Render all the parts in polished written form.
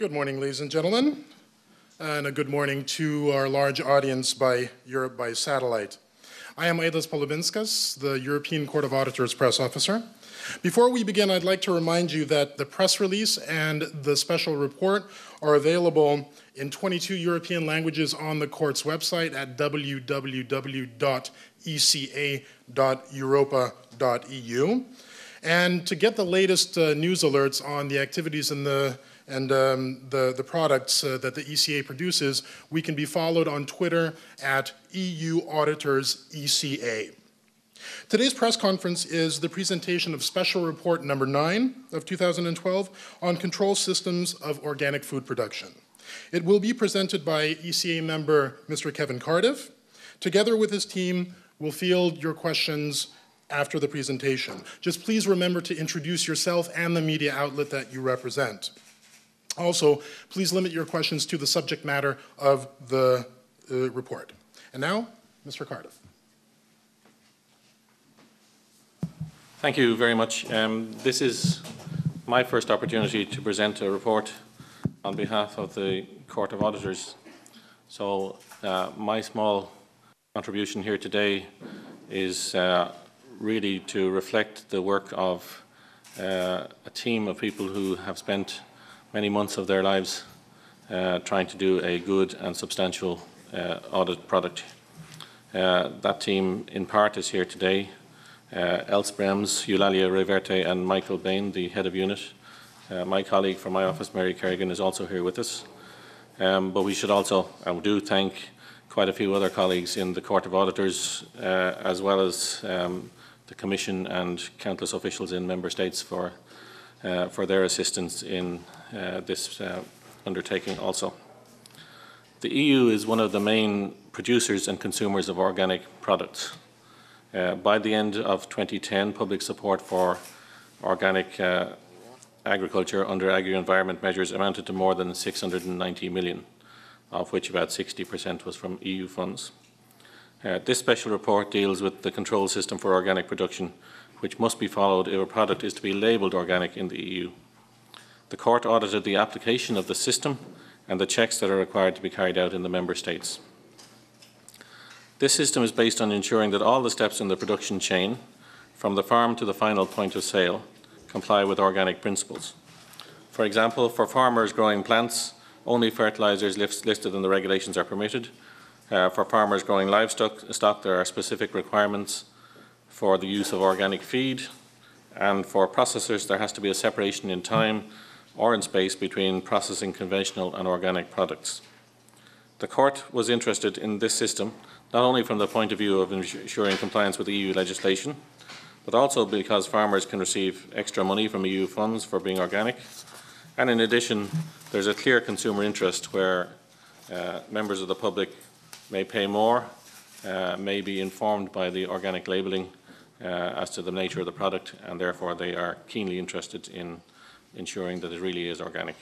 Good morning, ladies and gentlemen, and a good morning to our large audience by Europe by satellite. I am Aidas Polubinskas, the European Court of Auditors press officer. Before we begin, I'd like to remind you that the press release and the special report are available in 22 European languages on the court's website at www.eca.europa.eu. And to get the latest news alerts on the activities and the products that the ECA produces, we can be followed on Twitter at EU Auditors ECA. Today's press conference is the presentation of Special Report number 9 of 2012 on control systems of organic food production. It will be presented by ECA member Mr. Kevin Cardiff. Together with his team, we'll field your questions after the presentation. Just please remember to introduce yourself and the media outlet that you represent. Also, please limit your questions to the subject matter of the report. And now, Mr. Cardiff. Thank you very much. This is my first opportunity to present a report on behalf of the Court of Auditors. So my small contribution here today is really to reflect the work of a team of people who have spent many months of their lives trying to do a good and substantial audit product. That team in part is here today. Els Brems, Eulalia Reverte and Michael Bain, the head of unit. My colleague from my office, Mary Kerrigan, is also here with us. But we should also, and we do thank quite a few other colleagues in the Court of Auditors, as well as the Commission and countless officials in Member States for their assistance in this undertaking also. The EU is one of the main producers and consumers of organic products. By the end of 2010, public support for organic agriculture under agri-environment measures amounted to more than 690 million, of which about 60% was from EU funds. This special report deals with the control system for organic production, which must be followed if a product is to be labelled organic in the EU. The Court audited the application of the system and the checks that are required to be carried out in the Member States. This system is based on ensuring that all the steps in the production chain, from the farm to the final point of sale, comply with organic principles. For example, for farmers growing plants, only fertilisers listed in the regulations are permitted. For farmers growing livestock, there are specific requirements for the use of organic feed, and for processors there has to be a separation in time or in space between processing conventional and organic products. The Court was interested in this system not only from the point of view of ensuring compliance with EU legislation, but also because farmers can receive extra money from EU funds for being organic. And in addition, there's a clear consumer interest where members of the public may pay more, may be informed by the organic labelling as to the nature of the product, and therefore they are keenly interested in ensuring that it really is organic.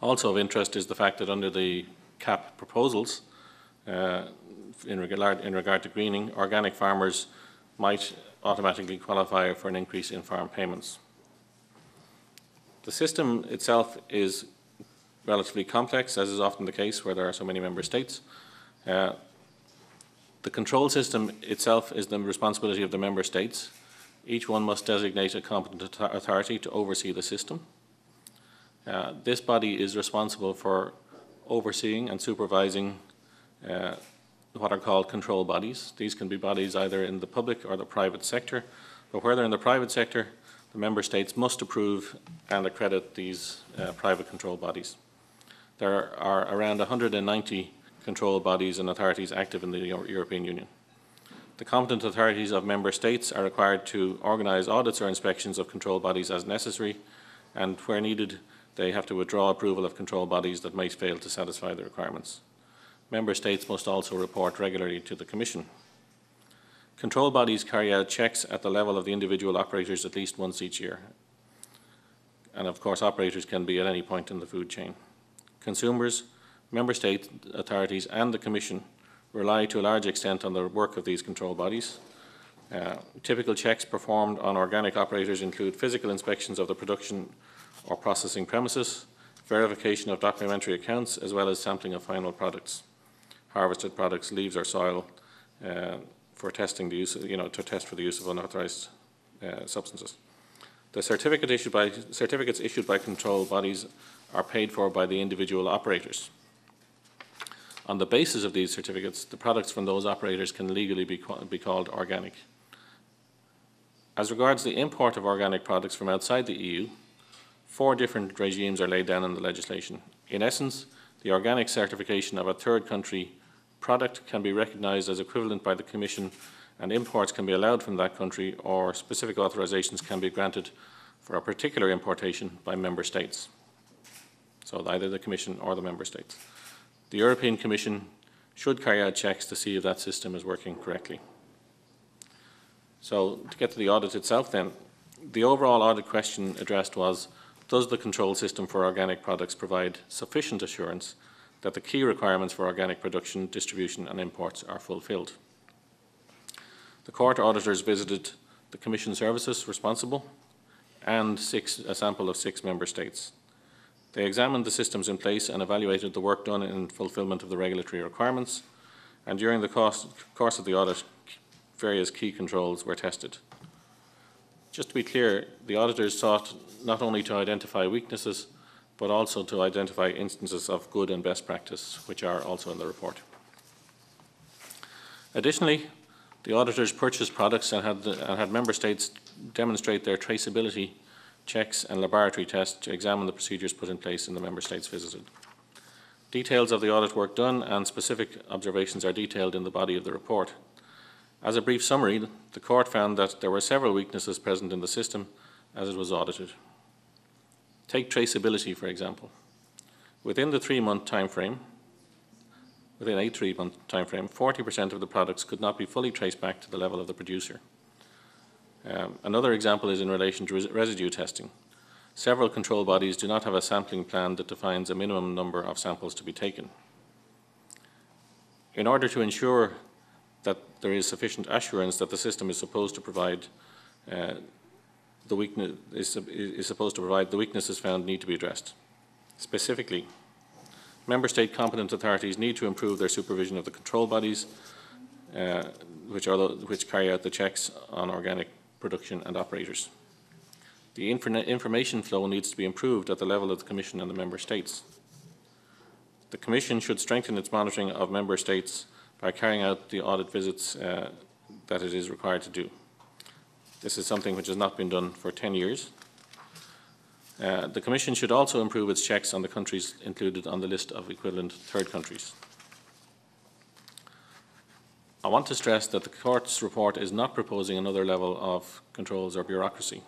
Also of interest is the fact that under the CAP proposals, in regard to greening, organic farmers might automatically qualify for an increase in farm payments. The system itself is relatively complex, as is often the case where there are so many member states. The control system itself is the responsibility of the member states. Each one must designate a competent authority to oversee the system. This body is responsible for overseeing and supervising what are called control bodies. These can be bodies either in the public or the private sector, but where they're in the private sector, the member states must approve and accredit these private control bodies. There are around 190 control bodies and authorities active in the European Union. The competent authorities of member states are required to organise audits or inspections of control bodies as necessary, and where needed, they have to withdraw approval of control bodies that might fail to satisfy the requirements. Member states must also report regularly to the Commission. Control bodies carry out checks at the level of the individual operators at least once each year. And of course, operators can be at any point in the food chain. Consumers, member state authorities and the Commission rely to a large extent on the work of these control bodies. Typical checks performed on organic operators include physical inspections of the production or processing premises, verification of documentary accounts, as well as sampling of final products, harvested products, leaves or soil, for testing the use, to test for the use of unauthorized substances. The certificates issued by control bodies are paid for by the individual operators. On the basis of these certificates, the products from those operators can legally be called organic. As regards the import of organic products from outside the EU, 4 different regimes are laid down in the legislation. In essence, the organic certification of a third country product can be recognised as equivalent by the Commission, and imports can be allowed from that country, or specific authorisations can be granted for a particular importation by Member States. So either the Commission or the Member States. The European Commission should carry out checks to see if that system is working correctly. So to get to the audit itself then, the overall audit question addressed was, does the control system for organic products provide sufficient assurance that the key requirements for organic production, distribution and imports are fulfilled? The court auditors visited the Commission services responsible and a sample of 6 Member States. They examined the systems in place and evaluated the work done in fulfilment of the regulatory requirements, and during the course of the audit, various key controls were tested. Just to be clear, the auditors sought not only to identify weaknesses, but also to identify instances of good and best practice, which are also in the report. Additionally, the auditors purchased products and had Member States demonstrate their traceability checks and laboratory tests to examine the procedures put in place in the Member States visited. Details of the audit work done and specific observations are detailed in the body of the report. As a brief summary, the court found that there were several weaknesses present in the system as it was audited. Take traceability, for example. Within the 3-month time frame, within a 3-month time frame, 40% of the products could not be fully traced back to the level of the producer. Another example is in relation to residue testing. Several control bodies do not have a sampling plan that defines a minimum number of samples to be taken. In order to ensure that there is sufficient assurance that the system is supposed to provide the weaknesses found need to be addressed. Specifically, Member State competent authorities need to improve their supervision of the control bodies, which carry out the checks on organic production and operators. The information flow needs to be improved at the level of the Commission and the Member States. The Commission should strengthen its monitoring of Member States by carrying out the audit visits that it is required to do. This is something which has not been done for 10 years. The Commission should also improve its checks on the countries included on the list of equivalent third countries. I want to stress that the Court's report is not proposing another level of controls or bureaucracy,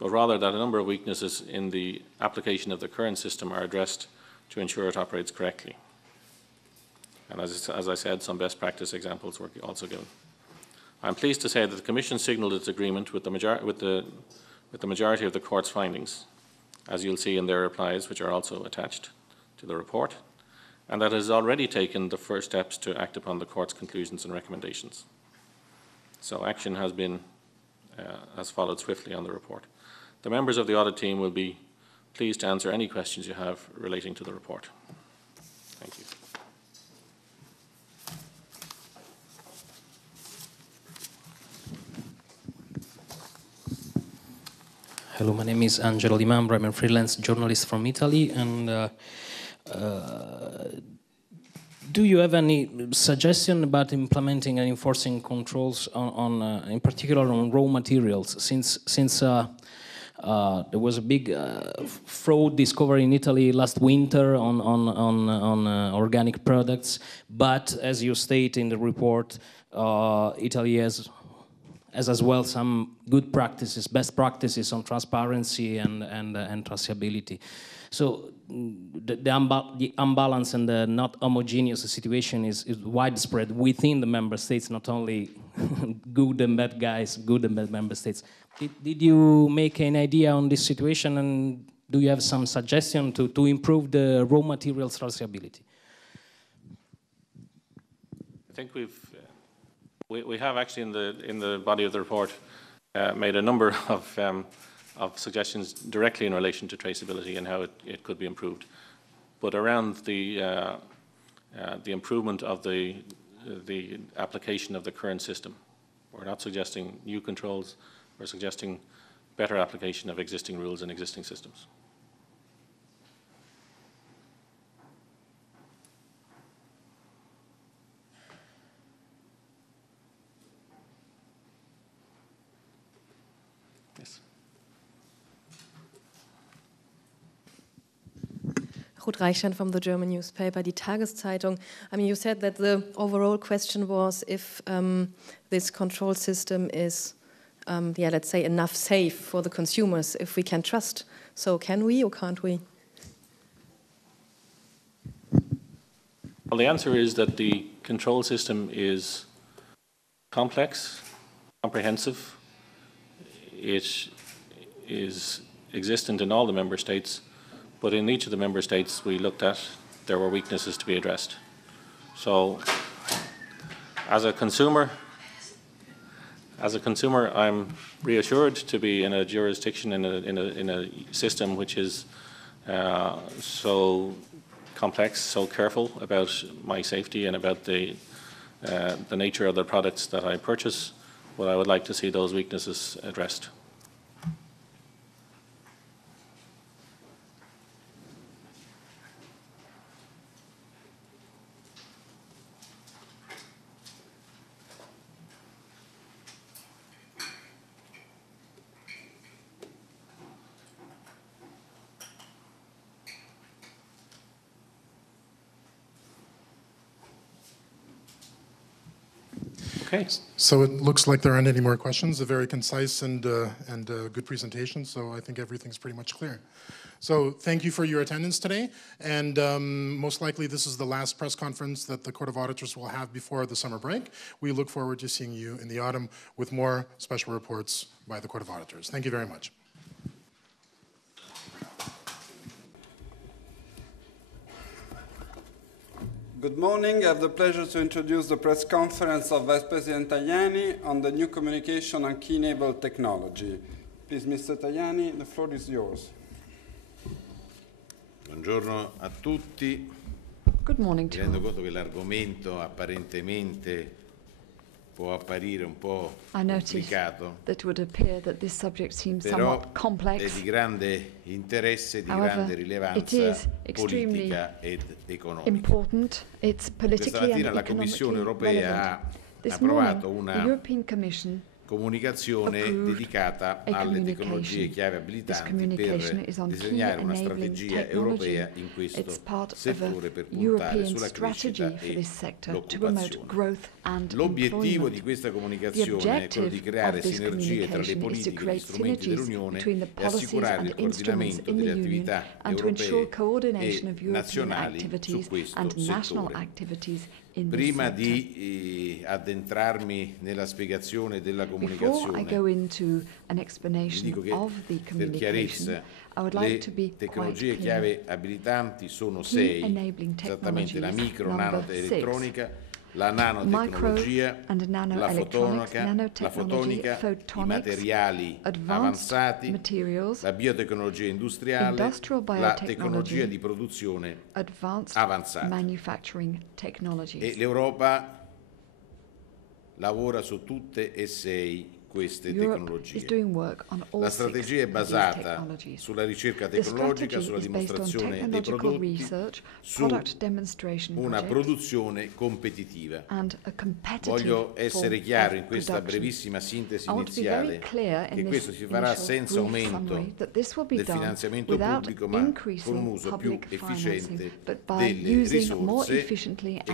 but rather that a number of weaknesses in the application of the current system are addressed to ensure it operates correctly. And as I said, some best practice examples were also given. I'm pleased to say that the Commission signalled its agreement with the majority of the Court's findings, as you'll see in their replies, which are also attached to the report, and that it has already taken the first steps to act upon the Court's conclusions and recommendations. So action has followed swiftly on the report. The members of the audit team will be pleased to answer any questions you have relating to the report. Thank you. Hello, my name is Angelo Di Mambro. I'm a freelance journalist from Italy. And do you have any suggestion about implementing and enforcing controls in particular on raw materials? Since there was a big fraud discovery in Italy last winter on organic products, but as you state in the report, Italy has as well some good practices, best practices on transparency and traceability. So the imbalance and the not homogeneous situation is widespread within the member states, not only good and bad guys, good and bad member states. Did you make an idea on this situation, and do you have some suggestion to improve the raw materials traceability? I think we have actually in the body of the report made a number of suggestions directly in relation to traceability and how it could be improved. But around the improvement of the application of the current system. We're not suggesting new controls, we're suggesting better application of existing rules and existing systems. Yes. Ruth Reichstein from the German newspaper, Die Tageszeitung. I mean, you said that the overall question was if this control system is, let's say, enough safe for the consumers, if we can trust. So can we or can't we? Well, the answer is that the control system is complex, comprehensive. It is existent in all the member states, but in each of the member states we looked at, there were weaknesses to be addressed. So, as a consumer, I'm reassured to be in a jurisdiction, in a system which is so complex, so careful about my safety and about the nature of the products that I purchase, but I would like to see those weaknesses addressed. Okay. So it looks like there aren't any more questions. A very concise and good presentation, so I think everything's pretty much clear. So thank you for your attendance today, and most likely this is the last press conference that the Court of Auditors will have before the summer break. We look forward to seeing you in the autumn with more special reports by the Court of Auditors. Thank you very much. Good morning. I have the pleasure to introduce the press conference of Vice President Tajani on the new communication on key-enabled technology. Please, Mr. Tajani, the floor is yours. Buongiorno a tutti. Good morning to Mi rendo conto che l'argomento apparentemente può apparire un po' complicato, that would appear that this subject seems però somewhat complex. è di grande interesse, di However, grande rilevanza politica ed economica. Important. It's politically and Questa mattina la Commissione economically europea relevant. ha approvato Morning, una the European Commission comunicazione dedicata alle tecnologie chiave abilitanti per disegnare una strategia europea in questo settore per puntare sulla crescita e l'occupazione. L'obiettivo di questa comunicazione è quello di creare sinergie tra le politiche e gli strumenti dell'Unione e assicurare il coordinamento delle attività europee e nazionali su questo settore. Prima di addentrarmi nella spiegazione della comunicazione, vi dico che per chiarezza le tecnologie chiave abilitanti sono 6, esattamente la micro nanoelettronica, la nanotecnologia, la fotonica, i materiali avanzati, la biotecnologia industriale, la tecnologia di produzione avanzata. E l'Europa lavora su tutte e 6 queste tecnologie. La strategia è basata sulla ricerca tecnologica, sulla dimostrazione dei prodotti, su una produzione competitiva. Voglio essere chiaro in questa brevissima sintesi iniziale che questo si farà senza aumento del finanziamento pubblico, ma con un uso più efficiente delle risorse e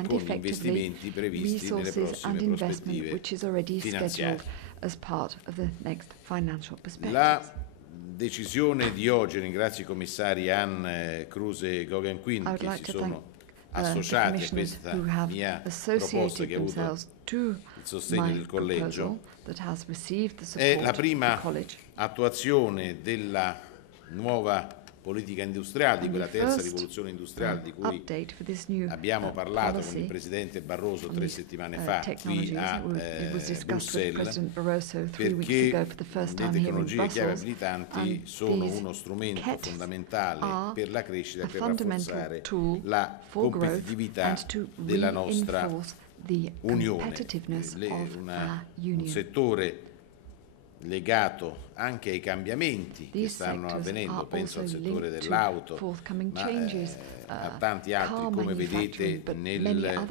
con gli investimenti previsti nelle prossime prospettive finanziarie. As part of the next financial perspective. La decisione di oggi, ringrazio i commissari Hahn, Kroes e Gauguin-Quinn che si sono associati a questa mia proposta che ha avuto il sostegno del collegio. È la prima attuazione della nuova politica industriale, di quella terza rivoluzione industriale di cui abbiamo parlato con il Presidente Barroso 3 settimane fa qui a Bruxelles, perché le tecnologie chiave abilitanti sono uno strumento fondamentale per la crescita e per rafforzare la competitività della nostra Unione. Un settore legato anche ai cambiamenti che stanno avvenendo, penso al settore dell'auto, ma a tanti altri, come vedete nella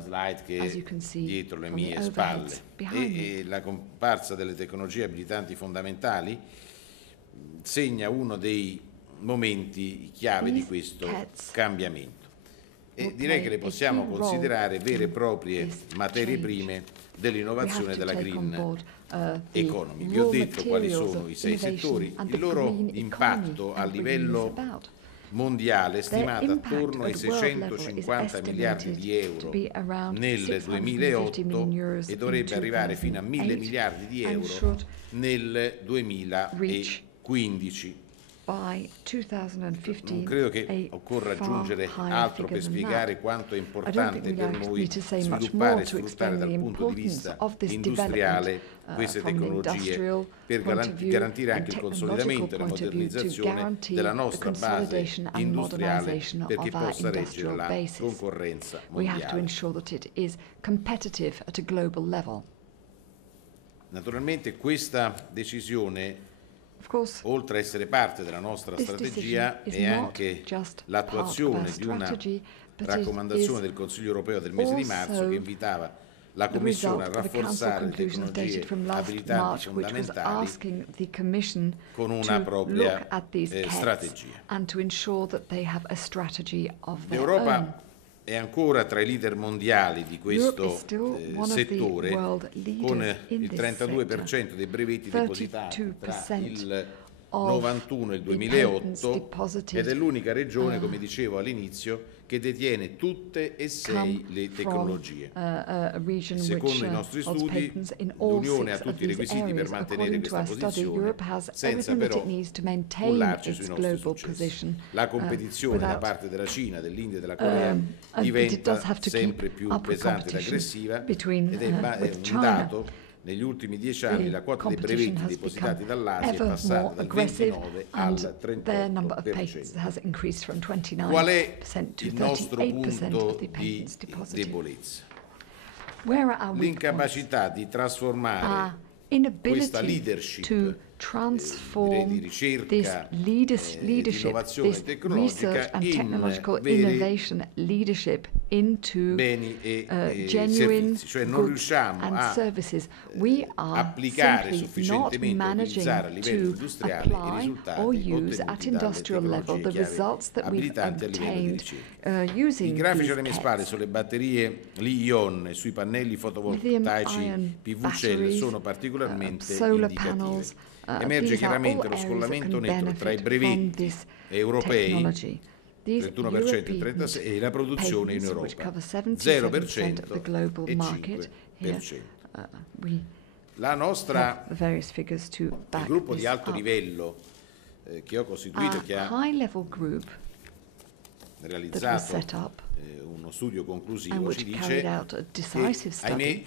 slide che è dietro le mie spalle. E la comparsa delle tecnologie abilitanti fondamentali segna uno dei momenti chiave di questo cambiamento. E direi che le possiamo considerare vere e proprie materie prime dell'innovazione della green economy. Vi ho detto quali sono i 6 settori, il loro impatto a livello mondiale è stimato attorno ai 650 miliardi di euro nel 2008 e dovrebbe arrivare fino a 1.000 miliardi di euro nel 2015. Non credo che occorra aggiungere altro per spiegare quanto è importante per noi sviluppare e sfruttare dal punto di vista industriale queste tecnologie per garantire anche il consolidamento e la modernizzazione della nostra base industriale perché possa reggere la concorrenza mondiale. Naturalmente questa decisione, oltre a essere parte della nostra strategia, è anche l'attuazione di una raccomandazione del Consiglio europeo del mese di marzo che invitava la Commissione a rafforzare le tecnologie abilitanti fondamentali con una propria strategia. L'Europa è ancora tra i leader mondiali di questo settore, con il 32% dei brevetti depositati tra il 91 e il 2008 ed è l'unica regione, come dicevo all'inizio, che detiene tutte e 6 le tecnologie. Secondo i nostri studi, l'Unione ha tutti i requisiti per mantenere questa posizione, senza però cullarci sui nostri successi. La competizione da parte della Cina, dell'India e della Corea diventa sempre più pesante ed aggressiva ed è un dato. Negli ultimi 10 anni la quota dei brevetti depositati dall'Asia è passata dal 29 al 38%. Qual è il nostro punto di debolezza? L'incapacità di trasformare questa leadership di ricerca, di innovazione tecnologica in beni e servizi, cioè non riusciamo a applicare sufficientemente e utilizzare a livello industriale i risultati ottenuti dalle tecnologie abilitanti a livello di ricerca. I grafici alle mie spalle sulle batterie Li-ion e sui pannelli fotovoltaici PV cell sono particolarmente indicativi. Emerge chiaramente lo scollamento netto tra i brevetti europei 31% e 36% e la produzione in Europa 0% e 5%. La nostra, il gruppo di alto livello che ho costituito, che ha realizzato uno studio conclusivo, ci dice che, ahimè,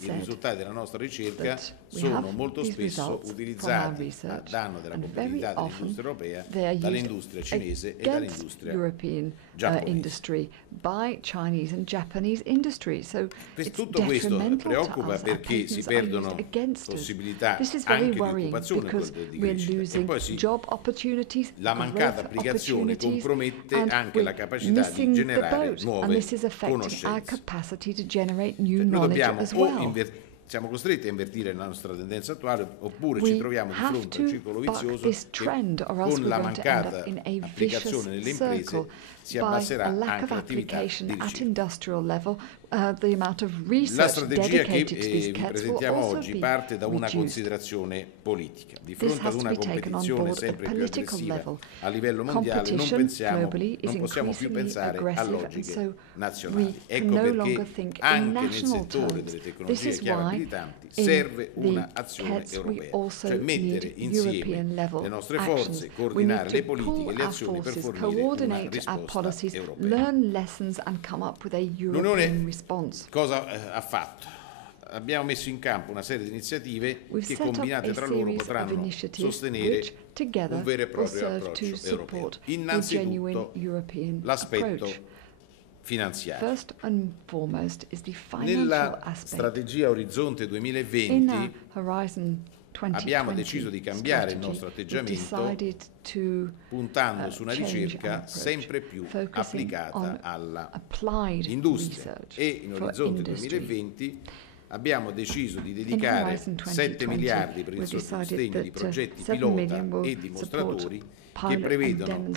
i risultati della nostra ricerca sono molto spesso utilizzati a danno della competitività dell'industria europea dall'industria cinese e dall'industria giapponese. Tutto questo preoccupa perché si perdono possibilità anche di occupazione di crescita e poi la mancata applicazione compromette anche la capacità di generare nuove conoscenze. Noi dobbiamo siamo costretti a invertire la nostra tendenza attuale oppure ci troviamo di fronte a un circolo vizioso che con la mancata applicazione nelle imprese si abbasserà anche l'attività di ricerca. La strategia che vi presentiamo oggi parte da una considerazione politica. Di fronte ad una competizione sempre più aggressiva a livello mondiale non possiamo più pensare a logiche nazionali. Ecco perché anche nel settore delle tecnologie chiave abilitanti, serve un'azione europea, cioè mettere insieme le nostre forze, coordinare le politiche e le azioni per fornire una risposta europea. L'Unione cosa ha fatto? Abbiamo messo in campo una serie di iniziative che combinate tra loro potranno sostenere un vero e proprio approccio europeo. Innanzitutto l'aspetto finanziario. Nella strategia Orizzonte 2020 abbiamo deciso di cambiare il nostro atteggiamento puntando su una ricerca sempre più applicata all'industria e in Orizzonte 2020 abbiamo deciso di dedicare 7 miliardi per il sostegno di progetti pilota e dimostratori che prevedono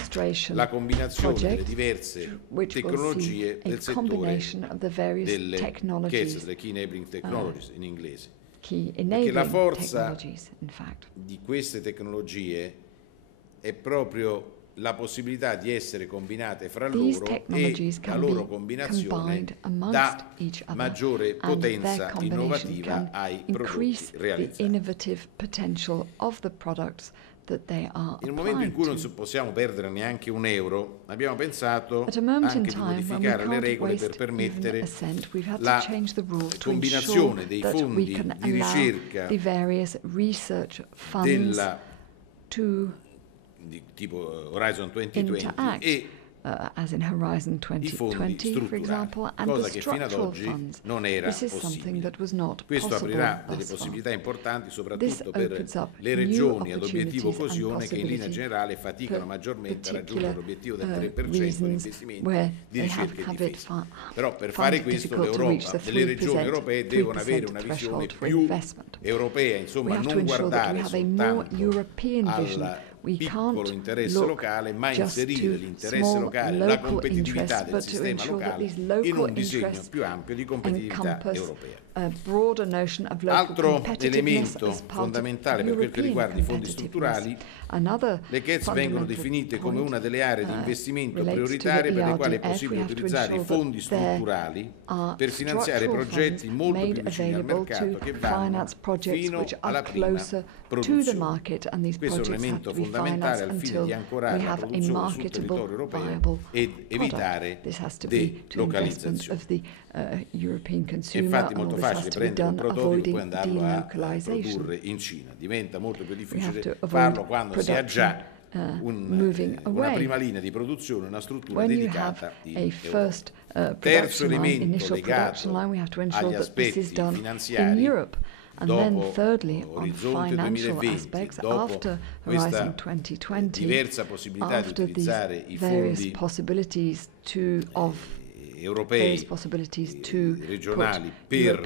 la combinazione delle diverse tecnologie del settore delle KETS, delle Key Enabling Technologies in inglese. Perché la forza di queste tecnologie è proprio la possibilità di essere combinate fra loro e la loro combinazione dà maggiore potenza innovativa ai prodotti realizzati. In un momento in cui non possiamo perdere neanche un euro, abbiamo pensato anche di modificare le regole per permettere la combinazione dei fondi di ricerca di tipo Horizon 2020 e as in Horizon 2020, for example, and cosa the che fino ad structural oggi funds. non era This is something that was not Questo possible aprirà delle thus far. possibilità importanti This soprattutto per opens up le new regioni ad obiettivo opportunities and coesione che in linea possibilities generale faticano maggiormente a raggiungere l'obiettivo del 3% di reasons investimenti where di they have ricerca e found it difesa. Però per fare questo difficult to reach l'Europa the e le regioni 3% europee devono avere una visione for più investment. europea, We insomma have to non ensure that we guardare have a more soltanto European vision. al We piccolo can't interesse look locale, ma just inserire to l'interesse small locale, la local competitività interests, del but to sistema ensure that locale these in local un disegno interests più ampio di competitività encompass europea. a broader notion of local Altro competitiveness elemento as part fondamentale of per quel che European riguarda i fondi competitiveness. strutturali, Another le KETS vengono fundamental definite come point, una delle aree di investimento relates to prioritarie the per le quali è ERDF. possibile We have to utilizzare i ensure fondi that there strutturali are per finanziare structural progetti funds molto made più vicini al available mercato to che vanno finance projects fino which alla are prima closer to the produzione. market, and these Questo è un projects have elemento to be fondamentale financed al fine until di we ancorare la have a produzione sul marketable, territorio europeo viable ed product. evitare This has to be to investment delocalizzazione. of the European È consumer, infatti and all molto this has facile to be prendere un done prototipo e poi avoiding andarlo a delocalization. produrre in Cina. Diventa molto più We have difficile to avoid farlo quando si ha già moving una away. prima linea di produzione, una struttura When you dedicata have in a Europa. first Terzo production line, elemento initial production legato line, we have to ensure agli that this is aspetti done in finanziari, Europe. And then dopo thirdly, on Orizzonte financial 2020, aspects, dopo after questa Horizon 2020, diversa possibilità di after these utilizzare i various fondi possibilities europei regionali per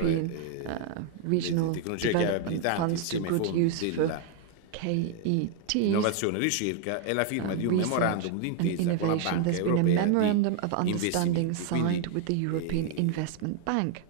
regional le tecnologie chiave development abilitanti funds to insieme ai good fondi use for della KETs, innovazione e ricerca è la firma di un research memorandum and d'intesa con la innovation. Banca There's been a Europea memorandum of di understanding investimenti. signed with the Quindi, European Investment Bank.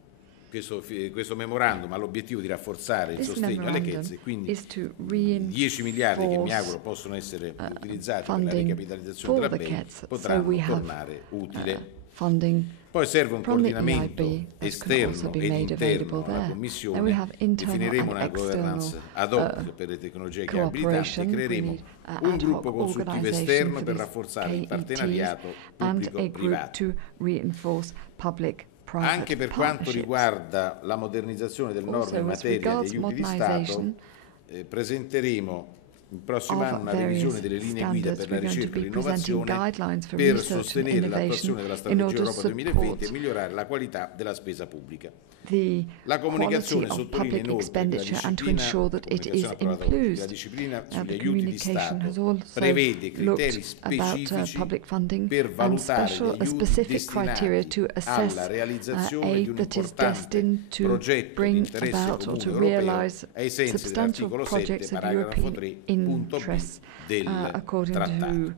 questo memorandum ha l'obiettivo di rafforzare il This sostegno alle memorandum KETS e quindi is to 10 miliardi che mi reinforce auguro possono essere utilizzati per la funding ricapitalizzazione for della the BEI KETs, potranno so we have tornare utile. Funding Poi serve un from the coordinamento EIB that can esterno also be ed made interno available alla there. Then we Commissione, have internal definiremo and una governance ad hoc per le tecnologie chiave abilitanti e cooperation. We creeremo need un ad gruppo hoc consultivo organization esterno for per these rafforzare il KETs partenariato and a group pubblico-privato. to reinforce public-private Anche per quanto partnerships. riguarda la modernizzazione delle norme in Also, as materia di regards aiuti di Stato, modernization presenteremo il prossimo anno of una revisione various delle linee guida standards, per la we're going to ricerca e be presenting l'innovazione guidelines for per research and sostenere l'attuazione innovation della in strategia order to Europa 2020 e support migliorare la qualità della spesa pubblica. the La comunicazione quality of sottolinea public inoltre che la expenditure and to disciplina, ensure that it is comunicazione approvata oggi, inclusive. la disciplina The sugli aiuti di communication has Stato also prevede criteri looked about specifici public funding per and valutare gli specific aiuti criteria to destinati assess alla realizzazione di un aid that is importante destined to progetto di bring interesse about or to comune europeo realize ai sensi substantial dell'articolo 7, projects of paragrafo European 3, punto B interests del according trattato. to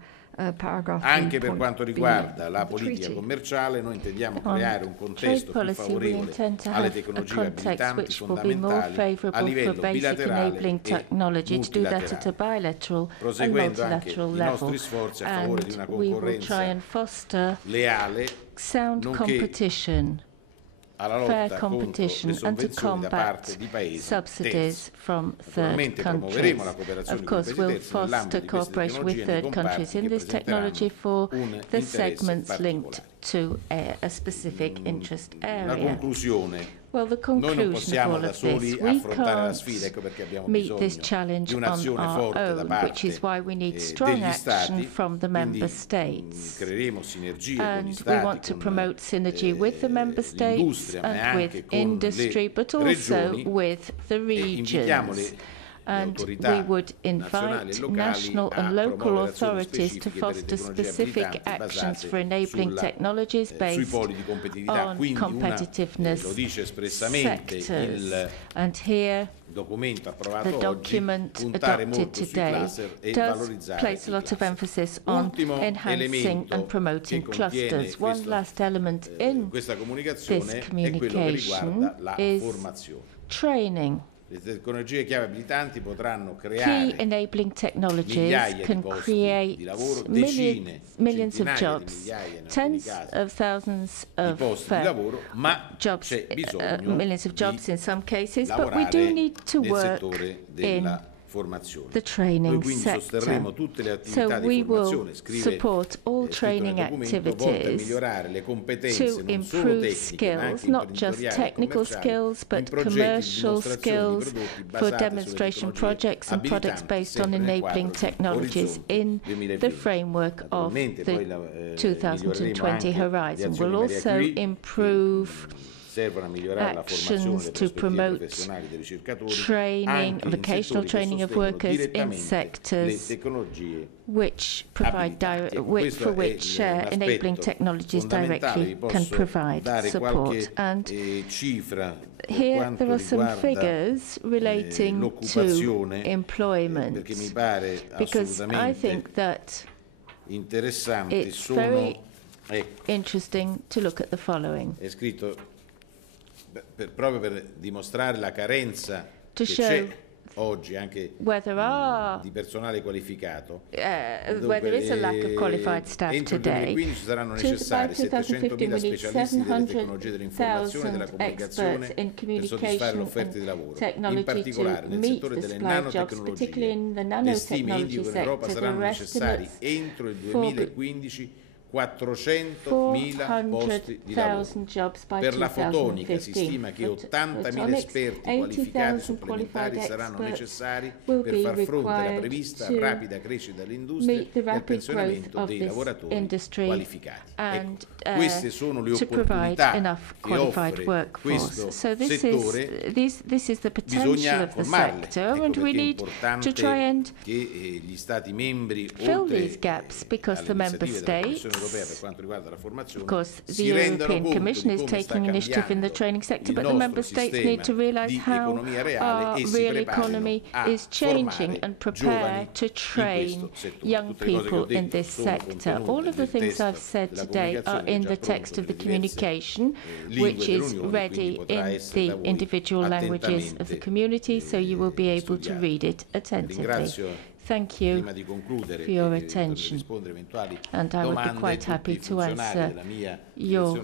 paragraph Anche 3, per quanto point B riguarda la of the politica treaty. commerciale, noi intendiamo creare un contesto più we favorevole intend to alle have a tecnologie context abilitanti which will be more fondamentali a favourable for livello basic bilaterale enabling e technology to do that at a multilaterale, bilateral and proseguendo anche multilateral i level. nostri sforzi a favore di una And we will try concorrenza and foster leale, sound nonché competition fair competition and to combat subsidies from third countries. Of course, we'll foster cooperation with third countries in this technology for the segments linked to a specific interest area. Well, the conclusion of all of this, we can't meet this challenge on our own, which is why we need strong action from the member states. And we want to promote synergy with the member states and with industry, but also with the regions. And we would invite national and local authorities to foster specific actions for enabling technologies based on competitiveness sectors. And here, the document adopted today does place a lot of emphasis on enhancing and promoting clusters. One last element in this communication is training. Key enabling technologies can create millions of jobs, tens of thousands of jobs, millions of jobs in some cases, but we do need to work in the training sector. So we will support all training activities to improve skills, not just technical skills, but commercial skills for demonstration projects and products based on enabling technologies in the framework of the 2020 horizon. We'll also improve actions to promote training, vocational training of workers in sectors which provide for which enabling technologies directly can provide support. And here there are some figures relating to employment, because I think that it's very interesting to look at the following. Proprio per dimostrare la carenza che c'è oggi anche di personale qualificato, where there is a lack of qualified staff today. Quindi ci saranno necessari 700.000 specialisti delle tecnologie dell'informazione e della comunicazione per soddisfare l'offerta di lavoro. In particolare nel settore delle nanotecnologie, le stime indicano che in Europa saranno necessari entro il 2015 400.000 posti di lavoro. Per la fotonica si stima che 80.000 esperti qualificati supplementari saranno necessari per far fronte alla prevista rapida crescita dell'industria e al pensionamento dei lavoratori qualificati. Queste sono le opportunità che offre questo settore. Bisogna formarle. Ecco perché è importante che gli Stati membri, oltre all'iniziativa Of course, the European Commission is taking initiative in the training sector, but the member states need to realize how our real economy is changing and prepare to train young people in this sector. All of the things I've said today are in the text of the communication, which is ready in the individual languages of the community, so you will be able to read it attentively. Thank you for your attention, and I would be quite happy to answer your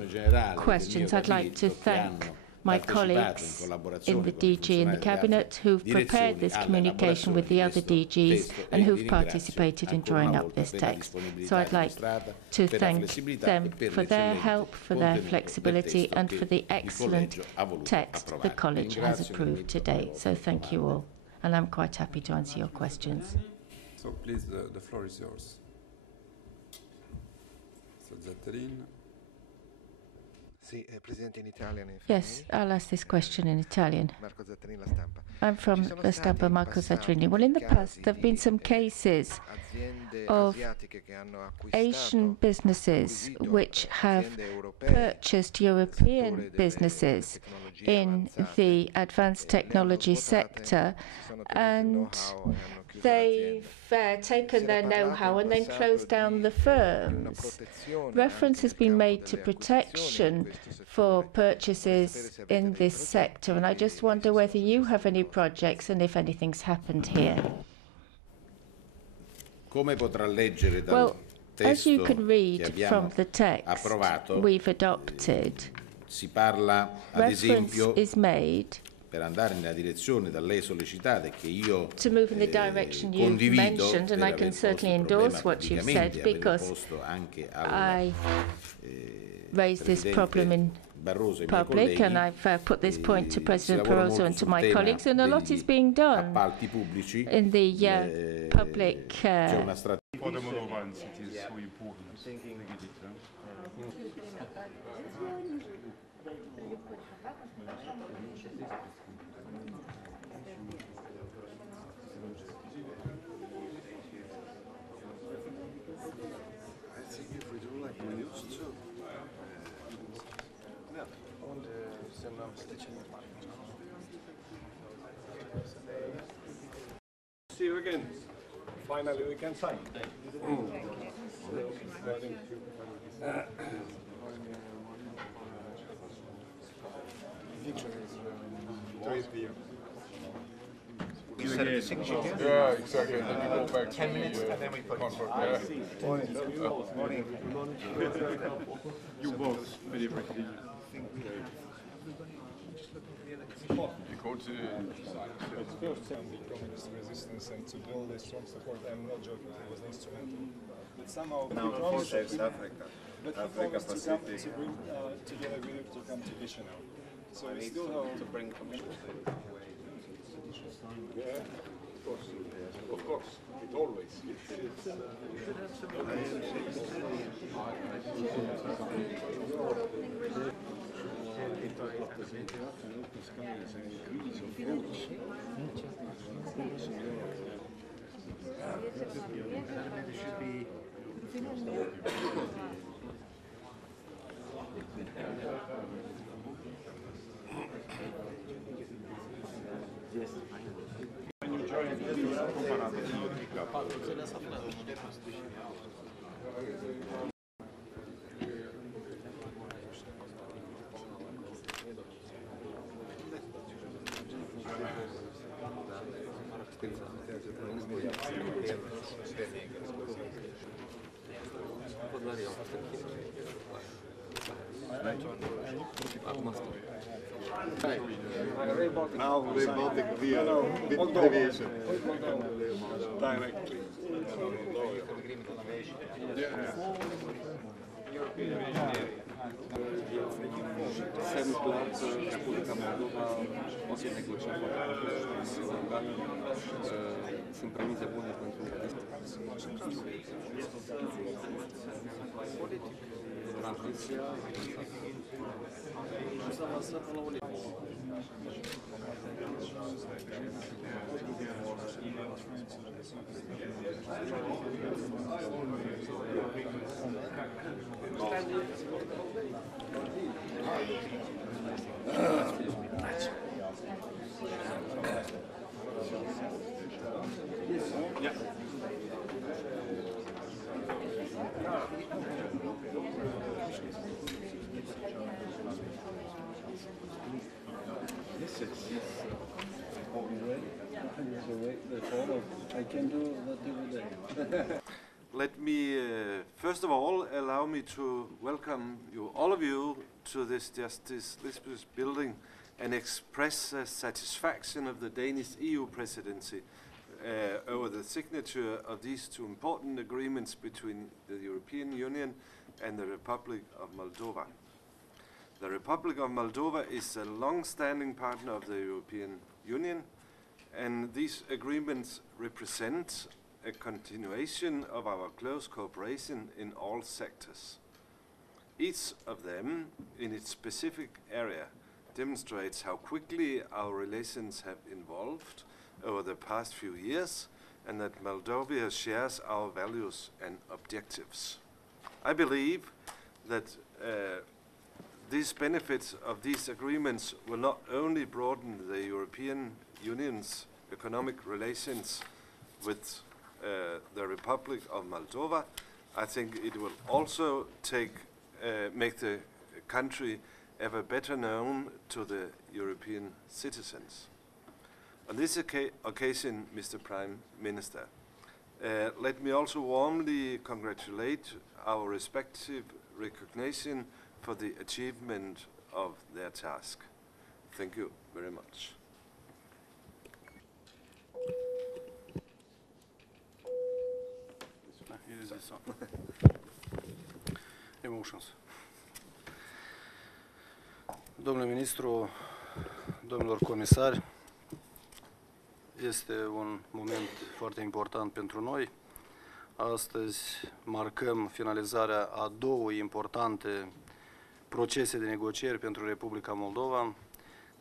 questions. I'd like to thank my colleagues in the DG in the Cabinet who've prepared this communication with the other DGs and who've participated in drawing up this text. So I'd like to thank them for their help, for their flexibility, and for the excellent text the College has approved today. So thank you all. And I'm quite happy to answer your questions. So please, the floor is yours. So Zatterin. Yes, I'll ask this question in Italian. I'm from La Stampa, Marco Zatterini. Well, in the past, there have been some cases of Asian businesses which have purchased European businesses in the advanced technology sector, and they've taken their know-how and then closed down the firms. Reference has been made to protection for purchases in this sector, and I just wonder whether you have any projects and if anything's happened here. Well, as you can read from the text we've adopted, Si parla, ad esempio, per andare nella direzione da lei sollecitata e che io condivido, per aver posto il problema pubblicamente, aver posto anche al Presidente Barroso e ai miei colleghi, and I've put this point to President Barroso and to my colleagues, and a lot is being done appalti pubblici. in the public. C'è una strategia. For the Moldovans, it is so important. See you again. Finally, we can sign. Yeah, exactly. And then we go back 10 minutes and then we put it. Morning. You both very briefly. Because it's first and the communist resistance and to build a strong support. I'm not joking, it was instrumental. But somehow now Africa. But Africa Pacific. To bring together we need to come to vision now. So we still have to bring commercial state away. Yeah, of course, it always. Now they Baltic via deviation. Directly. Seventh lat Republika Mołdowa od jednego szefa synchronizowane tranzycja. Let me, first of all, allow me to welcome you, all of you, to this Justice Lisbeth building and express satisfaction of the Danish EU presidency over the signature of these two important agreements between the European Union and the Republic of Moldova. The Republic of Moldova is a long-standing partner of the European Union, and these agreements represent a continuation of our close cooperation in all sectors. Each of them, in its specific area, demonstrates how quickly our relations have evolved over the past few years, and that Moldova shares our values and objectives. I believe that these benefits of these agreements will not only broaden the European Union's economic relations with the Republic of Moldova, I think it will also make the country ever better known to the European citizens. On this occasion, Mr. Prime Minister, let me also warmly congratulate our respective recognition for the achievement of their task. Thank you very much. Emotions. Domnule ministru, domnilor comisari, este un moment foarte important pentru noi. Astăzi marcăm finalizarea a două importante procese de negocieri pentru Republica Moldova,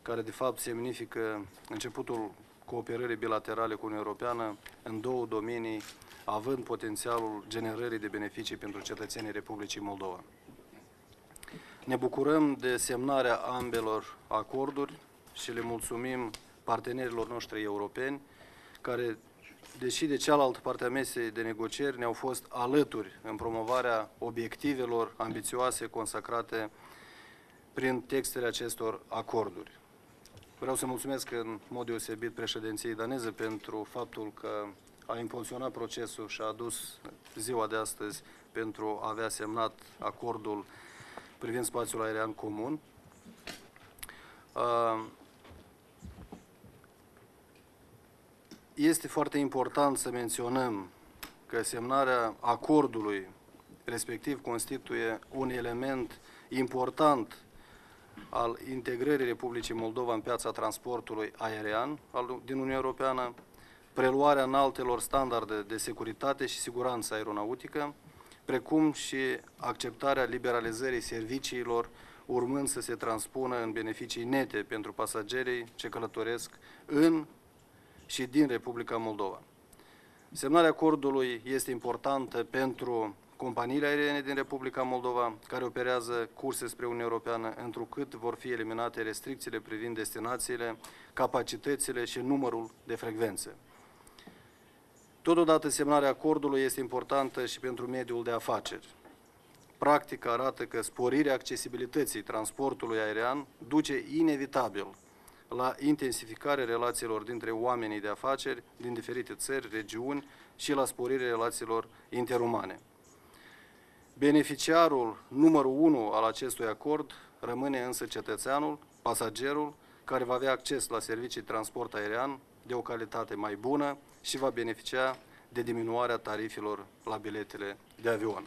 care de fapt semnifică începutul cooperării bilaterale cu Uniunea Europeană în două domenii, având potențialul generării de beneficii pentru cetățenii Republicii Moldova. Ne bucurăm de semnarea ambelor acorduri și le mulțumim partenerilor noștri europeni, care, deși de cealaltă parte a mesei de negocieri, ne-au fost alături în promovarea obiectivelor ambițioase consacrate prin textele acestor acorduri. Vreau să mulțumesc în mod deosebit președinției daneze pentru faptul că a impulsionat procesul și a adus ziua de astăzi pentru a avea semnat acordul privind spațiul aerian comun. Este foarte important să menționăm că semnarea acordului respectiv constituie un element important al integrării Republicii Moldova în piața transportului aerian din Uniunea Europeană, preluarea înaltelor standarde de securitate și siguranță aeronautică, precum și acceptarea liberalizării serviciilor, urmând să se transpună în beneficii nete pentru pasagerii ce călătoresc în și din Republica Moldova. Semnarea acordului este importantă pentru companiile aeriene din Republica Moldova, care operează curse spre Uniunea Europeană, întrucât vor fi eliminate restricțiile privind destinațiile, capacitățile și numărul de frecvențe. Totodată, semnarea acordului este importantă și pentru mediul de afaceri. Practica arată că sporirea accesibilității transportului aerian duce inevitabil la intensificarea relațiilor dintre oamenii de afaceri din diferite țări, regiuni și la sporirea relațiilor interumane. Beneficiarul numărul 1 al acestui acord rămâne însă cetățeanul, pasagerul, care va avea acces la servicii de transport aerian de o calitate mai bună și va beneficia de diminuarea tarifelor la biletele de avion.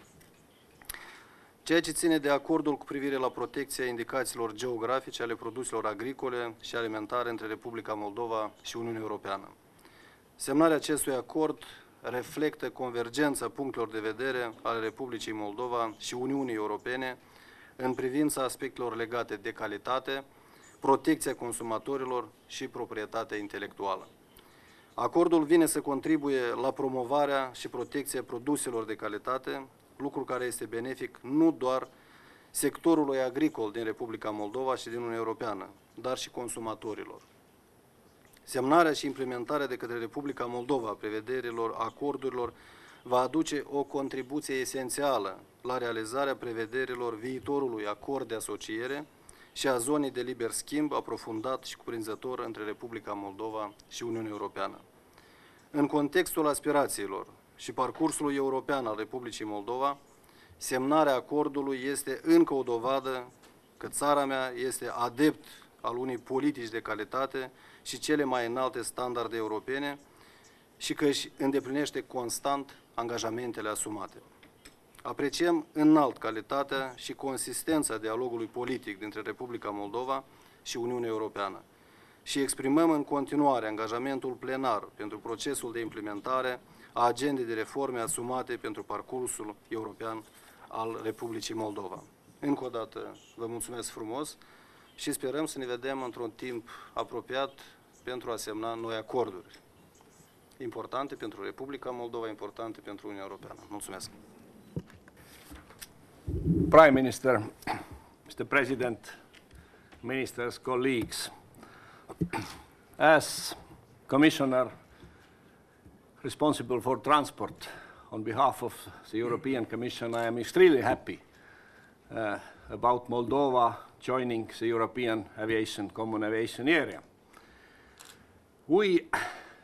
Ceea ce ține de acordul cu privire la protecția indicațiilor geografice ale produselor agricole și alimentare între Republica Moldova și Uniunea Europeană. Semnarea acestui acord reflectă convergența punctelor de vedere ale Republicii Moldova și Uniunii Europene în privința aspectelor legate de calitate, protecția consumatorilor și proprietatea intelectuală. Acordul vine să contribuie la promovarea și protecția produselor de calitate, lucru care este benefic nu doar sectorului agricol din Republica Moldova și din Uniunea Europeană, dar și consumatorilor. Semnarea și implementarea de către Republica Moldova a prevederilor acordurilor va aduce o contribuție esențială la realizarea prevederilor viitorului acord de asociere și a zonei de liber schimb aprofundat și cuprinzător între Republica Moldova și Uniunea Europeană. În contextul aspirațiilor și parcursului european al Republicii Moldova, semnarea acordului este încă o dovadă că țara mea este adept al unei politici de calitate și cele mai înalte standarde europene și că își îndeplinește constant angajamentele asumate. Apreciem înalt calitatea și consistența dialogului politic dintre Republica Moldova și Uniunea Europeană și exprimăm în continuare angajamentul plenar pentru procesul de implementare a agendei de reforme asumate pentru parcursul european al Republicii Moldova. Încă o dată vă mulțumesc frumos și sperăm să ne vedem într-un timp apropiat pentru a semna noi acorduri importante pentru Republica Moldova, importante pentru Uniunea Europeană. Mulțumesc! Prime Minister, Mr. President, Ministers, colleagues, as Commissioner responsible for transport on behalf of the European Commission, I am extremely happy about Moldova joining the European Common Aviation Area.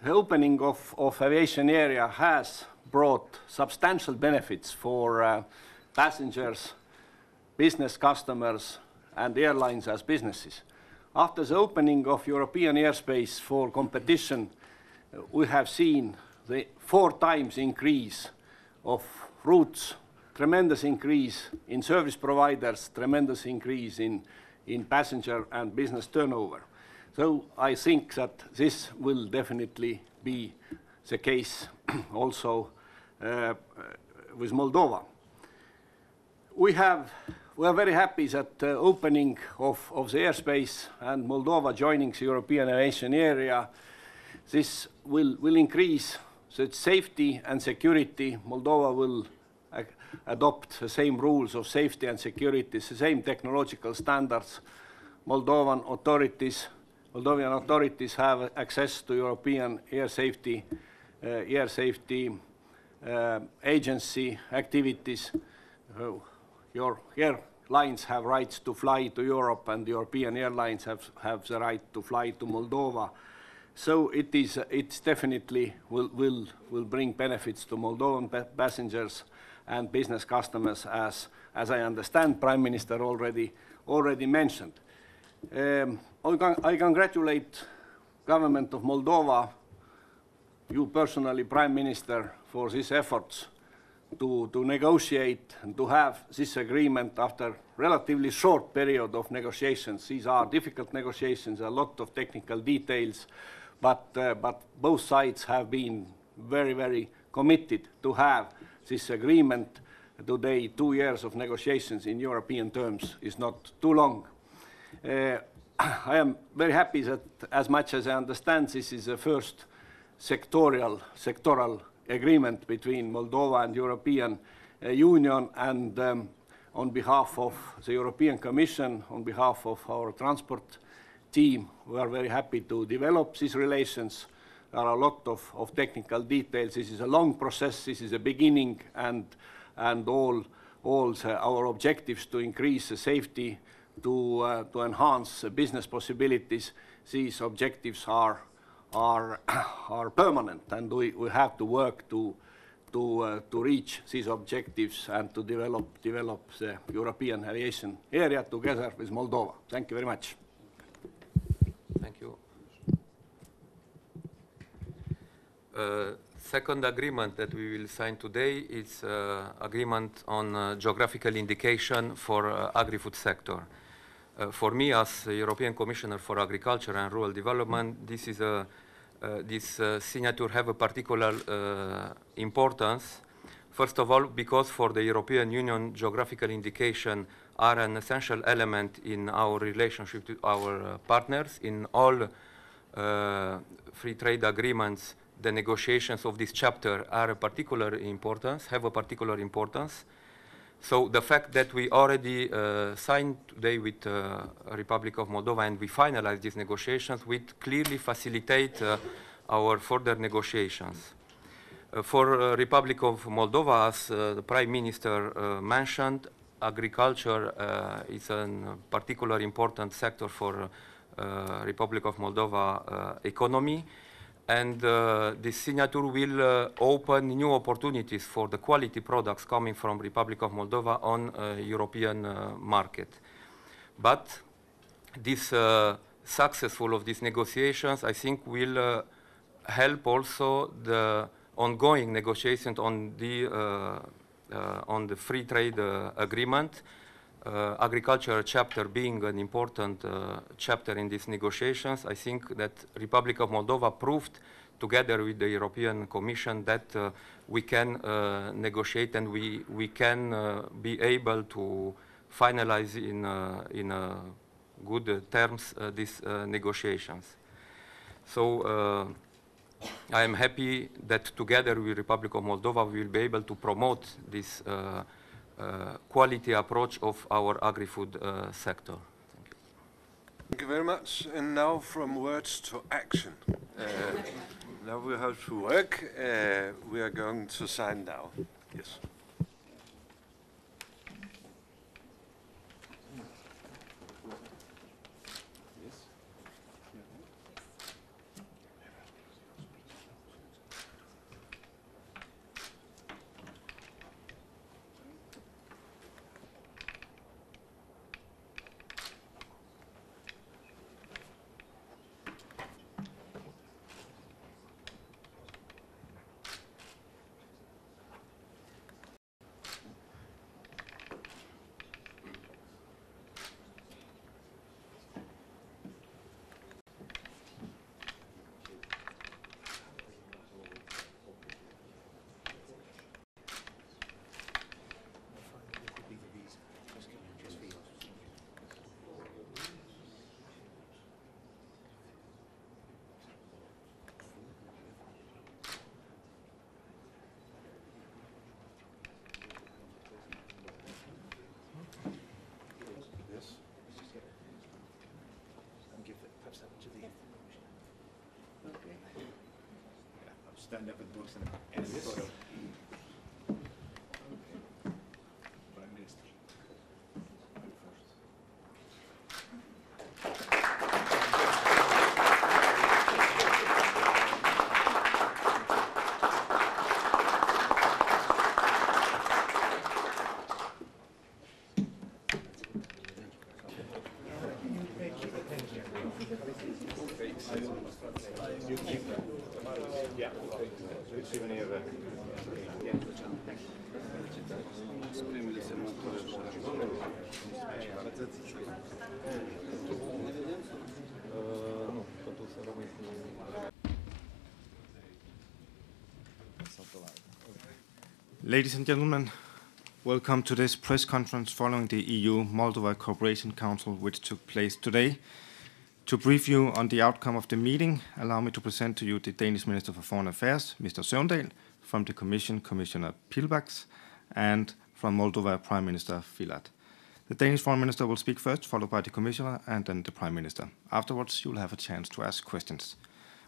The opening of aviation area has brought substantial benefits for passengers, business customers, and airlines as businesses. After the opening of European airspace for competition, we have seen the 4 times increase of routes, tremendous increase in service providers, tremendous increase in passenger and business turnover. So I think that this will definitely be the case also with Moldova. We are very happy that the opening of the airspace and Moldova joining the European aviation area, this will increase the safety and security. Moldova will adopt the same rules of safety and security, the same technological standards. Moldovan authorities have access to European air safety agency activities. Your airlines have rights to fly to Europe, and the European airlines have the right to fly to Moldova. So it's definitely will bring benefits to Moldovan passengers and business customers, as I understand Prime Minister already mentioned. I congratulate government of Moldova, you personally, Prime Minister, for these efforts to negotiate and to have this agreement after relatively short period of negotiations. These are difficult negotiations, a lot of technical details, but both sides have been very, very committed to have this agreement. Today, 2 years of negotiations in European terms is not too long. I am very happy that, as much as I understand, this is the first sectoral agreement between Moldova and European Union, and on behalf of the European Commission, on behalf of our transport team, we are very happy to develop these relations. There are a lot of technical details. This is a long process. This is a beginning, and all our objectives to increase the safety, to enhance business possibilities, these objectives are permanent, and we have to work to reach these objectives and to develop the European aviation area together with Moldova. Thank you very much. Thank you. Second agreement that we will sign today is agreement on geographical indication for agri-food sector. For me, as European Commissioner for Agriculture and Rural Development, this is this signature have a particular importance. First of all, because for the European Union, geographical indication are an essential element in our relationship with our partners. In all free trade agreements, the negotiations of this chapter are a particular importance, have a particular importance. So the fact that we already signed today with Republic of Moldova and we finalize these negotiations will clearly facilitate our further negotiations. For Republic of Moldova, as the Prime Minister mentioned, agriculture is a particular important sector for Republic of Moldova economy. And this signature will open new opportunities for the quality products coming from Republic of Moldova on European market. But this successful of these negotiations, I think, will help also the ongoing negotiations on the free trade agreement. Agriculture chapter being an important chapter in these negotiations, I think that Republic of Moldova proved, together with the European Commission, that we can negotiate and we can be able to finalize in good terms these negotiations. So I am happy that together with Republic of Moldova we will be able to promote this quality approach of our agri-food sector. Thank you very much. And now from words to action. Now we have to work. We are going to sign now. Yes. stand up and do some editorial. Prime Minister. Ladies and gentlemen, welcome to this press conference following the EU-Moldova Cooperation Council, which took place today. To brief you on the outcome of the meeting, allow me to present to you the Danish Minister for Foreign Affairs, Mr. Søvndal, from the Commission, Commissioner Pilbaks, and from Moldova, Prime Minister Filat. The Danish Foreign Minister will speak first, followed by the Commissioner, and then the Prime Minister. Afterwards, you will have a chance to ask questions.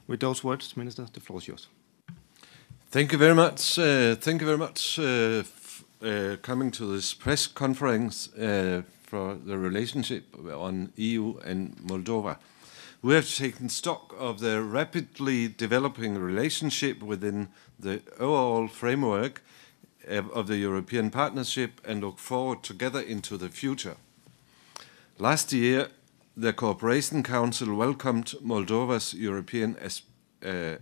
With those words, Minister, the floor is yours. Thank you very much. Thank you very much coming to this press conference for the relationship on EU and Moldova. We have taken stock of the rapidly developing relationship within the overall framework of the European partnership and look forward together into the future. Last year, the Cooperation Council welcomed Moldova's European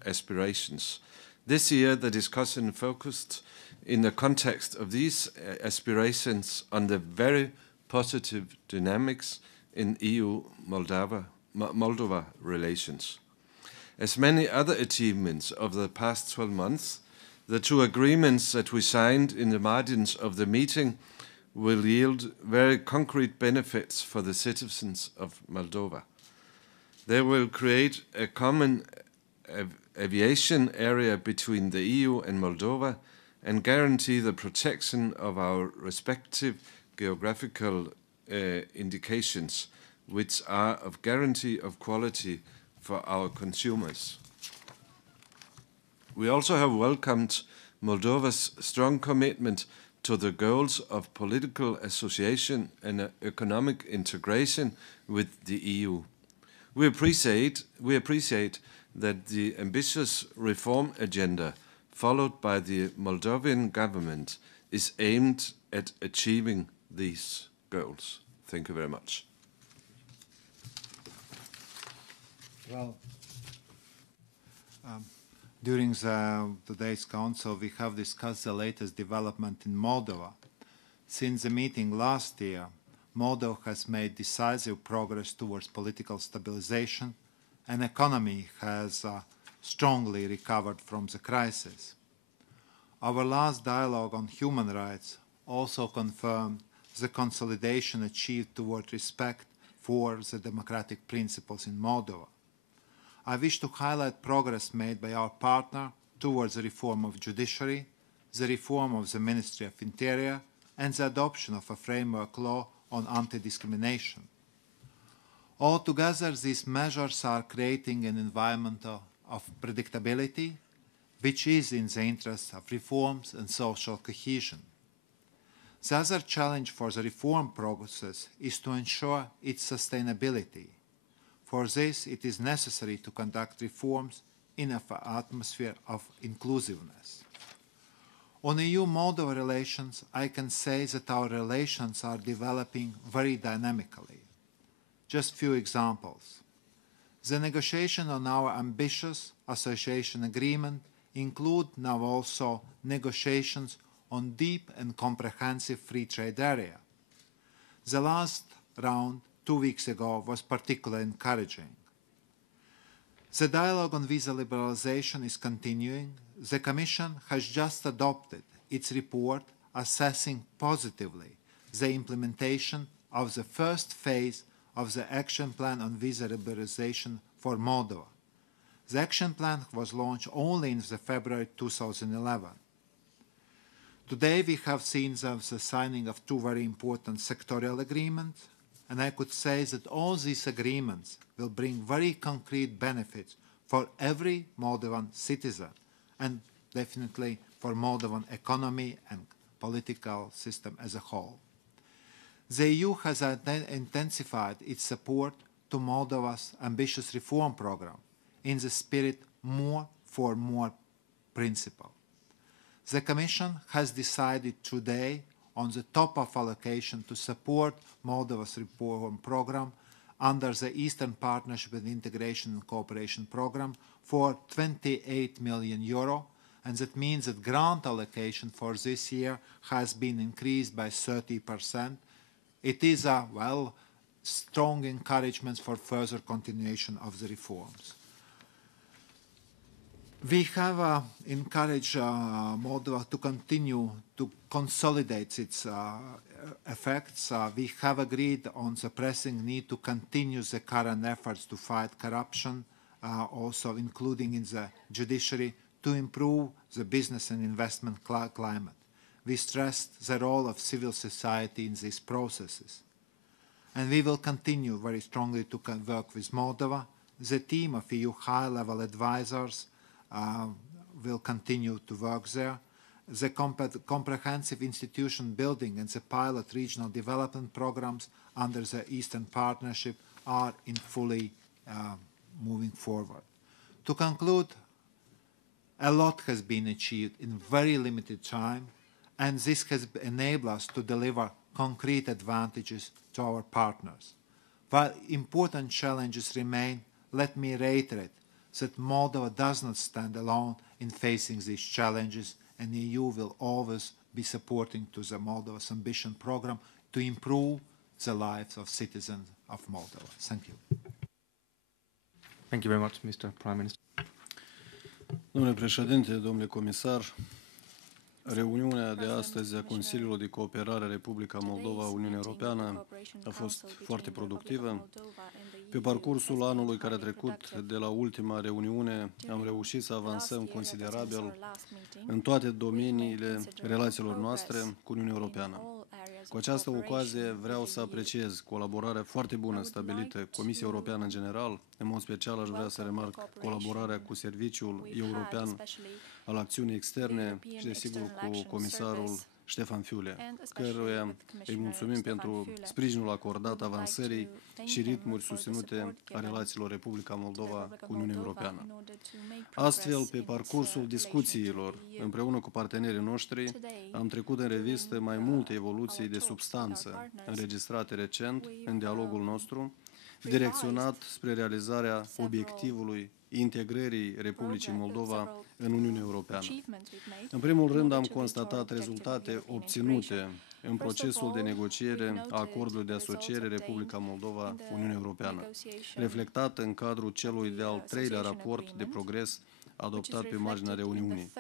aspirations. This year, the discussion focused in the context of these aspirations on the very positive dynamics in EU-Moldova relations. As many other achievements of the past 12 months, the two agreements that we signed in the margins of the meeting will yield very concrete benefits for the citizens of Moldova. They will create a common aviation area between the EU and Moldova and guarantee the protection of our respective geographical indications, which are of guarantee of quality for our consumers. We also have welcomed Moldova's strong commitment to the goals of political association and economic integration with the EU. We appreciate that the ambitious reform agenda followed by the Moldovan government is aimed at achieving these goals. Thank you very much. Well, during today's council, we have discussed the latest development in Moldova. Since the meeting last year, Moldova has made decisive progress towards political stabilization, and the economy has strongly recovered from the crisis. Our last dialogue on human rights also confirmed the consolidation achieved toward respect for the democratic principles in Moldova. I wish to highlight progress made by our partner towards the reform of judiciary, the reform of the Ministry of Interior, and the adoption of a framework law on anti-discrimination. Altogether, these measures are creating an environment of predictability, which is in the interest of reforms and social cohesion. The other challenge for the reform process is to ensure its sustainability. For this, it is necessary to conduct reforms in an atmosphere of inclusiveness. On EU-Moldova relations, I can say that our relations are developing very dynamically. Just few examples. The negotiation on our ambitious association agreement include now also negotiations on deep and comprehensive free trade area. The last round 2 weeks ago was particularly encouraging. The dialogue on visa liberalization is continuing. The Commission has just adopted its report assessing positively the implementation of the first phase of the Action Plan on Visa Liberalization for Moldova. The Action Plan was launched only in February 2011. Today we have seen the signing of 2 very important sectorial agreements, and I could say that all these agreements will bring very concrete benefits for every Moldovan citizen and definitely for Moldovan economy and political system as a whole. The EU has intensified its support to Moldova's ambitious reform program in the spirit more for more principle. The Commission has decided today on the top of allocation to support Moldova's reform program under the Eastern Partnership and Integration and Cooperation Program for 28 million euro, and that means that grant allocation for this year has been increased by 30%. It is a, well, strong encouragement for further continuation of the reforms. We have encouraged Moldova to continue to consolidate its effects. We have agreed on the pressing need to continue the current efforts to fight corruption, also including in the judiciary, to improve the business and investment climate. We stressed the role of civil society in these processes. And we will continue very strongly to work with Moldova. The team of EU high-level advisors will continue to work there. The comprehensive institution building and the pilot regional development programs under the Eastern Partnership are in fully moving forward. To conclude, a lot has been achieved in very limited time, and this has enabled us to deliver concrete advantages to our partners. While important challenges remain, let me reiterate that Moldova does not stand alone in facing these challenges, and the EU will always be supporting to the Moldova's ambition program to improve the lives of citizens of Moldova. Thank you. Thank you very much, Mr. Prime Minister. Domnule președinte, domnule comisar, reuniunea de astăzi a Consiliului de Cooperare Republica Moldova-Uniunea Europeană a fost foarte productivă. Pe parcursul anului care a trecut de la ultima reuniune, am reușit să avansăm considerabil în toate domeniile relațiilor noastre cu Uniunea Europeană. Cu această ocazie vreau să apreciez colaborarea foarte bună stabilită cu Comisia Europeană în general. În mod special aș vrea să remarc colaborarea cu Serviciul European al Acțiunii Externe și, desigur, cu comisarul Ștefan Fiule, căruia îi mulțumim pentru sprijinul acordat avansării și ritmuri susținute a relațiilor Republica Moldova cu Uniunea Europeană. Astfel, pe parcursul discuțiilor împreună cu partenerii noștri, am trecut în revistă mai multe evoluții de substanță înregistrate recent în dialogul nostru, direcționat spre realizarea obiectivului integrării Republicii Moldova în Uniunea Europeană. În primul rând, am constatat rezultate obținute în procesul de negociere a acordului de asociere Republica Moldova-Uniunea Europeană, reflectat în cadrul celui de-al treilea raport de progres adoptat pe marginea reuniunii.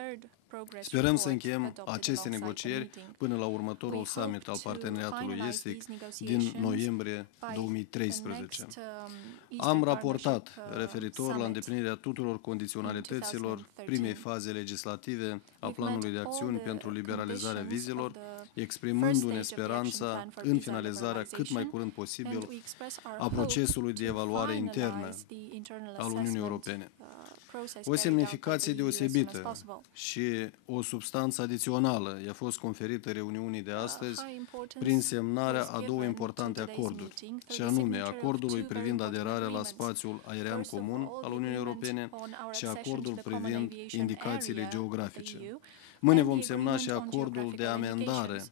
Sperăm să încheiem aceste negocieri până la următorul summit al Parteneriatului Estic din noiembrie 2013. Am raportat referitor la îndeplinirea tuturor condiționalităților primei faze legislative a planului de acțiuni pentru liberalizarea vizelor, exprimându-ne speranța în finalizarea cât mai curând posibil a procesului de evaluare internă al Uniunii Europene. O semnificație deosebită și o substanță adițională i-a fost conferită reuniunii de astăzi prin semnarea a două importante acorduri, și anume acordului privind aderarea la spațiul aerian comun al Uniunii Europene și acordul privind indicațiile geografice. Mâine vom semna și acordul de amendare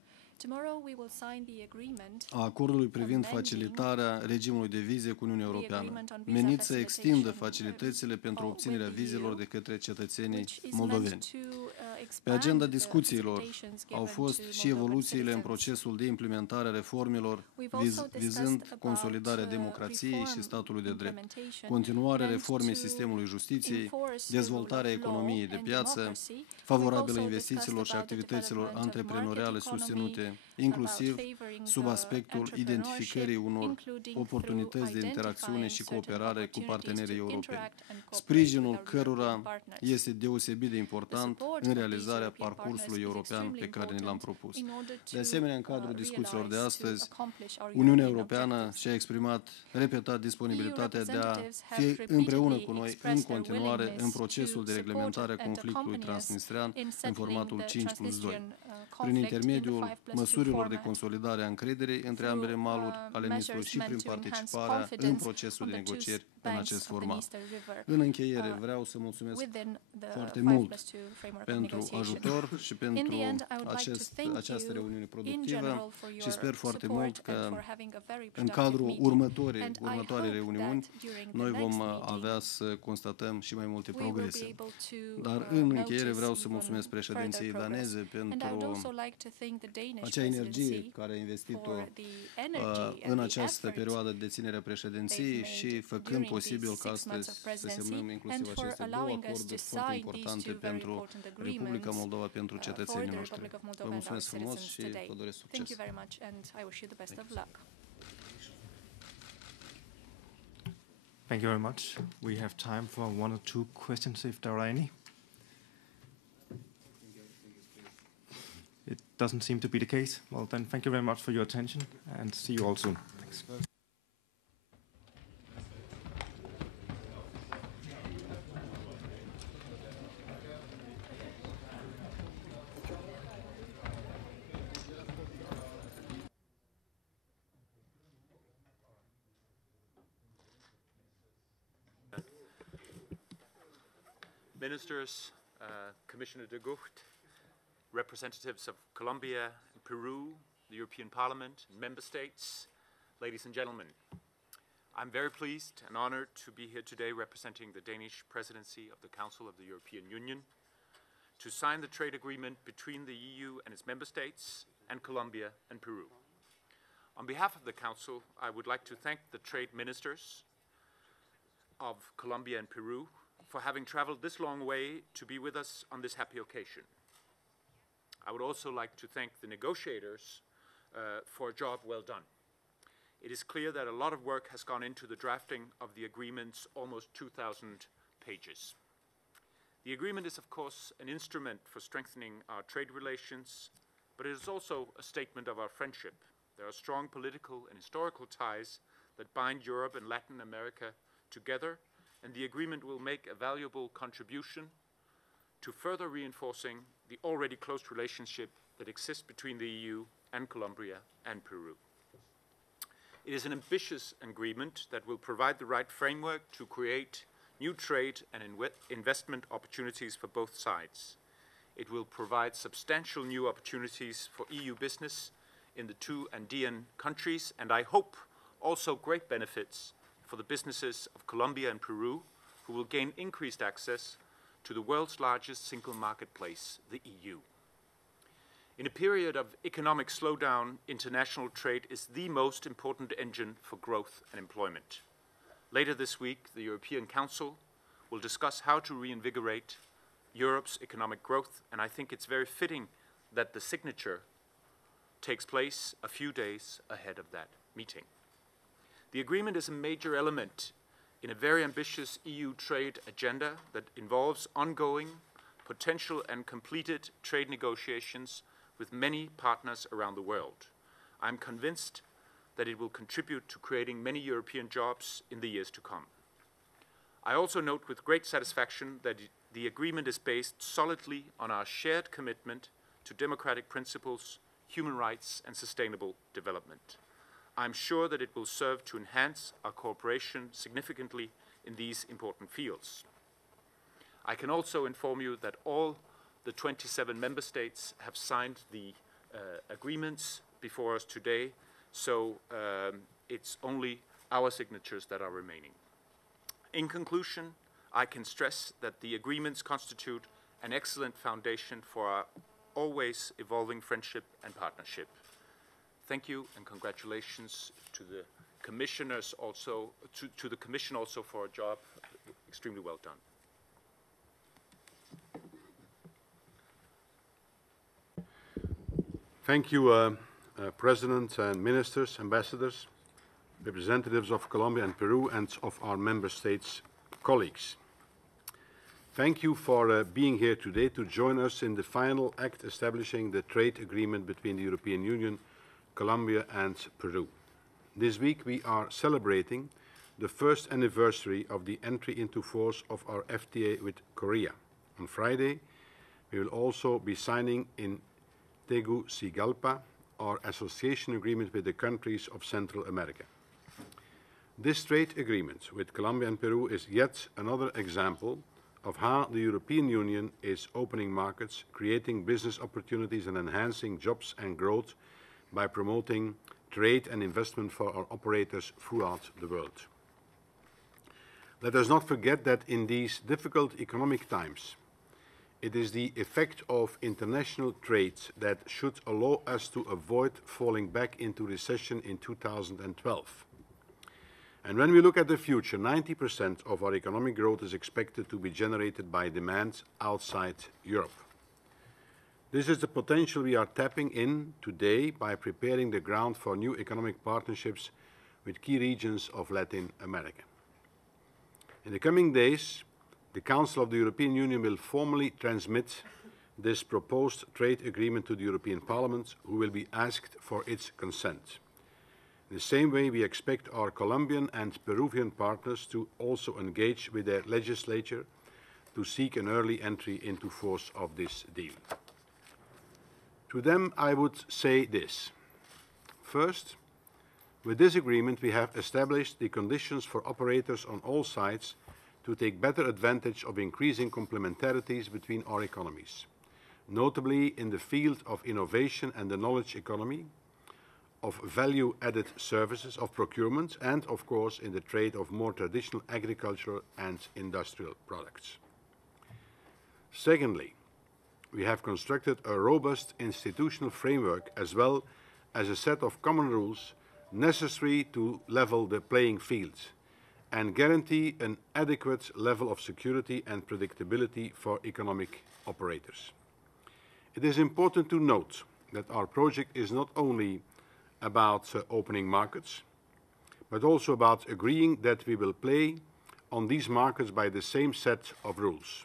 a acordului privind facilitarea regimului de vize cu Uniunea Europeană, menit să extindă facilitățile pentru obținerea vizelor de către cetățenii moldoveni. Pe agenda discuțiilor au fost și evoluțiile în procesul de implementare a reformelor vizând consolidarea democrației și statului de drept, continuarea reformei sistemului justiției, dezvoltarea economiei de piață, favorabilă investițiilor și activităților antreprenoriale susținute dezbatere, inclusiv sub aspectul identificării unor oportunități de interacțiune și cooperare cu partenerii europeni, sprijinul cărora este deosebit de important în realizarea parcursului european pe care ni l-am propus. De asemenea, în cadrul discuțiilor de astăzi, Uniunea Europeană și-a exprimat repetat disponibilitatea de a fi împreună cu noi în continuare în procesul de reglementare a conflictului transnistrean în formatul 5+2, prin intermediul măsurilor de consolidare a încrederii între ambele maluri ale Nistrului și prin participarea în procesul de negocieri în acest format. În încheiere, vreau să mulțumesc foarte mult pentru ajutor și pentru această reuniune productivă și sper foarte mult că în cadrul următoarei reuniuni noi vom avea să constatăm și mai multe progrese. Dar în încheiere vreau să mulțumesc președinției daneze pentru acea energie care a investit-o în această perioadă de deținere a președinției și făcând posibil ca astăzi să semnăm inclusiv aceste două acorduri foarte importante pentru Republica Moldova, pentru cetățenii noștri. Vă mulțumesc frumos și vă doresc succes. Thank you very much. We have time for one or two questions if there are any. It doesn't seem to be the case. Well, then thank you very much for your attention and see you all soon. Thanks. Ministers, Commissioner de Gucht, representatives of Colombia and Peru, the European Parliament, and member states, ladies and gentlemen. I'm very pleased and honored to be here today representing the Danish presidency of the Council of the European Union to sign the trade agreement between the EU and its member states and Colombia and Peru. On behalf of the Council, I would like to thank the trade ministers of Colombia and Peru for having traveled this long way to be with us on this happy occasion. I would also like to thank the negotiators for a job well done. It is clear that a lot of work has gone into the drafting of the agreement's almost 2,000 pages. The agreement is, of course, an instrument for strengthening our trade relations, but it is also a statement of our friendship. There are strong political and historical ties that bind Europe and Latin America together, and the agreement will make a valuable contribution to further reinforcing the already close relationship that exists between the EU and Colombia and Peru. It is an ambitious agreement that will provide the right framework to create new trade and investment opportunities for both sides. It will provide substantial new opportunities for EU business in the two Andean countries, and I hope also great benefits for the businesses of Colombia and Peru, who will gain increased access to the world's largest single marketplace, the EU. In a period of economic slowdown, international trade is the most important engine for growth and employment. Later this week, the European Council will discuss how to reinvigorate Europe's economic growth, and I think it's very fitting that the signature takes place a few days ahead of that meeting. The agreement is a major element in a very ambitious EU trade agenda that involves ongoing, potential and completed trade negotiations with many partners around the world. I'm convinced that it will contribute to creating many European jobs in the years to come. I also note with great satisfaction that the agreement is based solidly on our shared commitment to democratic principles, human rights and sustainable development. I'm sure that it will serve to enhance our cooperation significantly in these important fields. I can also inform you that all the 27 member states have signed the agreements before us today, so it's only our signatures that are remaining. In conclusion, I can stress that the agreements constitute an excellent foundation for our always evolving friendship and partnership. Thank you and congratulations to the commissioners also, to the Commission also for a job extremely well done. Thank you, President and Ministers, Ambassadors, representatives of Colombia and Peru, and of our Member States colleagues. Thank you for being here today to join us in the final act establishing the trade agreement between the European Union, Colombia and Peru. This week we are celebrating the first anniversary of the entry into force of our FTA with Korea. On Friday, we will also be signing in Tegucigalpa our association agreement with the countries of Central America. This trade agreement with Colombia and Peru is yet another example of how the European Union is opening markets, creating business opportunities and enhancing jobs and growth by promoting trade and investment for our operators throughout the world. Let us not forget that in these difficult economic times, it is the effect of international trade that should allow us to avoid falling back into recession in 2012. And when we look at the future, 90% of our economic growth is expected to be generated by demand outside Europe. This is the potential we are tapping in today by preparing the ground for new economic partnerships with key regions of Latin America. In the coming days, the Council of the European Union will formally transmit this proposed trade agreement to the European Parliament, who will be asked for its consent. In the same way, we expect our Colombian and Peruvian partners to also engage with their legislature to seek an early entry into force of this deal. To them, I would say this. First, with this agreement, we have established the conditions for operators on all sides to take better advantage of increasing complementarities between our economies, notably in the field of innovation and the knowledge economy, of value-added services, of procurement, and, of course, in the trade of more traditional agricultural and industrial products. Secondly, we have constructed a robust institutional framework as well as a set of common rules necessary to level the playing field and guarantee an adequate level of security and predictability for economic operators. It is important to note that our project is not only about opening markets, but also about agreeing that we will play on these markets by the same set of rules.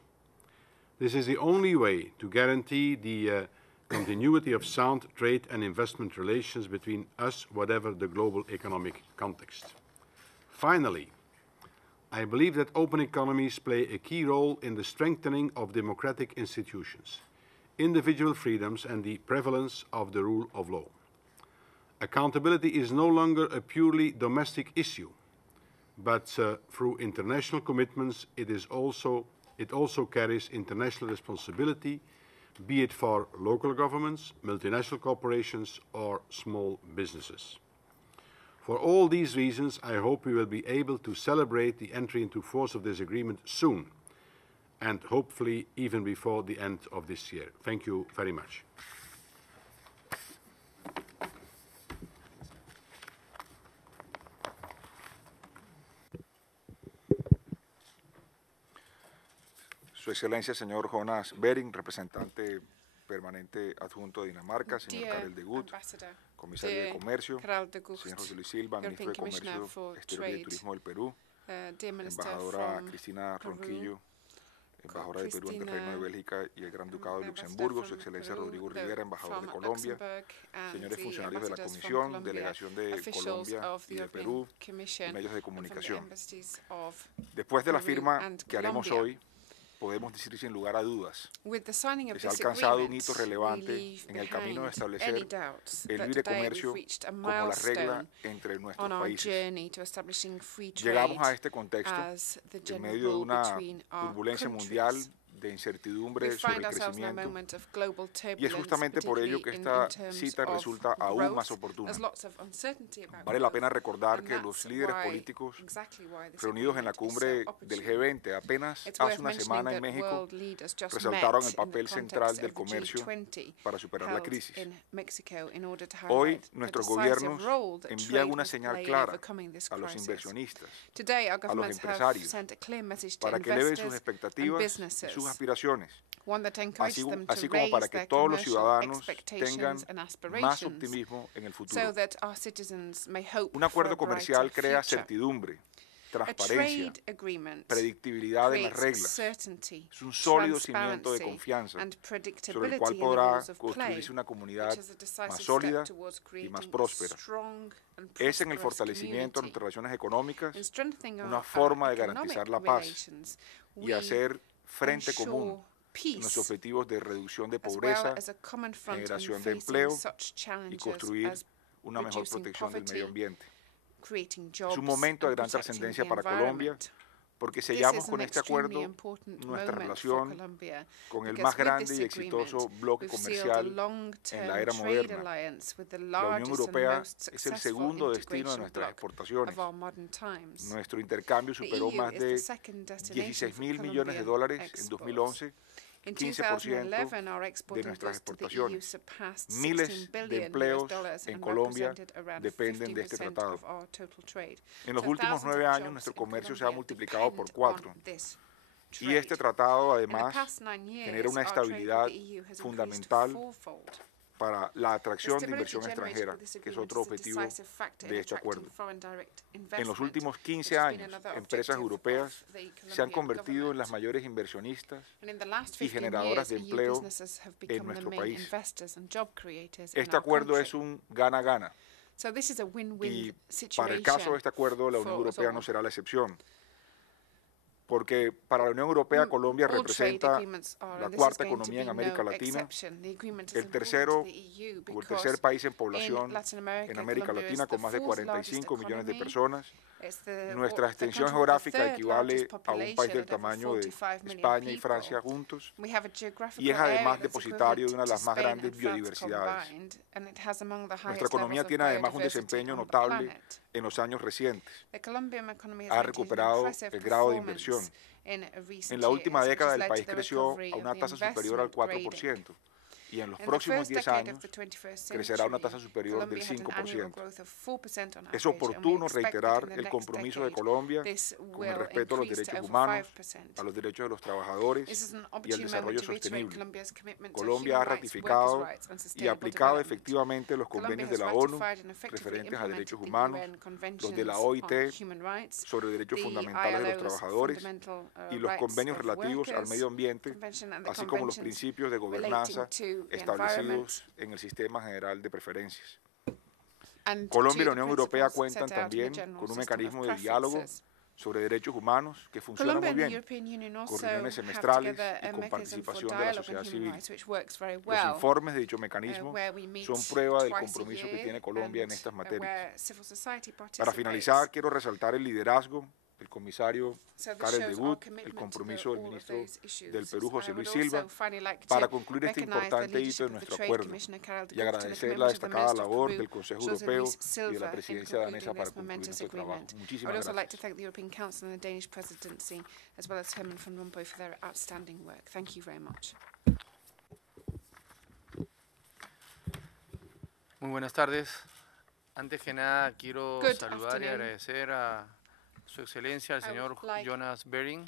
This is the only way to guarantee the continuity of sound trade and investment relations between us, whatever the global economic context. Finally, I believe that open economies play a key role in the strengthening of democratic institutions, individual freedoms, and the prevalence of the rule of law. Accountability is no longer a purely domestic issue, but through international commitments, it also carries international responsibility, be it for local governments, multinational corporations, or small businesses. For all these reasons, I hope we will be able to celebrate the entry into force of this agreement soon, and hopefully even before the end of this year. Thank you very much. Su Excelencia, señor Jonas Bering, representante permanente adjunto de Dinamarca, señor Karel de Gucht, comisario de Comercio, señor José Luis Silva, ministro de Comercio Exterior y de Turismo del Perú, embajadora Cristina Ronquillo, embajadora de Perú ante el Reino de Bélgica y el Gran Ducado de Luxemburgo, su Excelencia Rodrigo Rivera, embajador de Colombia, señores funcionarios de la Comisión, delegación de Colombia y de Perú, y medios de comunicación. Después de la firma que haremos hoy, podemos decir sin lugar a dudas que se ha alcanzado un hito relevante en el camino de establecer el libre comercio como la regla entre nuestros países. Llegamos a este contexto en medio de una turbulencia mundial de incertidumbre sobre el crecimiento, y es justamente por ello que esta cita resulta aún más oportuna. Vale la pena recordar que los líderes políticos reunidos en la cumbre del G20 apenas hace una semana en México resaltaron el papel central del comercio para superar la crisis. Hoy nuestros gobiernos envían una señal clara a los inversionistas, a los empresarios, para que eleven sus expectativas y sus aspiraciones, así como para que todos los ciudadanos tengan más optimismo en el futuro. Un acuerdo comercial crea certidumbre, transparencia, predictibilidad en las reglas. Es un sólido cimiento de confianza sobre el cual podrá construirse una comunidad más sólida y más próspera. Es en el fortalecimiento de nuestras relaciones económicas una forma de garantizar la paz y hacer frente común en los objetivos de reducción de pobreza, generación de empleo y construir una mejor protección del medio ambiente. Es un momento de gran trascendencia para Colombia porque sellamos con este acuerdo nuestra relación con el más grande y exitoso bloque comercial en la era moderna. La Unión Europea es el segundo destino de nuestras exportaciones. Nuestro intercambio superó más de 16.000 millones de dólares en 2011, 15% de nuestras exportaciones. Miles de empleos en Colombia dependen de este tratado. En los últimos 9 años, nuestro comercio se ha multiplicado por 4. Y este tratado, además, genera una estabilidad fundamental para la atracción de inversión extranjera, que es otro objetivo de este acuerdo. En los últimos 15 años, empresas europeas se han convertido en las mayores inversionistas y generadoras de empleo en nuestro país. Este acuerdo es un gana-gana. Y para el caso de este acuerdo, la Unión Europea no será la excepción. Porque para la Unión Europea, Colombia representa la cuarta economía en América Latina, el tercer país en población en América Latina, con más de 45 millones de personas. Nuestra extensión geográfica equivale a un país del tamaño de España y Francia juntos, y es además depositario de una de las más grandes biodiversidades. Nuestra economía tiene además un desempeño notable en los años recientes. Ha recuperado el grado de inversión. En la última década el país creció a una tasa superior al 4%. Y en los próximos 10 años crecerá a una tasa superior del 5%. Es oportuno reiterar el compromiso de Colombia con el respeto a los derechos humanos, a los derechos de los trabajadores y al desarrollo sostenible. Colombia ha ratificado y aplicado efectivamente los convenios de la ONU referentes a derechos humanos, los de la OIT sobre derechos fundamentales de los trabajadores y los convenios relativos al medio ambiente, así como los principios de gobernanza establecidos en el Sistema General de Preferencias. Colombia y la Unión Europea cuentan también con un mecanismo de diálogo sobre derechos humanos que funciona muy bien, con reuniones semestrales y con participación de la sociedad civil. Los informes de dicho mecanismo son prueba del compromiso que tiene Colombia en estas materias. Para finalizar, quiero resaltar el liderazgo del comisario Karel de Gucht, el compromiso del ministro del Perú, José Luis Silva, para concluir este importante hito de nuestro acuerdo y agradecer la destacada labor del Consejo Europeo y de la presidencia danesa para concluir nuestro trabajo. Muchísimas gracias. Muy buenas tardes. Antes que nada, quiero saludar y agradecer a Su Excelencia, al señor Jonas Bering,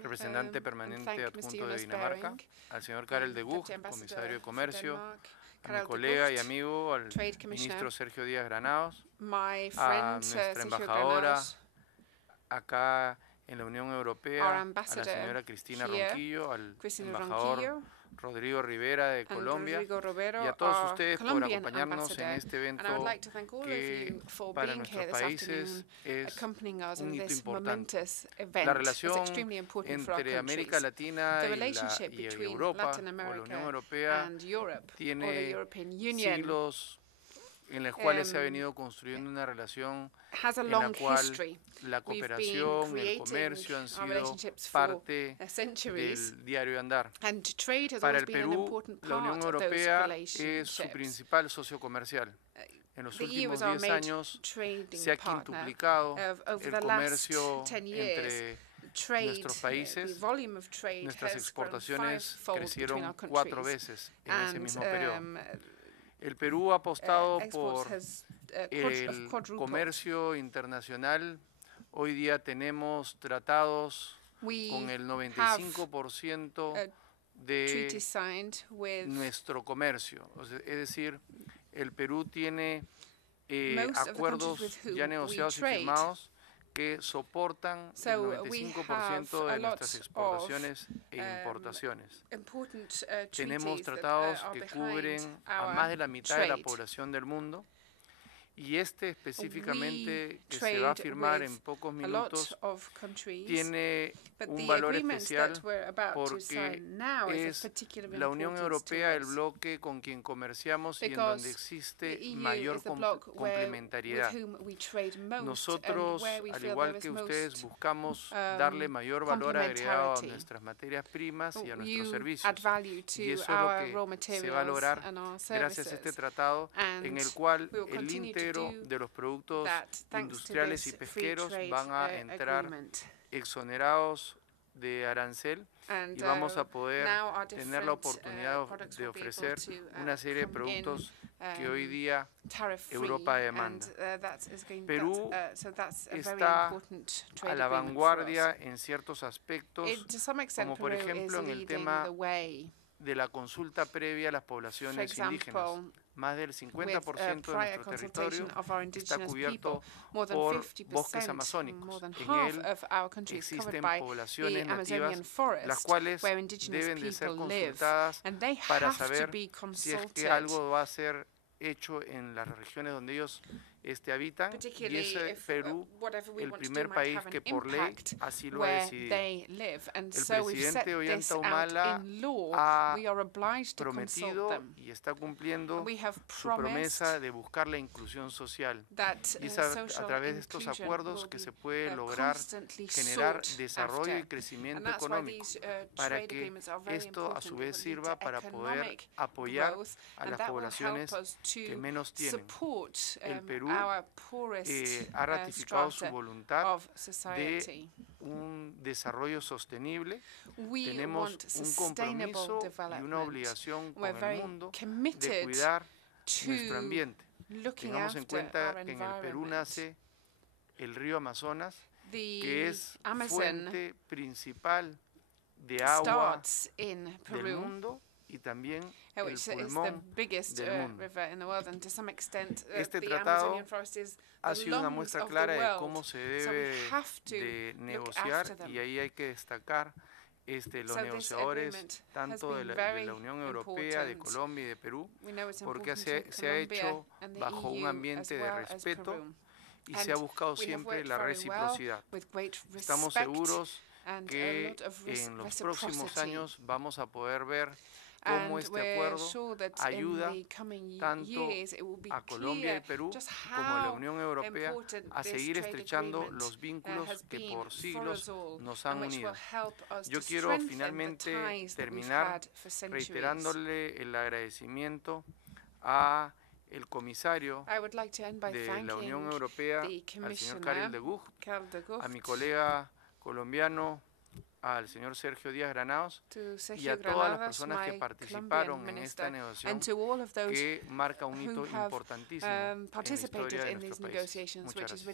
representante permanente adjunto de Dinamarca, al señor Karel de Gucht, comisario de Comercio, a mi colega y amigo, al ministro Sergio Díaz Granados, a nuestra embajadora acá en la Unión Europea, a la señora Cristina Ronquillo, al embajador Rodrigo Rivera de Colombia y a todos ustedes por acompañarnos en este evento que para nuestros países es un hito importante. La relación entre América Latina y Europa, o la Unión Europea, tiene siglos en los cuales se ha venido construyendo una relación en la cual la cooperación, el comercio han sido parte del diario andar. Para el Perú, la Unión Europea es su principal socio comercial. En los últimos 10 años se ha quintuplicado el comercio entre nuestros países. Nuestras exportaciones crecieron 4 veces en ese mismo periodo. El Perú ha apostado por el comercio internacional. Hoy día tenemos tratados con el 95% de nuestro comercio. O sea, es decir, el Perú tiene acuerdos ya negociados y firmados que soportan el 95% de nuestras exportaciones e importaciones. Tenemos tratados que cubren a más de la mitad de la población del mundo, y específicamente, que se va a firmar en pocos minutos, tiene un valor especial porque es la Unión Europea el bloque con quien comerciamos y en donde existe mayor complementariedad. Nosotros, al igual que ustedes, buscamos darle mayor valor agregado a nuestras materias primas y a nuestros servicios. Y eso es lo que se va a lograr gracias a este tratado, en el cual el íntegro de los productos industriales y pesqueros van a entrar exonerados de arancel, y vamos a poder tener la oportunidad de ofrecer una serie de productos que hoy día Europa demanda. Perú está a la vanguardia en ciertos aspectos, como por ejemplo en el tema de la consulta previa a las poblaciones indígenas. Más del 50% de nuestro territorio está cubierto por bosques amazónicos. En él existen poblaciones nativas, las cuales deben de ser consultadas para saber si es que algo va a ser hecho en las regiones donde ellos habitan, y es Perú el primer país que por ley así lo ha decidido. El presidente Ollanta Humala ha prometido y está cumpliendo su promesa de buscar la inclusión social, y es a través de estos acuerdos que se puede lograr generar desarrollo y crecimiento económico, para que esto a su vez sirva para poder apoyar a las poblaciones que menos tienen. El Perú ha ratificado su voluntad de un desarrollo sostenible. Tenemos un compromiso y una obligación con el mundo de cuidar nuestro ambiente. Tengamos en cuenta que en el Perú nace el río Amazonas, que es fuente principal de agua del mundo y también el pulmón del mundo. Este tratado ha sido una muestra clara de cómo se debe de negociar, y ahí hay que destacar los negociadores tanto de la Unión Europea, de Colombia y de Perú, porque se ha hecho bajo un ambiente de respeto y se ha buscado siempre la reciprocidad. Estamos seguros que en los próximos años vamos a poder ver cómo este acuerdo ayuda tanto a Colombia y Perú como a la Unión Europea a seguir estrechando los vínculos que por siglos nos han unido. Yo quiero finalmente terminar reiterándole el agradecimiento a el comisario de la Unión Europea, al señor Karel de Gucht, a mi colega colombiano, al señor Sergio Díaz Granados, y a todas las personas que participaron en esta negociación, que marca un hito importantísimo en la historia de nuestro país. Muchas gracias.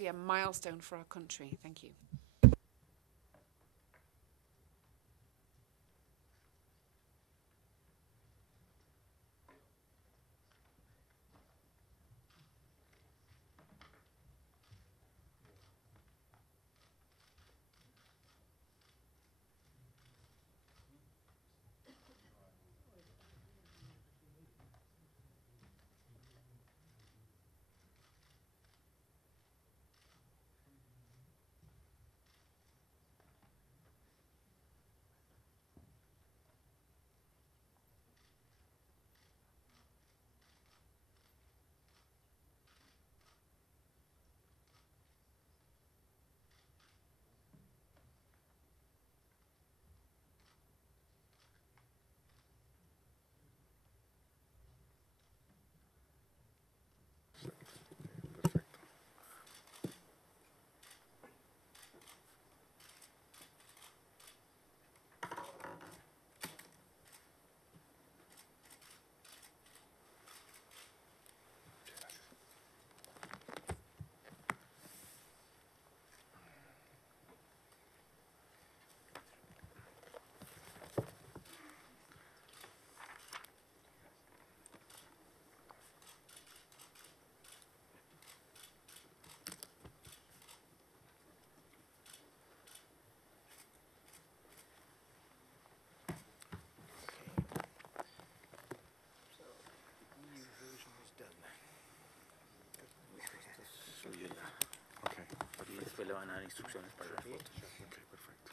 van a dar instrucciones para la foto. Ok, perfecto.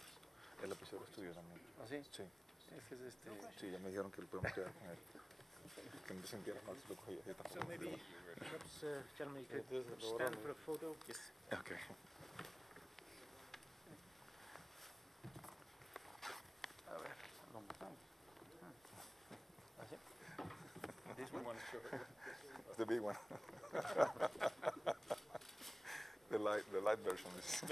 Él lo puso el estudio también. ¿Ah, sí? Sí. Este es este. Sí, ya me dijeron que lo podemos quedar con él. Que no te sintieras mal si lo cogía. Yo tampoco. So maybe, perhaps, gentlemen, you could stand for a photo. Yes. Okay. A ver, lo mostramos. ¿Así? This one is short. The big one. the light version is.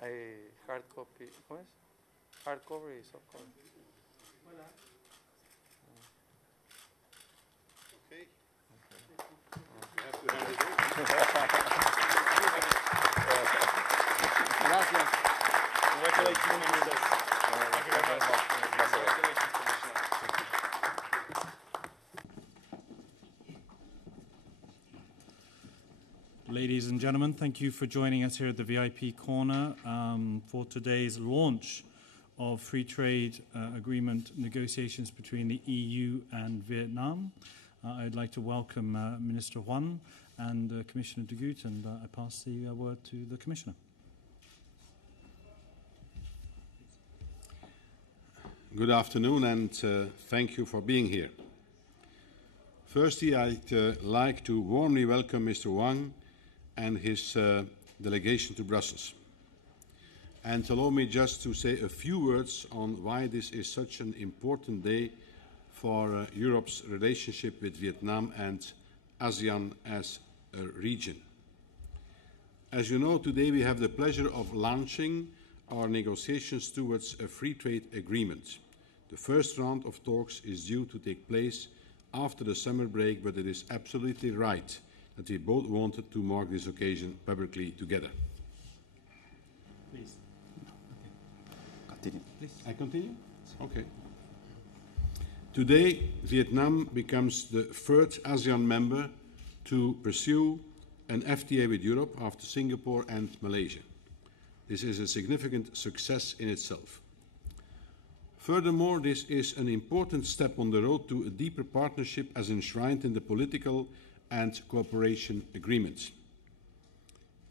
Hay hard copy. ¿Cómo es? Hardcover y softcover. Okay. Gracias. Congratulations, Ministers. Thank you very much. Congratulations, Commissioner. Ladies and gentlemen, thank you for joining us here at the VIP Corner for today's launch of free trade agreement negotiations between the EU and Vietnam. I'd like to welcome Minister Huan and Commissioner de Gucht, and I pass the word to the Commissioner. Good afternoon, and thank you for being here. Firstly, I'd like to warmly welcome Mr. Wang and his delegation to Brussels. And allow me just to say a few words on why this is such an important day for Europe's relationship with Vietnam and ASEAN as a region. As you know, today we have the pleasure of launching our negotiations towards a free trade agreement. The first round of talks is due to take place after the summer break, but it is absolutely right that we both wanted to mark this occasion publicly together. Please. Continue. Please. I continue? Okay. Today, Vietnam becomes the third ASEAN member to pursue an FTA with Europe after Singapore and Malaysia. This is a significant success in itself. Furthermore, this is an important step on the road to a deeper partnership as enshrined in the political and cooperation agreements.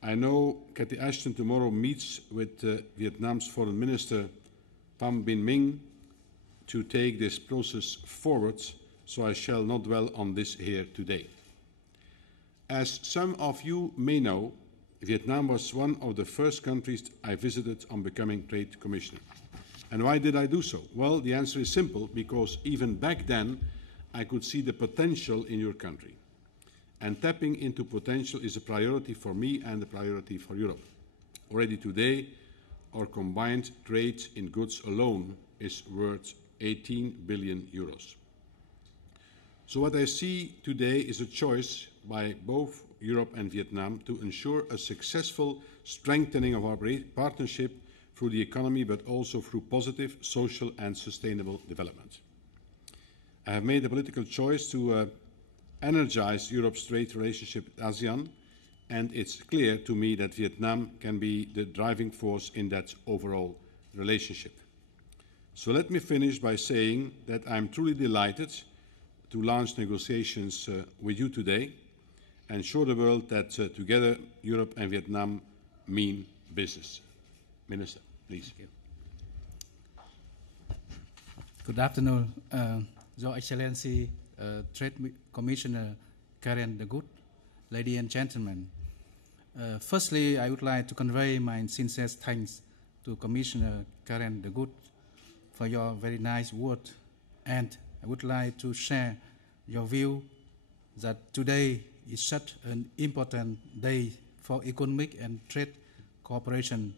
I know Cathy Ashton tomorrow meets with Vietnam's Foreign Minister Pham Binh Minh to take this process forward, so I shall not dwell on this here today. As some of you may know, Vietnam was one of the first countries I visited on becoming Trade Commissioner. And why did I do so? Well, the answer is simple, because even back then I could see the potential in your country. And tapping into potential is a priority for me and a priority for Europe. Already today, our combined trade in goods alone is worth 18 billion euros. So what I see today is a choice by both Europe and Vietnam to ensure a successful strengthening of our partnership through the economy, but also through positive social and sustainable development. I have made the political choice to energize Europe's trade relationship with ASEAN, and it's clear to me that Vietnam can be the driving force in that overall relationship. So let me finish by saying that I'm truly delighted to launch negotiations with you today and show the world that together Europe and Vietnam mean business. Minister, please. Good afternoon, Your Excellency, Trade Commissioner Karen de Gucht, ladies and gentlemen. Firstly, I would like to convey my sincere thanks to Commissioner Karen de Gucht for your very nice word, and I would like to share your view that today is such an important day for economic and trade cooperation,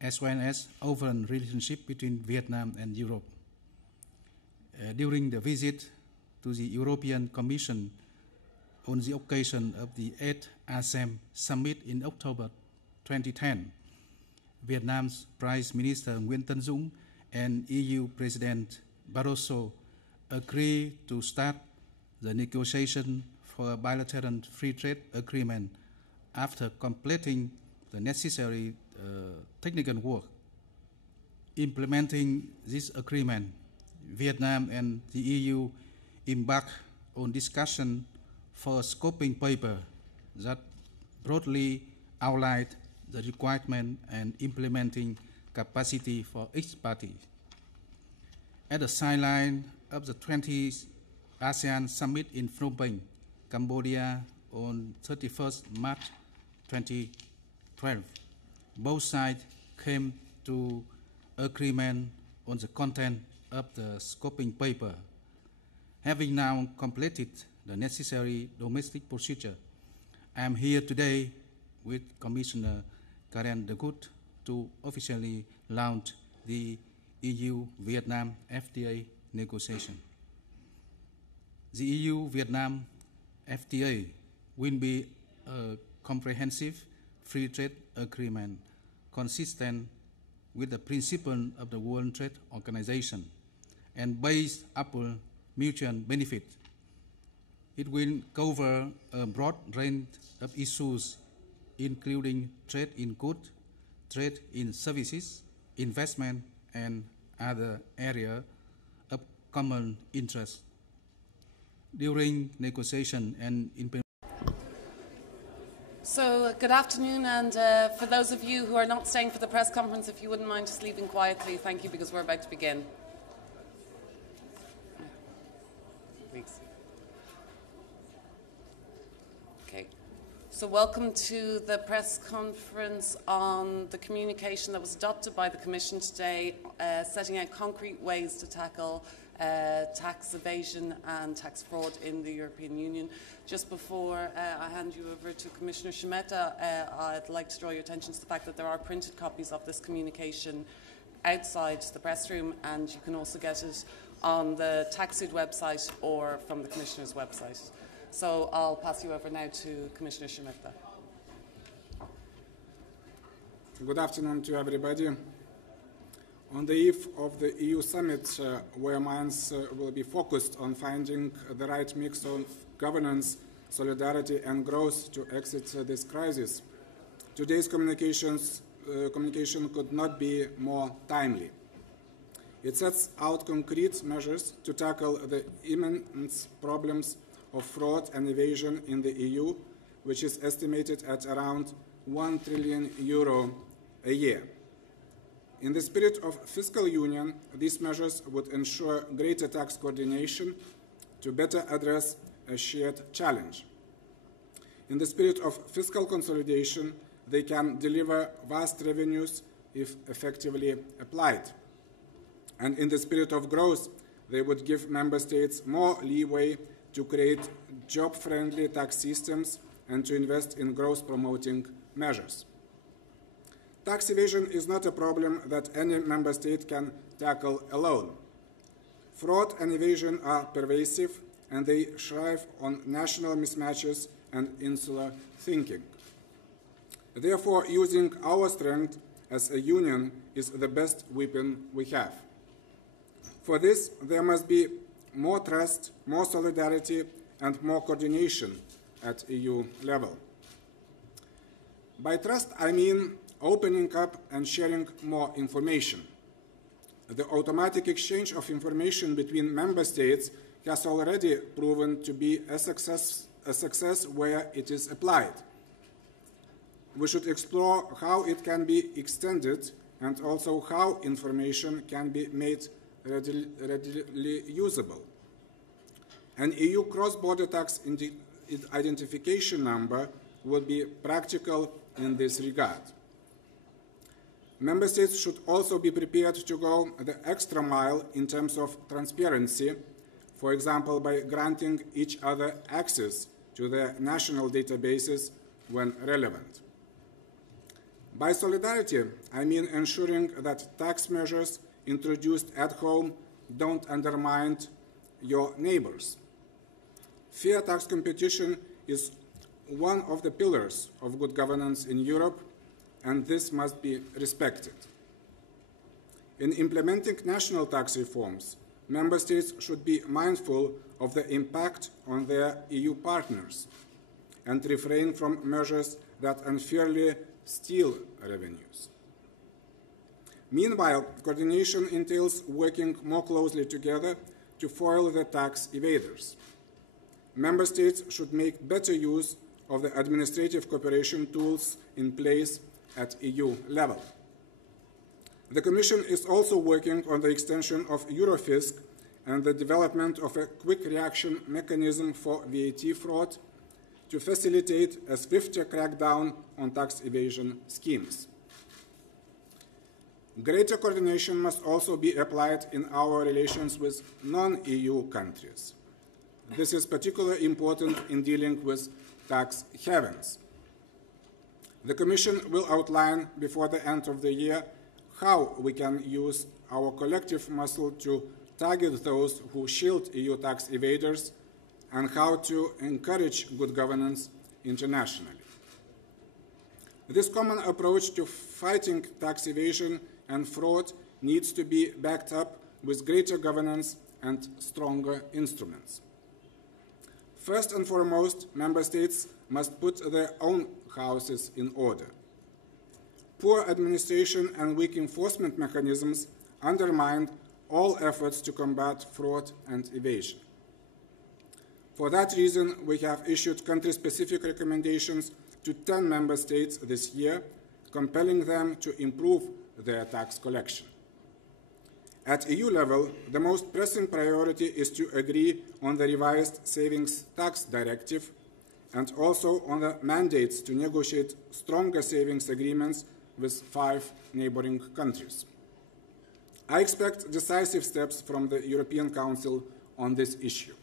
as well as overall relationship between Vietnam and Europe. During the visit to the European Commission on the occasion of the 8th ASEM Summit in October 2010, Vietnam's Prime Minister Nguyễn Tấn Dũng and EU President Barroso agreed to start the negotiation for a bilateral free trade agreement after completing the necessary technical work. Implementing this agreement, Vietnam and the EU embarked on discussion for a scoping paper that broadly outline the requirement and implementing capacity for each party. At the sideline of the 20th ASEAN Summit in Phnom Penh, Cambodia on 31st March 2012, both sides came to agreement on the content of the scoping paper. Having now completed the necessary domestic procedure, I am here today with Commissioner Karen de Gucht to officially launch the EU-Vietnam FTA negotiation. The EU-Vietnam FTA will be a comprehensive free trade agreement consistent with the principle of the World Trade Organization and based upon mutual benefit. It will cover a broad range of issues, including trade in goods, trade in services, investment, and other areas of common interest. During negotiation and implementation. So, good afternoon, and for those of you who are not staying for the press conference, if you wouldn't mind just leaving quietly, thank you, because we're about to begin. Thanks. Okay. So welcome to the press conference on the communication that was adopted by the Commission today, setting out concrete ways to tackle tax evasion and tax fraud in the European Union. Just before I hand you over to Commissioner Šemeta, I'd like to draw your attention to the fact that there are printed copies of this communication outside the press room, and you can also get it on the TaxSud website or from the Commissioner's website. So I'll pass you over now to Commissioner Šemeta. Good afternoon to everybody. On the eve of the EU summit, where minds will be focused on finding the right mix of governance, solidarity and growth to exit this crisis, today's communication could not be more timely. It sets out concrete measures to tackle the immense problems of fraud and evasion in the EU, which is estimated at around €1 trillion a year. In the spirit of fiscal union, these measures would ensure greater tax coordination to better address a shared challenge. In the spirit of fiscal consolidation, they can deliver vast revenues if effectively applied. And in the spirit of growth, they would give member states more leeway to create job-friendly tax systems and to invest in growth-promoting measures. Tax evasion is not a problem that any member state can tackle alone. Fraud and evasion are pervasive, and they thrive on national mismatches and insular thinking. Therefore, using our strength as a union is the best weapon we have. For this, there must be more trust, more solidarity, and more coordination at EU level. By trust, I mean opening up and sharing more information. The automatic exchange of information between member states has already proven to be a success where it is applied. We should explore how it can be extended and also how information can be made readily usable. An EU cross-border tax identification number would be practical in this regard. Member states should also be prepared to go the extra mile in terms of transparency, for example, by granting each other access to their national databases when relevant. By solidarity, I mean ensuring that tax measures introduced at home don't undermine your neighbors. Fair tax competition is one of the pillars of good governance in Europe, and this must be respected. In implementing national tax reforms, member states should be mindful of the impact on their EU partners and refrain from measures that unfairly steal revenues. Meanwhile, coordination entails working more closely together to foil the tax evaders. Member states should make better use of the administrative cooperation tools in place at EU level. The Commission is also working on the extension of Eurofisc and the development of a quick reaction mechanism for VAT fraud to facilitate a swifter crackdown on tax evasion schemes. Greater coordination must also be applied in our relations with non-EU countries. This is particularly important in dealing with tax havens. The Commission will outline before the end of the year how we can use our collective muscle to target those who shield EU tax evaders and how to encourage good governance internationally. This common approach to fighting tax evasion and fraud needs to be backed up with greater governance and stronger instruments. First and foremost, Member States must put their own houses in order. Poor administration and weak enforcement mechanisms undermine all efforts to combat fraud and evasion. For that reason, we have issued country-specific recommendations to 10 Member States this year, compelling them to improve their tax collection. At EU level, the most pressing priority is to agree on the revised Savings Tax Directive and also on the mandates to negotiate stronger savings agreements with 5 neighboring countries. I expect decisive steps from the European Council on this issue.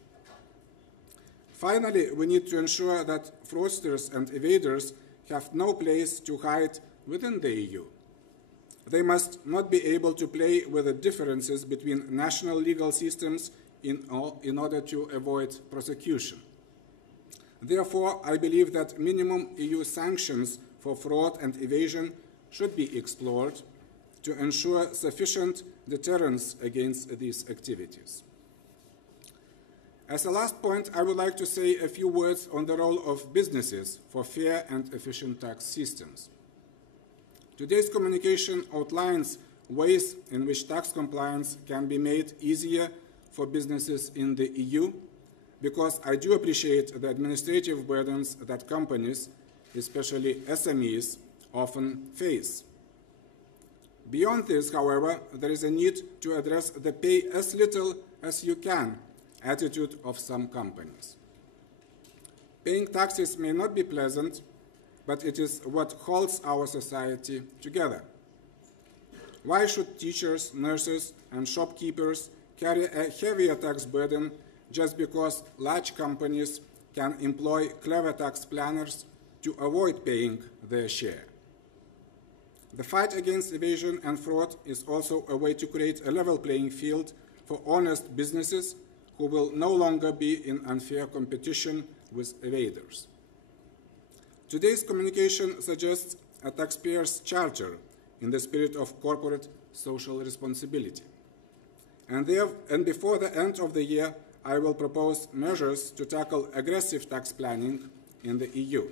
Finally, we need to ensure that fraudsters and evaders have no place to hide within the EU. They must not be able to play with the differences between national legal systems in order to avoid prosecution. Therefore, I believe that minimum EU sanctions for fraud and evasion should be explored to ensure sufficient deterrence against these activities. As a last point, I would like to say a few words on the role of businesses for fair and efficient tax systems. Today's communication outlines ways in which tax compliance can be made easier for businesses in the EU, because I do appreciate the administrative burdens that companies, especially SMEs, often face. Beyond this, however, there is a need to address the pay as little as you can attitude of some companies. Paying taxes may not be pleasant, but it is what holds our society together. Why should teachers, nurses, and shopkeepers carry a heavier tax burden just because large companies can employ clever tax planners to avoid paying their share? The fight against evasion and fraud is also a way to create a level playing field for honest businesses who will no longer be in unfair competition with evaders. Today's communication suggests a taxpayer's charter in the spirit of corporate social responsibility. And before the end of the year, I will propose measures to tackle aggressive tax planning in the EU.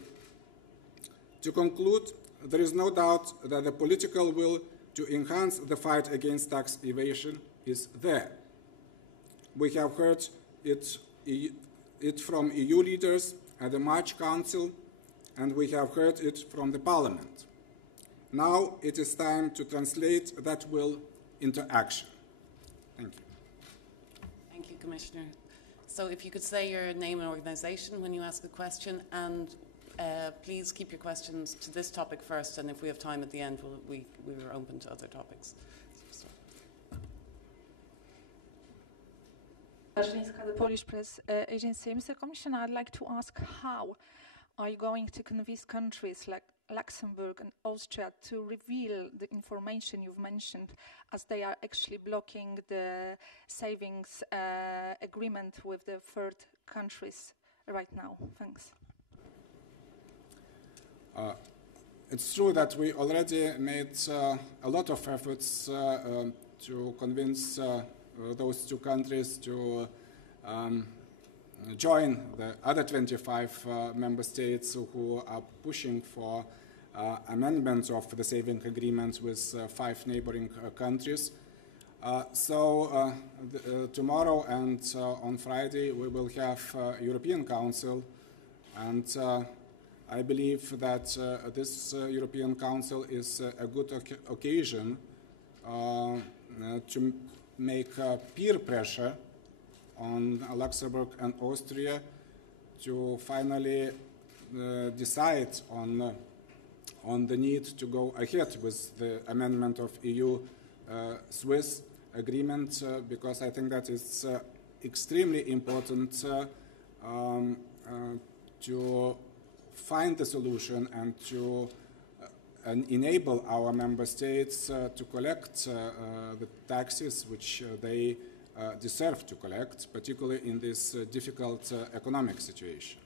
To conclude, there is no doubt that the political will to enhance the fight against tax evasion is there. We have heard it from EU leaders at the March Council, and we have heard it from the Parliament. Now it is time to translate that will into action. Thank you. Thank you, Commissioner. So if you could say your name and organisation when you ask a question, and please keep your questions to this topic first, and if we have time at the end, we are open to other topics. The Polish Press Agency. Mr. Commissioner, I'd like to ask, how are you going to convince countries like Luxembourg and Austria to reveal the information you've mentioned, as they are actually blocking the savings agreement with the third countries right now? Thanks. It's true that we already made a lot of efforts to convince those 2 countries to join the other 25 member states who are pushing for amendments of the saving agreements with 5 neighboring countries. Tomorrow and on Friday we will have European Council, and I believe that this European Council is a good occasion to make peer pressure on Luxembourg and Austria to finally decide on the need to go ahead with the amendment of EU-Swiss agreement, because I think that it's extremely important to find the solution and to enable our member states to collect the taxes which they deserve to collect, particularly in this difficult economic situation.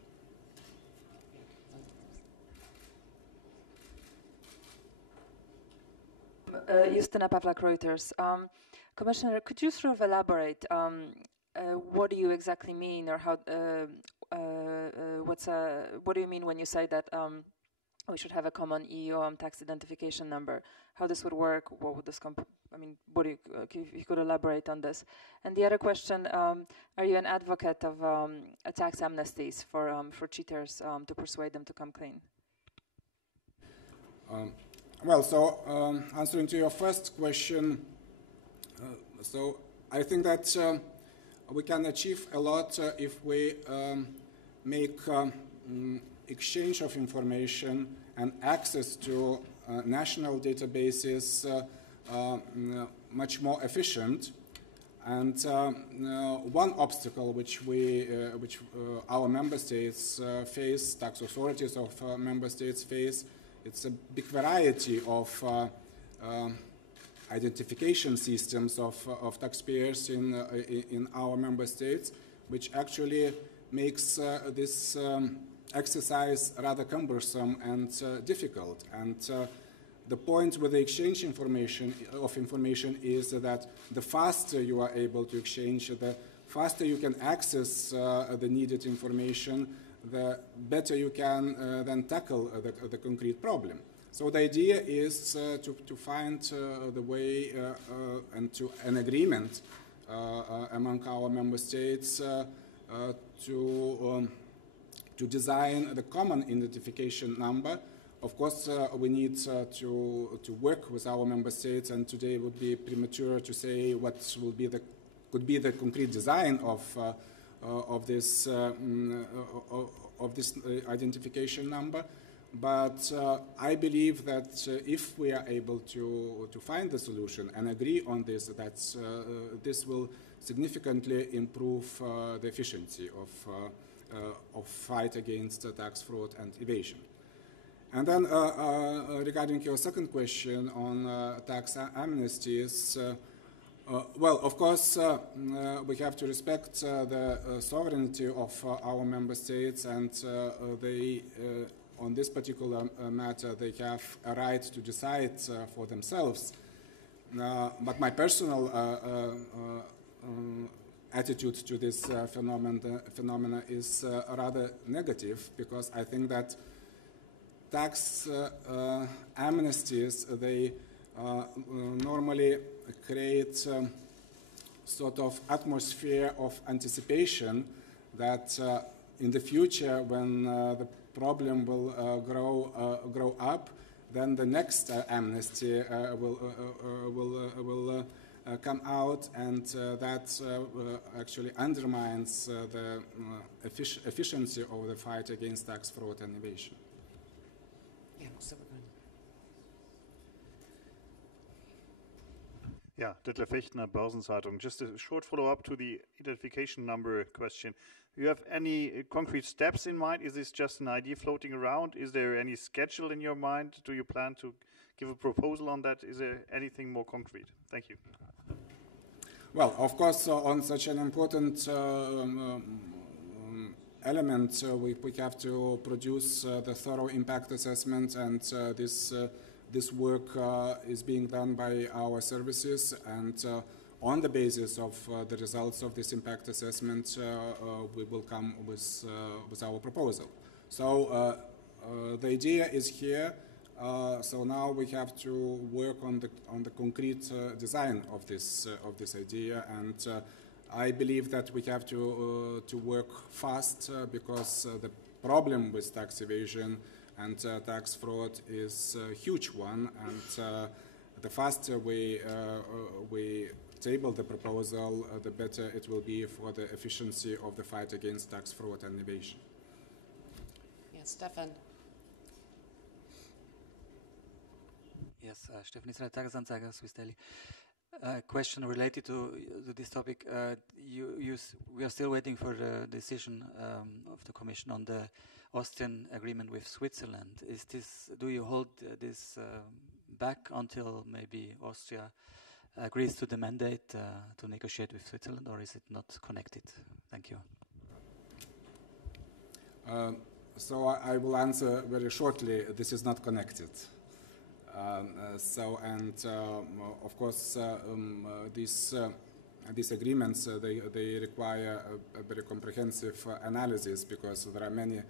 Justina Pavlak, Reuters. Commissioner, could you sort of elaborate what do you exactly mean, or how? What do you mean when you say that we should have a common EU tax identification number? How this would work? What would this I mean, what do you, if you could elaborate on this? And the other question: are you an advocate of tax amnesties for cheaters to persuade them to come clean? Well, so answering to your first question, so I think that we can achieve a lot if we make exchange of information and access to national databases much more efficient. And one obstacle which our member states face, tax authorities of member states face, it's a big variety of identification systems of taxpayers in our member states, which actually makes this exercise rather cumbersome and difficult. And the point with the exchange of information is that the faster you are able to exchange, the faster you can access the needed information, the better you can then tackle the concrete problem. So the idea is to find the way and to an agreement among our member states to design the common identification number. Of course, we need to work with our member states, and today would be premature to say what will be could be the concrete design of this identification number. But I believe that if we are able to find the solution and agree on this, that this will significantly improve the efficiency of fight against tax fraud and evasion. And then regarding your second question on tax amnesties, well, of course, we have to respect the sovereignty of our member states, and they, on this particular matter, they have a right to decide for themselves. But my personal attitude to this phenomena is rather negative, because I think that tax amnesties, they normally create sort of atmosphere of anticipation that in the future, when the problem will grow up, then the next amnesty will come out, and that actually undermines the efficiency of the fight against tax fraud and evasion. Yeah, Detlef Fechtner, Börsenzeitung. Just a short follow-up to the identification number question. Do you have any concrete steps in mind? Is this just an idea floating around? Is there any schedule in your mind? Do you plan to give a proposal on that? Is there anything more concrete? Thank you. Well, of course, on such an important element, we have to produce the thorough impact assessment, and this work is being done by our services, and on the basis of the results of this impact assessment, we will come with our proposal. So the idea is here. So now we have to work on the concrete design of this idea, and I believe that we have to work fast because the problem with tax evasion and tax fraud is a huge one, and the faster we table the proposal, the better it will be for the efficiency of the fight against tax fraud and evasion. Yes, Stefan. Yes, Stefan Israel, Tagesanzeiger, Swiss Daily. Question related to this topic. We are still waiting for the decision of the Commission on the Austrian agreement with Switzerland. Do you hold this back until maybe Austria agrees to the mandate to negotiate with Switzerland, or is it not connected? Thank you. So I will answer very shortly. This is not connected. Of course, these agreements they require a very comprehensive analysis, because there are many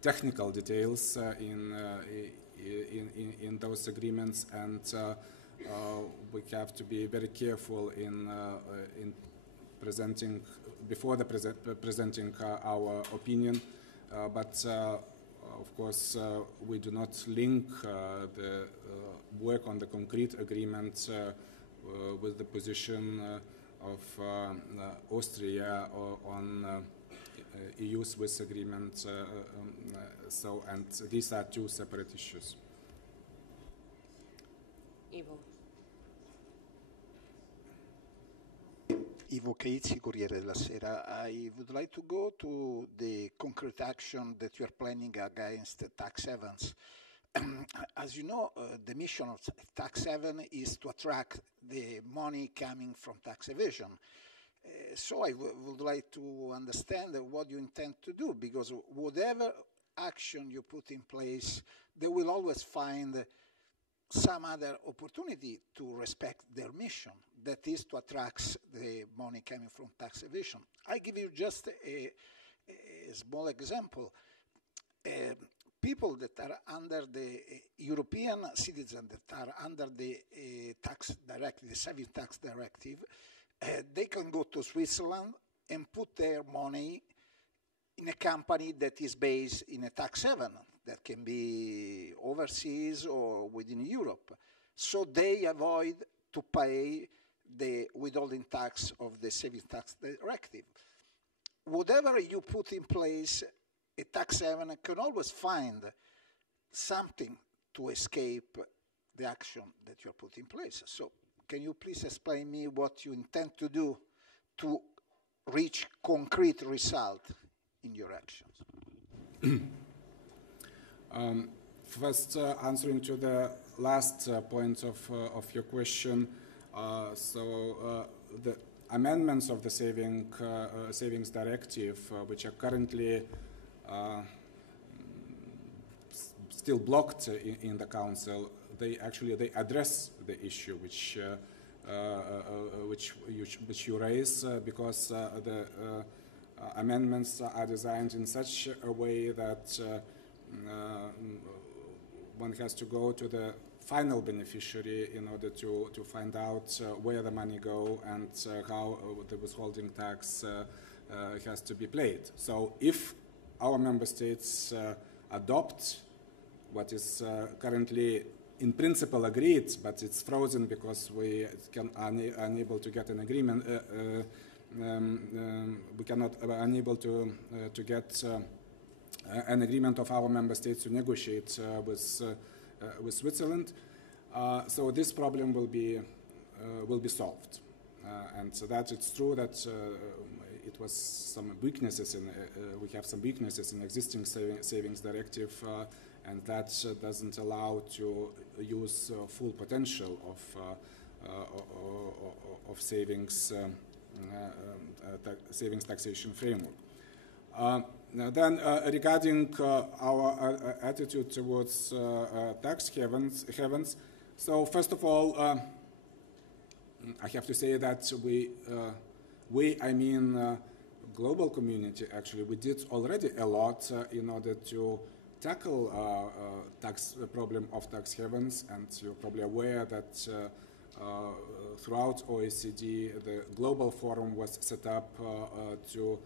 technical details in those agreements, and we have to be very careful in presenting presenting our opinion. But of course, we do not link the work on the concrete agreement with the position of Austria on EU-Swiss agreement. And these are two separate issues. Ivo. Ivo Caizzi, Corriere della Sera. I would like to go to the concrete action that you are planning against tax havens. As you know, the mission of tax haven is to attract the money coming from tax evasion. So I would like to understand what you intend to do, because whatever action you put in place, they will always find some other opportunity to respect their mission, that is to attract the money coming from tax evasion. I give you just a small example. People that are under the European citizens that are under the tax directive, the saving tax directive, they can go to Switzerland and put their money in a company that is based in a tax haven, that can be overseas or within Europe. So they avoid to pay the withholding tax of the saving tax directive. Whatever you put in place, a tax haven can always find something to escape the action that you are putting in place. So can you please explain me what you intend to do to reach concrete result in your actions? First, answering to the last point of your question, the amendments of the savings directive, which are currently still blocked in the Council, they address the issue which you raise, because the amendments are designed in such a way that one has to go to the final beneficiary in order to find out where the money go and how the withholding tax has to be paid. So if our member states adopt what is currently in principle agreed, but it's frozen because we are unable to get an agreement, we cannot unable to get an agreement of our member states to negotiate with Switzerland. So this problem will be solved, and so that it's true that it was some weaknesses in we have some weaknesses in existing savings directive, and that doesn't allow to use full potential of savings taxation framework. Then regarding our attitude towards tax havens, so first of all, I have to say that I mean global community, actually, we did already a lot in order to tackle tax problem of tax havens, and you're probably aware that throughout OECD, the global forum was set up to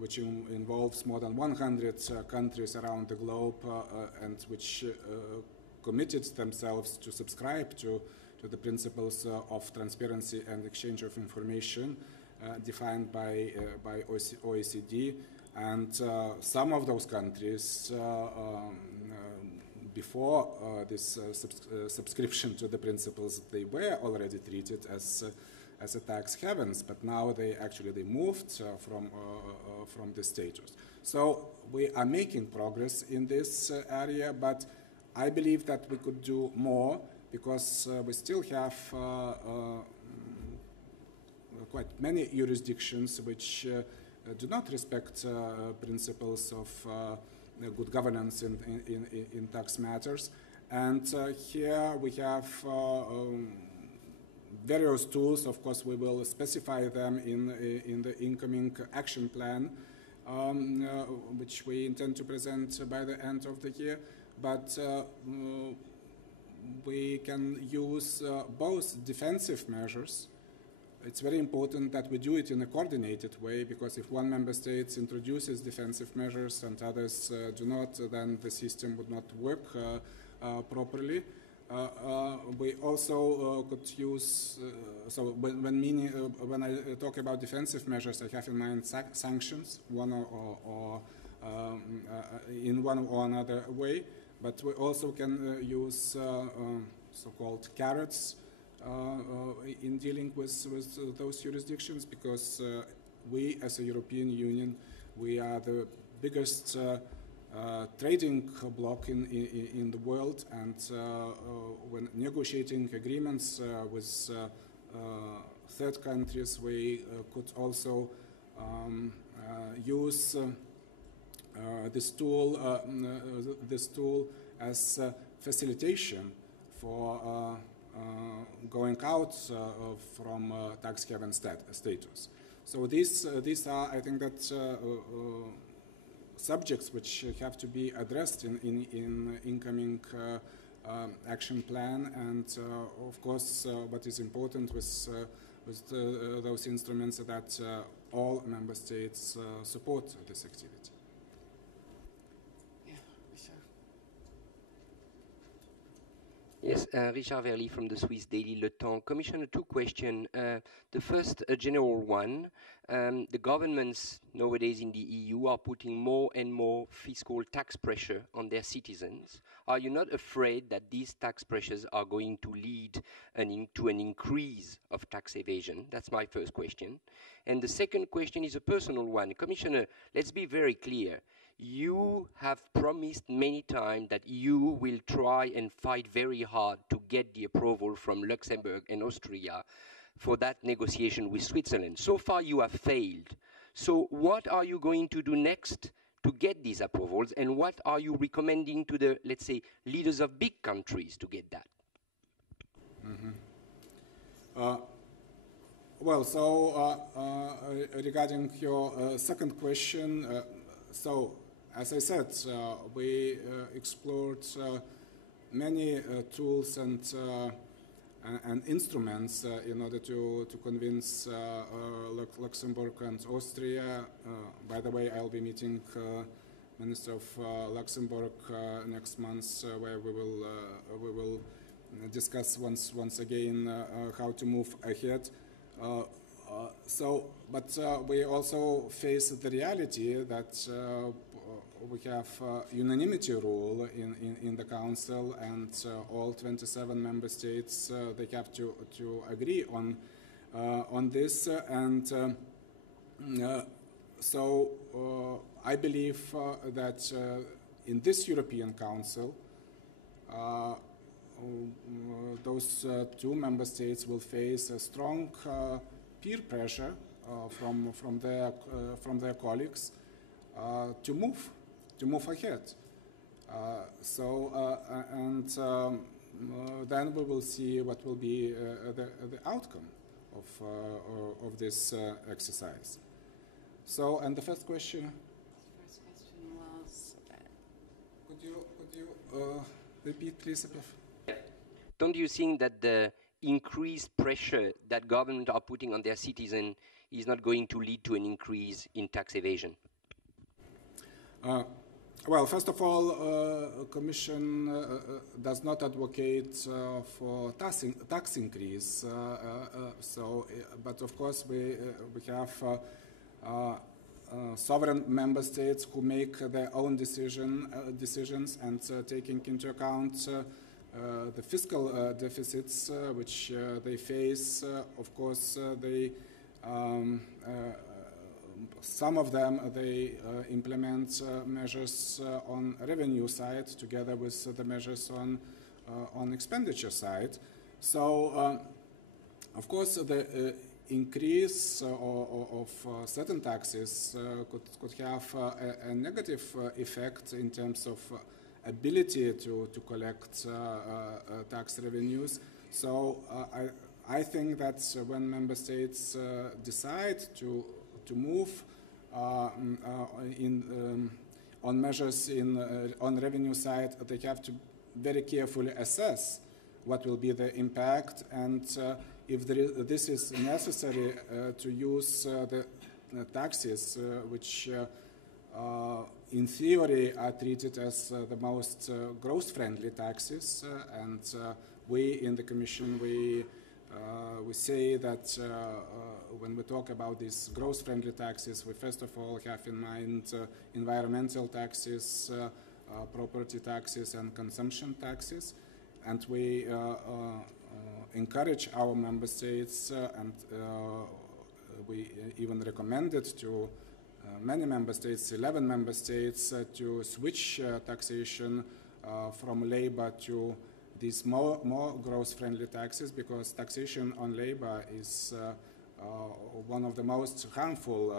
which involves more than 100 countries around the globe and which committed themselves to subscribe to the principles of transparency and exchange of information defined by OECD. And some of those countries, before this subscription to the principles, they were already treated as a tax havens, but now they moved from this status. So we are making progress in this area, but I believe that we could do more because we still have quite many jurisdictions which do not respect principles of good governance in tax matters. And here we have various tools. Of course, we will specify them in the incoming action plan, which we intend to present by the end of the year. But we can use both defensive measures. It's very important that we do it in a coordinated way, because if one member state introduces defensive measures and others do not, then the system would not work properly. We also could use, so when I talk about defensive measures, I have in mind sanctions, one or in one or another way, but we also can use so-called carrots in dealing with those jurisdictions, because we as a European Union, we are the biggest trading bloc in the world, and when negotiating agreements with third countries, we could also use this tool as facilitation for going out from tax haven status. So these are, I think, that subjects which have to be addressed in incoming action plan, and of course what is important with those instruments that all member states support this activity. Yes, Richard Verly from the Swiss daily Le Temps. Commissioner, two questions. The first, a general one. The governments nowadays in the EU are putting more and more fiscal tax pressure on their citizens. Are you not afraid that these tax pressures are going to lead to an increase of tax evasion? That's my first question. And the second question is a personal one. Commissioner, let's be very clear. You have promised many times that you will try and fight very hard to get the approval from Luxembourg and Austria for that negotiation with Switzerland. So far you have failed. So what are you going to do next to get these approvals, and what are you recommending to the, let's say, leaders of big countries to get that? Well, so regarding your second question, so as I said, we explored many tools and instruments in order to convince Luxembourg and Austria. By the way, I'll be meeting Minister of Luxembourg next month, where we will discuss once again how to move ahead. But we also face the reality that we have unanimity rule in the Council, and all 27 member states they have to agree on this, and so I believe that in this European Council, those two member states will face a strong peer pressure from their colleagues to move ahead. Then we will see what will be the outcome of this exercise. So, and the first question. The first question was. Could you repeat, please? Don't you think that the increased pressure that governments are putting on their citizens is not going to lead to an increase in tax evasion? Well, first of all, Commission does not advocate for tax increase. But of course, we have sovereign member states who make their own decisions, and taking into account the fiscal deficits which they face. Of course, some of them they implement measures on revenue side together with the measures on expenditure side. So, of course, the increase of certain taxes could have a negative effect in terms of ability to collect tax revenues. So I think that when member states decide to move on measures on revenue side, they have to very carefully assess what will be the impact, and if this is necessary to use the taxes which in theory are treated as the most growth-friendly taxes, and we in the Commission, we say that when we talk about these growth-friendly taxes, we first of all have in mind environmental taxes, property taxes, and consumption taxes. And we encourage our member states, and we even recommended to many member states, 11 member states, to switch taxation from labor to these more growth-friendly taxes, because taxation on labor is one of the most harmful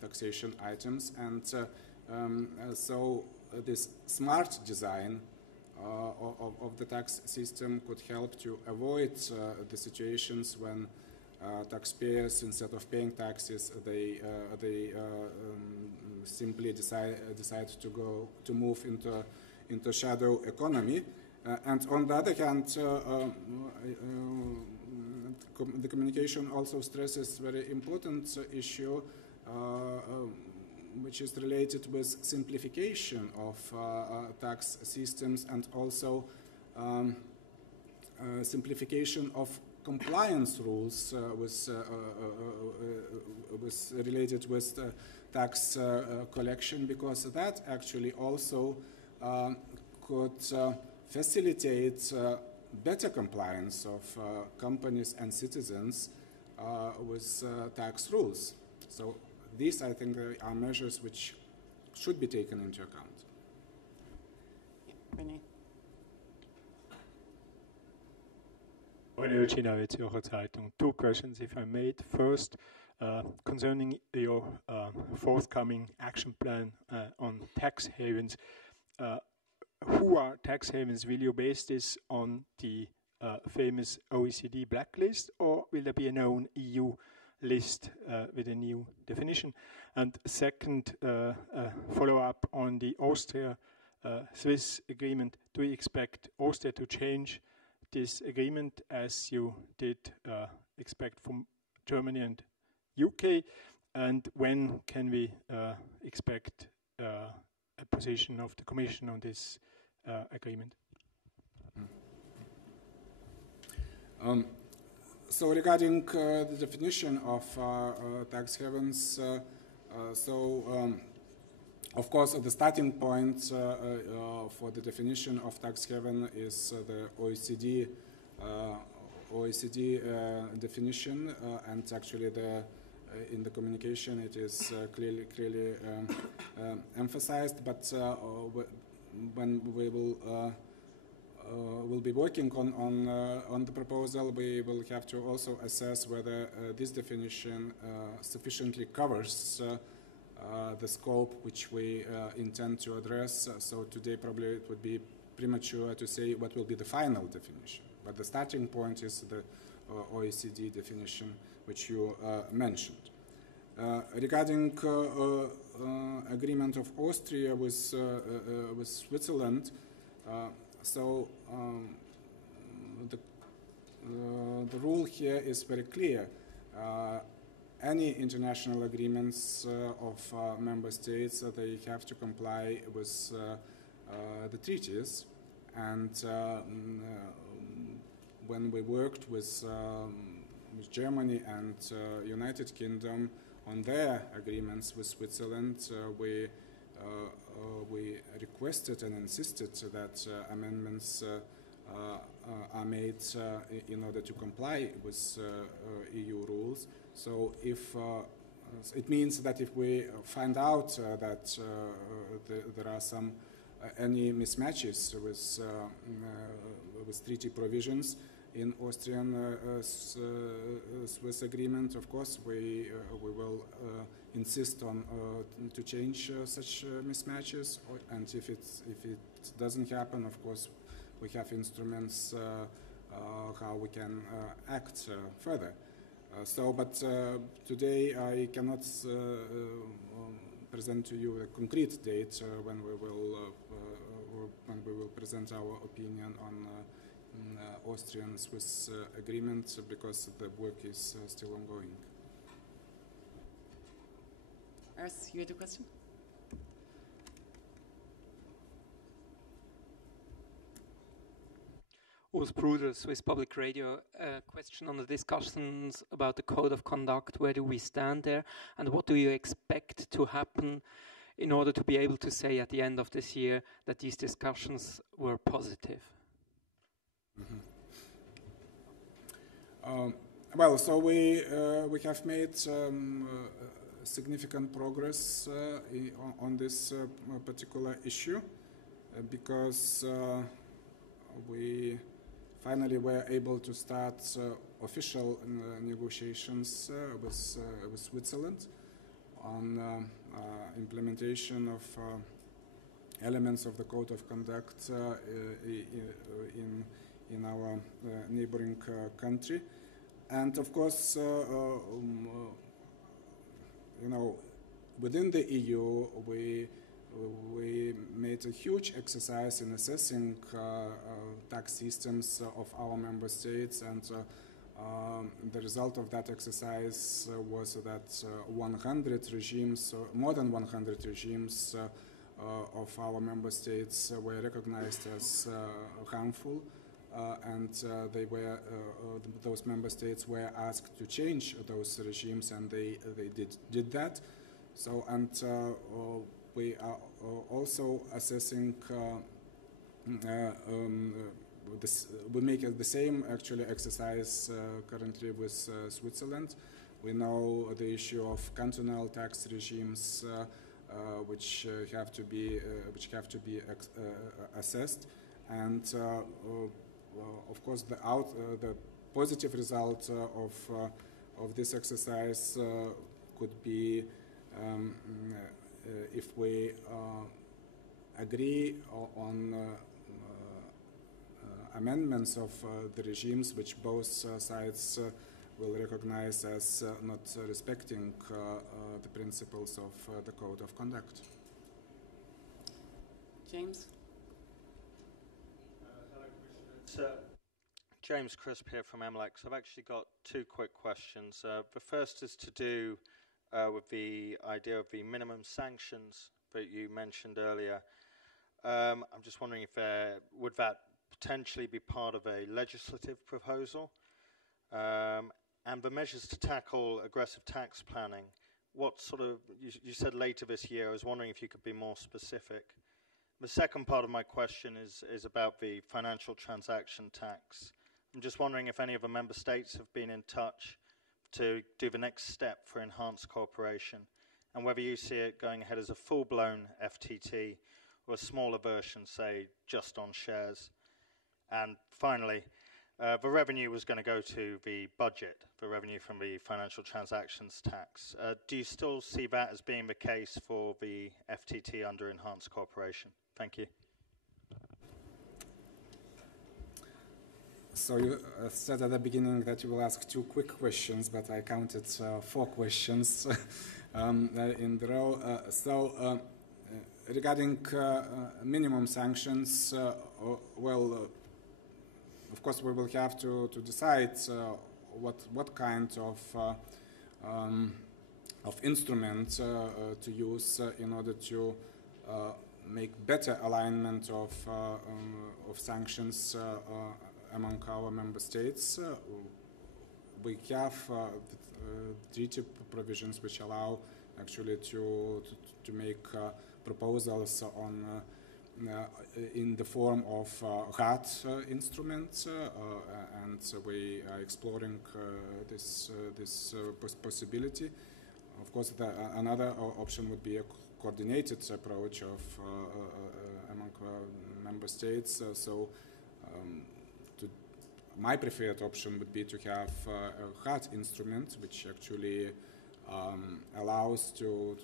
taxation items. And so this smart design of the tax system could help to avoid the situations when taxpayers, instead of paying taxes, they simply decide to move into shadow economy. And on the other hand, the communication also stresses very important issue, which is related with simplification of tax systems, and also simplification of compliance rules related with tax collection, because that actually also could facilitate better compliance of companies and citizens with tax rules. So these, I think, are measures which should be taken into account. René. René Uchina, Zürcher Zeitung. Two questions, if I may. First, concerning your forthcoming action plan on tax havens. Who are tax havens? Will you base this on the famous OECD blacklist, or will there be a known EU list with a new definition? And second, follow-up on the Austria-Swiss agreement. Do you expect Austria to change this agreement as you did expect from Germany and UK? And when can we expect a position of the Commission on this agreement? So regarding the definition of tax havens, of course, the starting point for the definition of tax haven is the OECD definition, and actually in the communication it is clearly emphasized. But when we will be working on the proposal, we will have to also assess whether this definition sufficiently covers the scope which we intend to address. So today probably it would be premature to say what will be the final definition. But the starting point is the OECD definition which you mentioned. Regarding agreement of Austria with Switzerland, the rule here is very clear. any international agreements of member states, they have to comply with the treaties. And when we worked with Germany and United Kingdom on their agreements with Switzerland, we requested and insisted that amendments are made in order to comply with EU rules. So if it means that if we find out that there are some any mismatches with treaty provisions in Austrian Swiss agreement, of course we will insist on to change such mismatches, and if it doesn't happen, of course we have instruments how we can act further. But today I cannot present to you a concrete date when we will present our opinion on Austrian-Swiss agreement, because the work is still ongoing. Urs, you had a question? Urs Bruder, Swiss Public Radio. A question on the discussions about the code of conduct. Where do we stand there, and what do you expect to happen in order to be able to say at the end of this year that these discussions were positive? Well, so we have made significant progress on this particular issue because we finally were able to start official negotiations with Switzerland on implementation of elements of the Code of Conduct in our neighboring country. And of course, within the EU, we made a huge exercise in assessing tax systems of our member states, and the result of that exercise was that 100 regimes, more than 100 regimes of our member states were recognized as harmful, and those member states were asked to change those regimes, and they did that. So, and we are also assessing we make the same actually exercise currently with Switzerland. We know the issue of cantonal tax regimes which have to be assessed, and of course the positive result of this exercise could be if we agree on amendments of the regimes which both sides will recognize as not respecting the principles of the Code of Conduct. James? James Crisp here from MLEX. I've actually got two quick questions. The first is to do with the idea of the minimum sanctions that you mentioned earlier. I'm just wondering if would that potentially be part of a legislative proposal? And the measures to tackle aggressive tax planning, what sort of, you said later this year, I was wondering if you could be more specific. The second part of my question is about the financial transaction tax. I'm just wondering if any of the member states have been in touch to do the next step for enhanced cooperation, and whether you see it going ahead as a full-blown FTT or a smaller version, say, just on shares. And finally, the revenue was going to go to the budget, the revenue from the financial transactions tax. Do you still see that as being the case for the FTT under enhanced cooperation? Thank you. So you said at the beginning that you will ask two quick questions, but I counted 4 questions in the row. Regarding minimum sanctions, of course we will have to decide what kind of instruments to use in order to make better alignment of sanctions among our member states. We have treaty provisions which allow actually to make proposals on in the form of hard instruments, and we are exploring this possibility. Of course, another option would be a coordinated approach of among member states. My preferred option would be to have a hard instrument, which actually allows to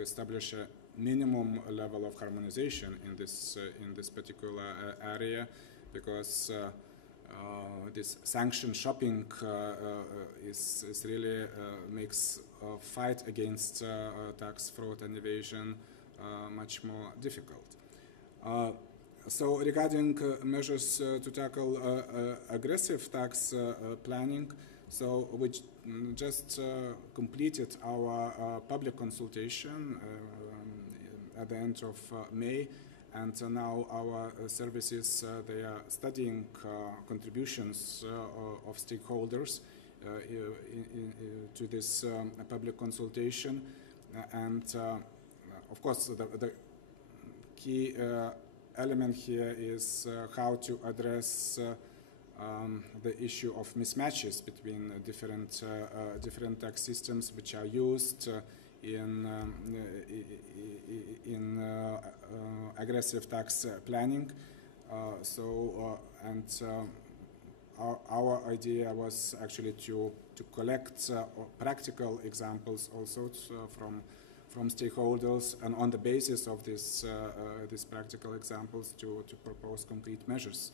establish a minimum level of harmonization in this particular area, because this sanction shopping is really makes a fight against tax fraud and evasion much more difficult. So regarding measures to tackle aggressive tax planning, so we just completed our public consultation at the end of May, and now our services they are studying contributions of stakeholders to this public consultation, and of course the key element here is how to address the issue of mismatches between different tax systems which are used in aggressive tax planning. Our idea was actually to collect practical examples also from stakeholders, and on the basis of these practical examples to propose concrete measures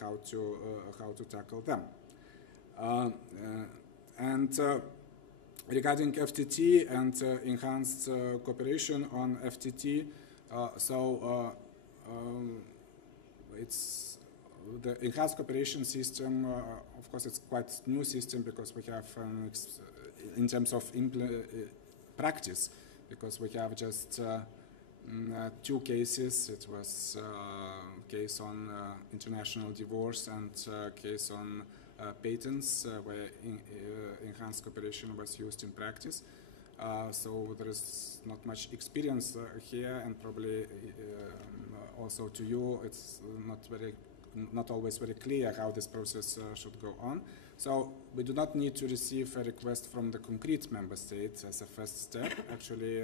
how to tackle them. Regarding FTT and enhanced cooperation on FTT, it's the enhanced cooperation system. Of course, it's quite new system because we have, in terms of practice, because we have just 2 cases. It was a case on international divorce and a case on patents where enhanced cooperation was used in practice. So there is not much experience here, and probably also to you it's not always very clear how this process should go on. So we do not need to receive a request from the concrete member states as a first step. Actually,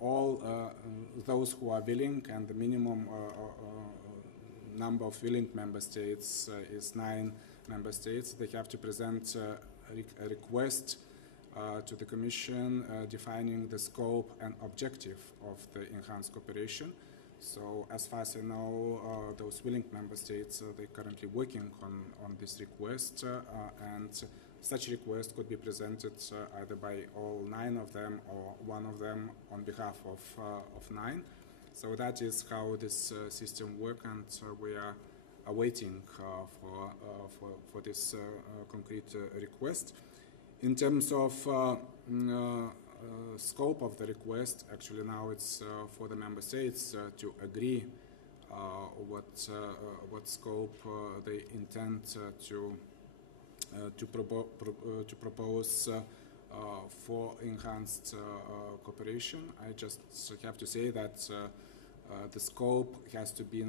all those who are willing, and the minimum number of willing member states is 9 member states. They have to present a request to the Commission defining the scope and objective of the enhanced cooperation. So as far as I know, those willing member states, they're currently working on this request, and such request could be presented either by all 9 of them or one of them on behalf of 9. So that is how this system works, and we are awaiting for this concrete request. In terms of scope of the request, actually now it's for the member states to agree what scope they intend to propose for enhanced cooperation. I just have to say that the scope has to be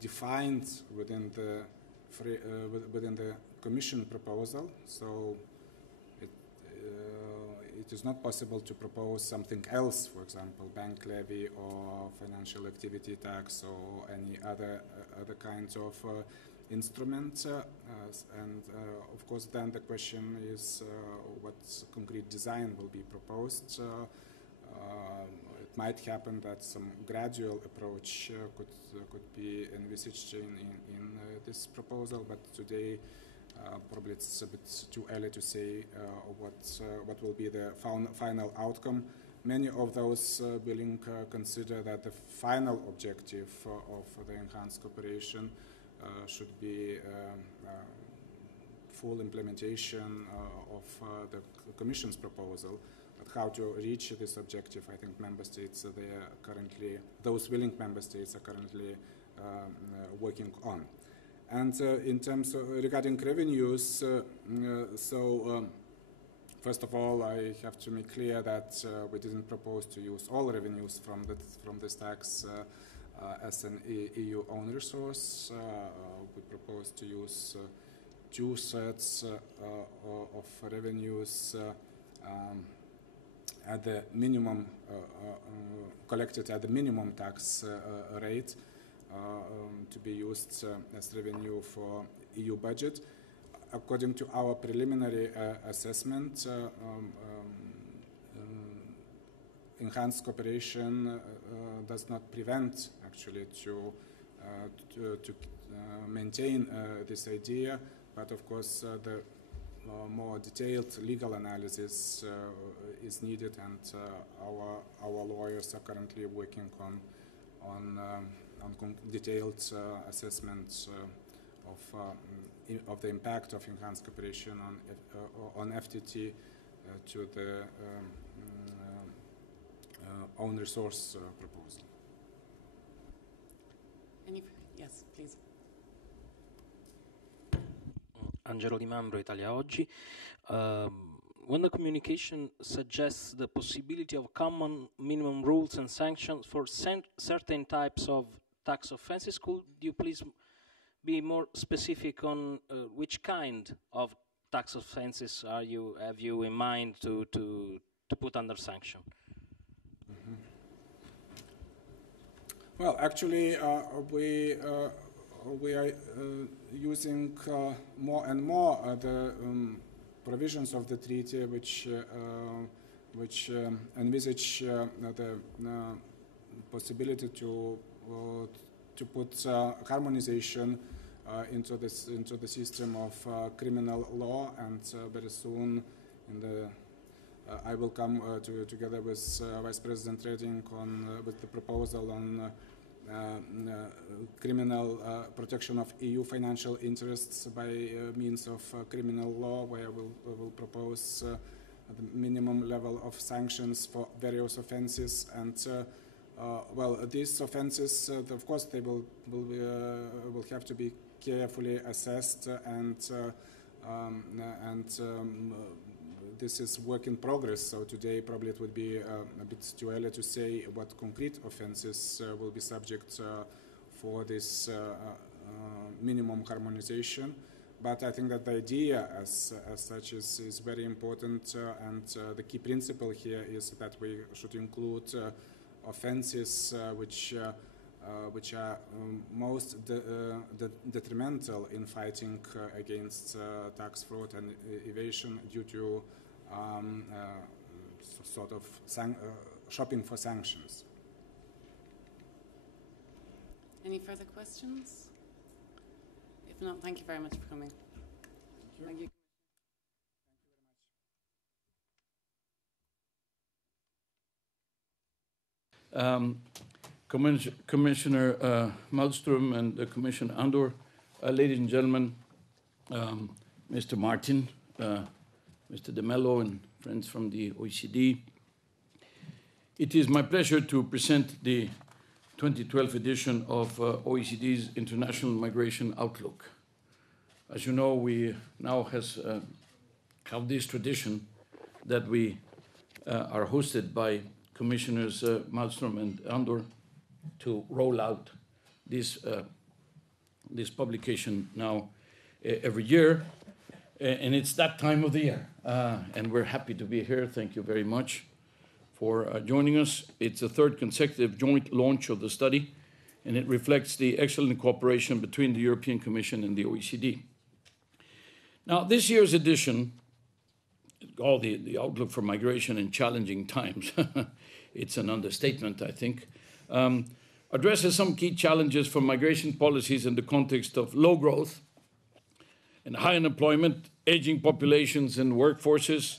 defined within the Commission proposal. So it is not possible to propose something else, for example, bank levy or financial activity tax or any other kinds of instruments. And of course, then the question is what concrete design will be proposed. It might happen that some gradual approach could be envisaged in this proposal, but today probably it's a bit too early to say what will be the final outcome. Many of those willing consider that the final objective of the enhanced cooperation should be full implementation of the Commission's proposal. But how to reach this objective, I think member states, those willing member states are currently working on. And in terms of regarding revenues, first of all, I have to make clear that we didn't propose to use all revenues from this tax as an EU own resource. We propose to use 2/3 of revenues at the minimum collected at the minimum tax rate to be used as revenue for EU budget. According to our preliminary assessment, enhanced cooperation does not prevent actually to maintain this idea, but of course the more detailed legal analysis is needed, and our lawyers are currently working on detailed assessments of the impact of enhanced cooperation on FTT to the own resource proposal. Yes, please. Angelo Di Mambro, Italia Oggi. When the communication suggests the possibility of common minimum rules and sanctions for certain types of tax offenses, could you please be more specific on which kind of tax offenses have you in mind to put under sanction? Mm-hmm. Well, actually, we are using more and more the provisions of the treaty which envisage the possibility to put harmonization into the system of criminal law, and very soon I will come together with Vice President Reding with the proposal on criminal protection of EU financial interests by means of criminal law, where we will propose the minimum level of sanctions for various offenses. And well, these offenses, of course, they will have to be carefully assessed, and this is work in progress. So today probably it would be a bit too early to say what concrete offenses will be subject for this minimum harmonization. But I think that the idea as such is very important, and the key principle here is that we should include offenses which are most detrimental in fighting against tax fraud and evasion due to sort of shopping for sanctions. Any further questions? If not, thank you very much for coming. Thank you. Commissioner Malmström and Commissioner Andor, ladies and gentlemen, Mr. Martin, Mr. De Mello, and friends from the OECD. It is my pleasure to present the 2012 edition of OECD's International Migration Outlook. As you know, we now have this tradition that we are hosted by Commissioners Malmström and Andor to roll out this publication now every year. And it's that time of the year. And we're happy to be here. Thank you very much for joining us. It's the third consecutive joint launch of the study, and it reflects the excellent cooperation between the European Commission and the OECD. Now, this year's edition, called the Outlook for Migration in Challenging Times, it's an understatement, I think, addresses some key challenges for migration policies in the context of low growth and high unemployment, aging populations and workforces,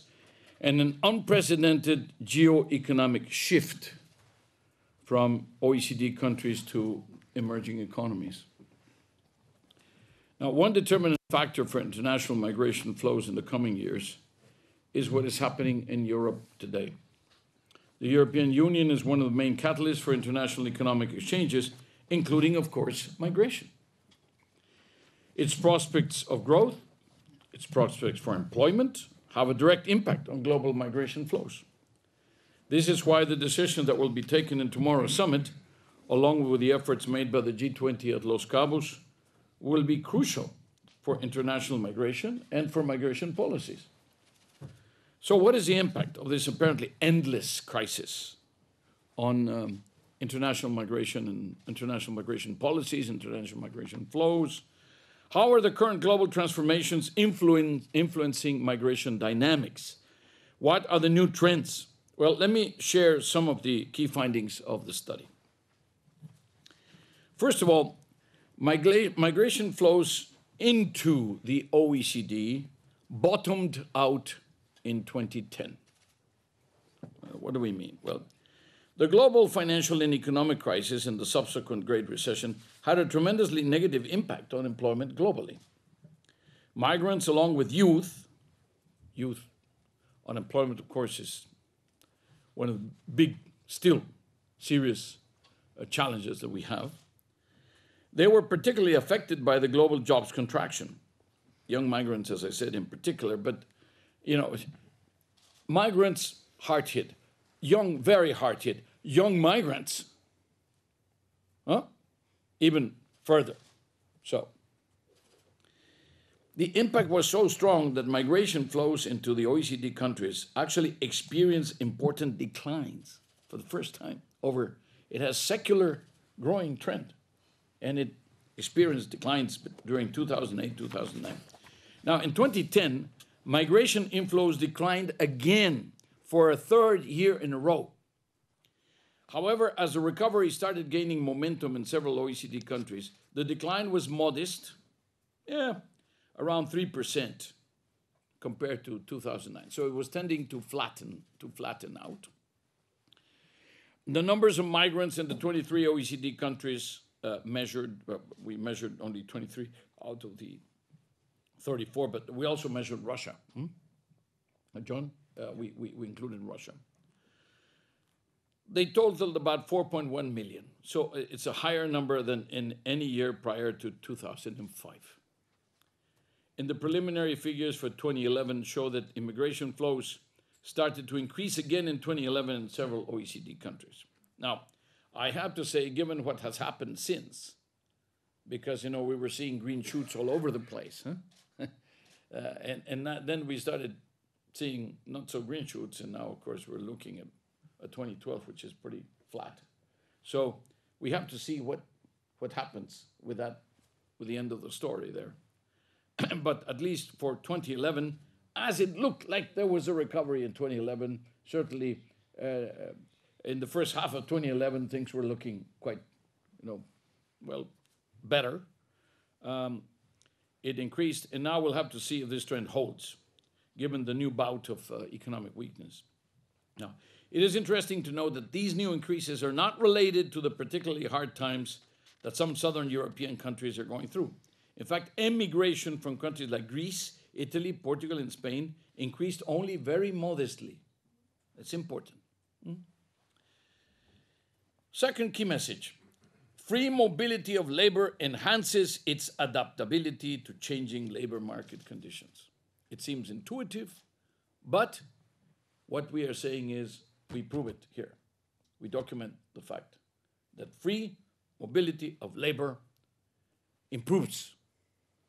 and an unprecedented geo-economic shift from OECD countries to emerging economies. Now, one determinant factor for international migration flows in the coming years is what is happening in Europe today. The European Union is one of the main catalysts for international economic exchanges, including, of course, migration. Its prospects of growth, its prospects for employment, have a direct impact on global migration flows. This is why the decision that will be taken in tomorrow's summit, along with the efforts made by the G20 at Los Cabos, will be crucial for international migration and for migration policies. So what is the impact of this apparently endless crisis on international migration and international migration policies, international migration flows? How are the current global transformations influencing migration dynamics? What are the new trends? Well, let me share some of the key findings of the study. First of all, migration flows into the OECD bottomed out in 2010. What do we mean? Well, the global financial and economic crisis and the subsequent Great Recession had a tremendously negative impact on employment globally. Migrants, along with youth unemployment, of course, is one of the big, still serious challenges that we have. They were particularly affected by the global jobs contraction. Young migrants, as I said, in particular, but, you know, migrants hard hit. Young, very hard hit. Young migrants, even further. So, the impact was so strong that migration flows into the OECD countries actually experienced important declines for the first time over. It has secular growing trend, and it experienced declines during 2008, 2009. Now, in 2010, migration inflows declined again for a third year in a row. However, as the recovery started gaining momentum in several OECD countries, the decline was modest, around 3% compared to 2009. So it was tending to flatten out. The numbers of migrants in the 23 OECD countries we measured only 23 out of the 34, but we also measured Russia. John? We included Russia. They totaled about 4.1 million. So it's a higher number than in any year prior to 2005. And the preliminary figures for 2011 show that immigration flows started to increase again in 2011 in several OECD countries. Now, I have to say, given what has happened since, because, you know, we were seeing green shoots all over the place, then we started seeing not so green shoots, and now, of course, we're looking at 2012, which is pretty flat. So we have to see what happens with that, with the end of the story there. But at least for 2011, as it looked like there was a recovery in 2011, certainly in the first half of 2011, things were looking quite, better. It increased, and now we'll have to see if this trend holds, given the new bout of economic weakness. Now, it is interesting to note that these new increases are not related to the particularly hard times that some southern European countries are going through. In fact, emigration from countries like Greece, Italy, Portugal, and Spain increased only very modestly. That's important. Second key message. Free mobility of labor enhances its adaptability to changing labor market conditions. It seems intuitive, but what we are saying is we prove it here. We document the fact that free mobility of labor improves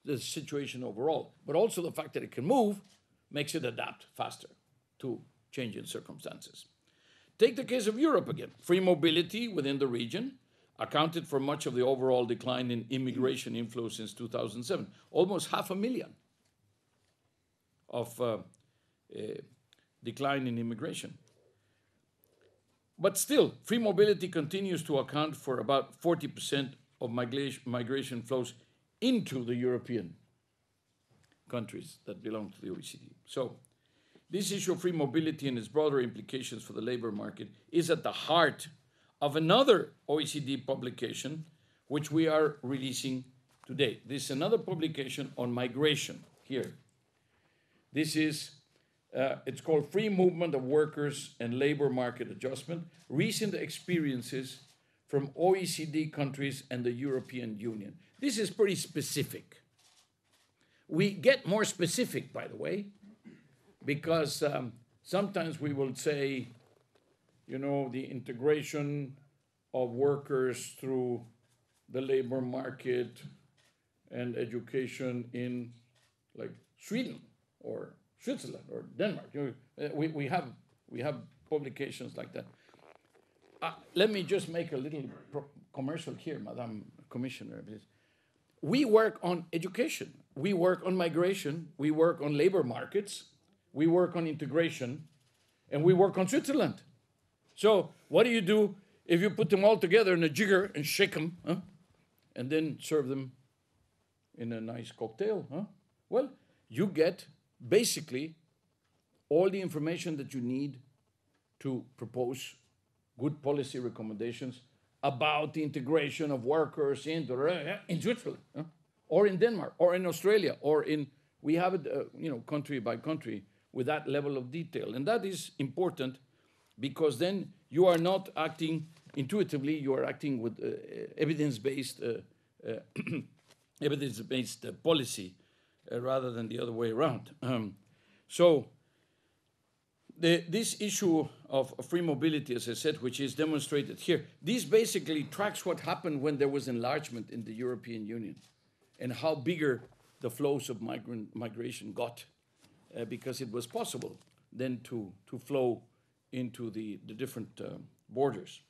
the situation overall, but also the fact that it can move makes it adapt faster to changing circumstances. Take the case of Europe again. Free mobility within the region accounted for much of the overall decline in immigration inflow since 2007, almost 500,000 of decline in immigration. But still, free mobility continues to account for about 40% of migration flows into the European countries that belong to the OECD. So this issue of free mobility and its broader implications for the labor market is at the heart of another OECD publication, which we are releasing today. This is another publication on migration here. This is, it's called Free Movement of Workers and Labor Market Adjustment, Recent Experiences from OECD countries and the European Union. This is pretty specific. We get more specific, by the way, because sometimes we will say, you know, the integration of workers through the labor market and education in, like, Sweden or Switzerland or Denmark. We have publications like that. Let me just make a little commercial here, Madam Commissioner. We work on education. We work on migration. We work on labor markets. We work on integration. And we work on Switzerland. So what do you do if you put them all together in a jigger and shake them, huh? And then serve them in a nice cocktail? Huh? Well, you get basically all the information that you need to propose good policy recommendations about the integration of workers in Switzerland, huh? Or in Denmark, or in Australia, or in, we have it, you know, country by country with that level of detail. And that is important because then you are not acting intuitively, you are acting with evidence-based evidence-based policy rather than the other way around. This issue of free mobility, as I said, which is demonstrated here, this basically tracks what happened when there was enlargement in the European Union and how bigger the flows of migration got because it was possible then to flow into the different borders.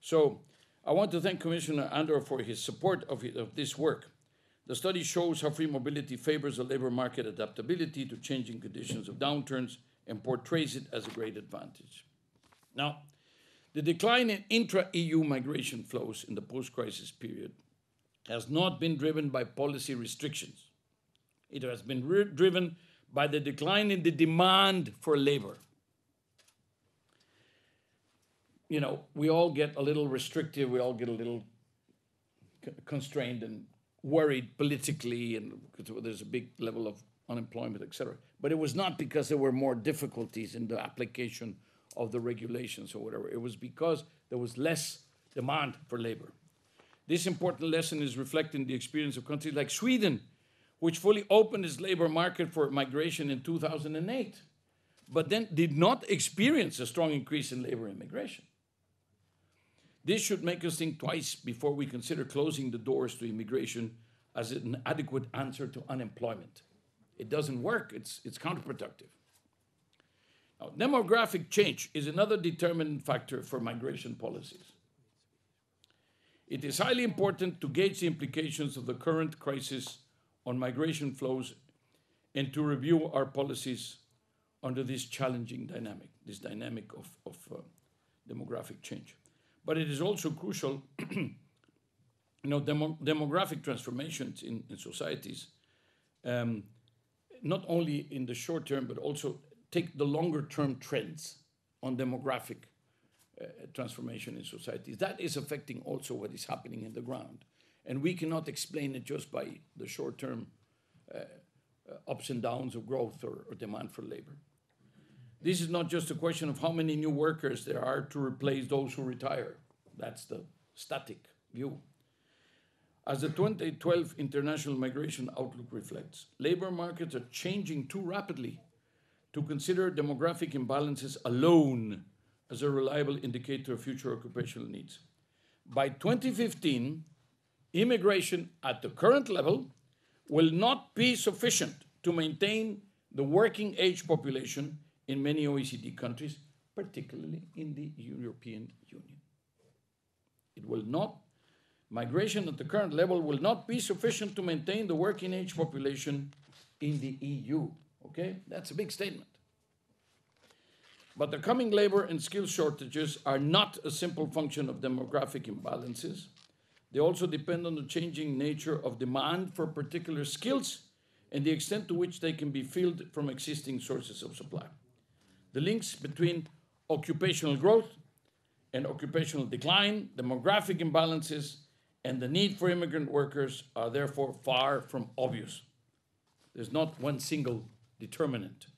So I want to thank Commissioner Andor for his support of this work. The study shows how free mobility favors the labor market adaptability to changing conditions of downturns and portrays it as a great advantage. Now, the decline in intra-EU migration flows in the post-crisis period has not been driven by policy restrictions. It has been driven by the decline in the demand for labor. You know, we all get a little restrictive, we all get a little constrained and worried politically, and there's a big level of unemployment, etc. But it was not because there were more difficulties in the application of the regulations or whatever. It was because there was less demand for labor. This important lesson is reflected in the experience of countries like Sweden, which fully opened its labor market for migration in 2008, but then did not experience a strong increase in labor immigration. This should make us think twice before we consider closing the doors to immigration as an adequate answer to unemployment. It doesn't work, it's counterproductive. Now, demographic change is another determinant factor for migration policies. It is highly important to gauge the implications of the current crisis on migration flows and to review our policies under this challenging dynamic, this dynamic of demographic change. But it is also crucial, you know, demographic transformations in societies, not only in the short term, but also take the longer term trends on demographic transformation in societies. That is affecting also what is happening in the ground. And we cannot explain it just by the short term ups and downs of growth or demand for labor. This is not just a question of how many new workers there are to replace those who retire. That's the static view. As the 2012 International Migration Outlook reflects, labor markets are changing too rapidly to consider demographic imbalances alone as a reliable indicator of future occupational needs. By 2015, immigration at the current level will not be sufficient to maintain the working age population in many OECD countries, particularly in the European Union. It will not, migration at the current level will not be sufficient to maintain the working age population in the EU, okay? That's a big statement. But the coming labor and skill shortages are not a simple function of demographic imbalances. They also depend on the changing nature of demand for particular skills and the extent to which they can be filled from existing sources of supply. The links between occupational growth and occupational decline, demographic imbalances, and the need for immigrant workers are therefore far from obvious. There's not one single determinant.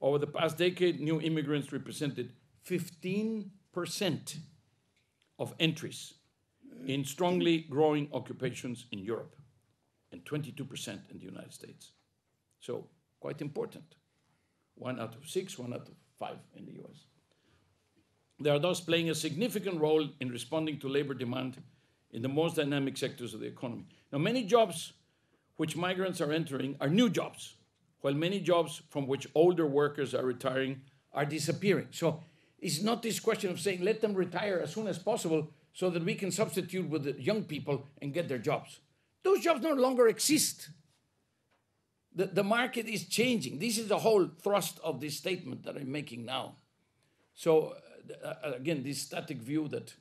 Over the past decade, new immigrants represented 15% of entries in strongly growing occupations in Europe and 22% in the United States. So quite important. 1 out of 6, 1 out of 5 in the US. They are thus playing a significant role in responding to labor demand in the most dynamic sectors of the economy. Now, many jobs which migrants are entering are new jobs, while many jobs from which older workers are retiring are disappearing. So it's not this question of saying, let them retire as soon as possible so that we can substitute with the young people and get their jobs. Those jobs no longer exist. The market is changing. This is the whole thrust of this statement that I'm making now. So again, this static view that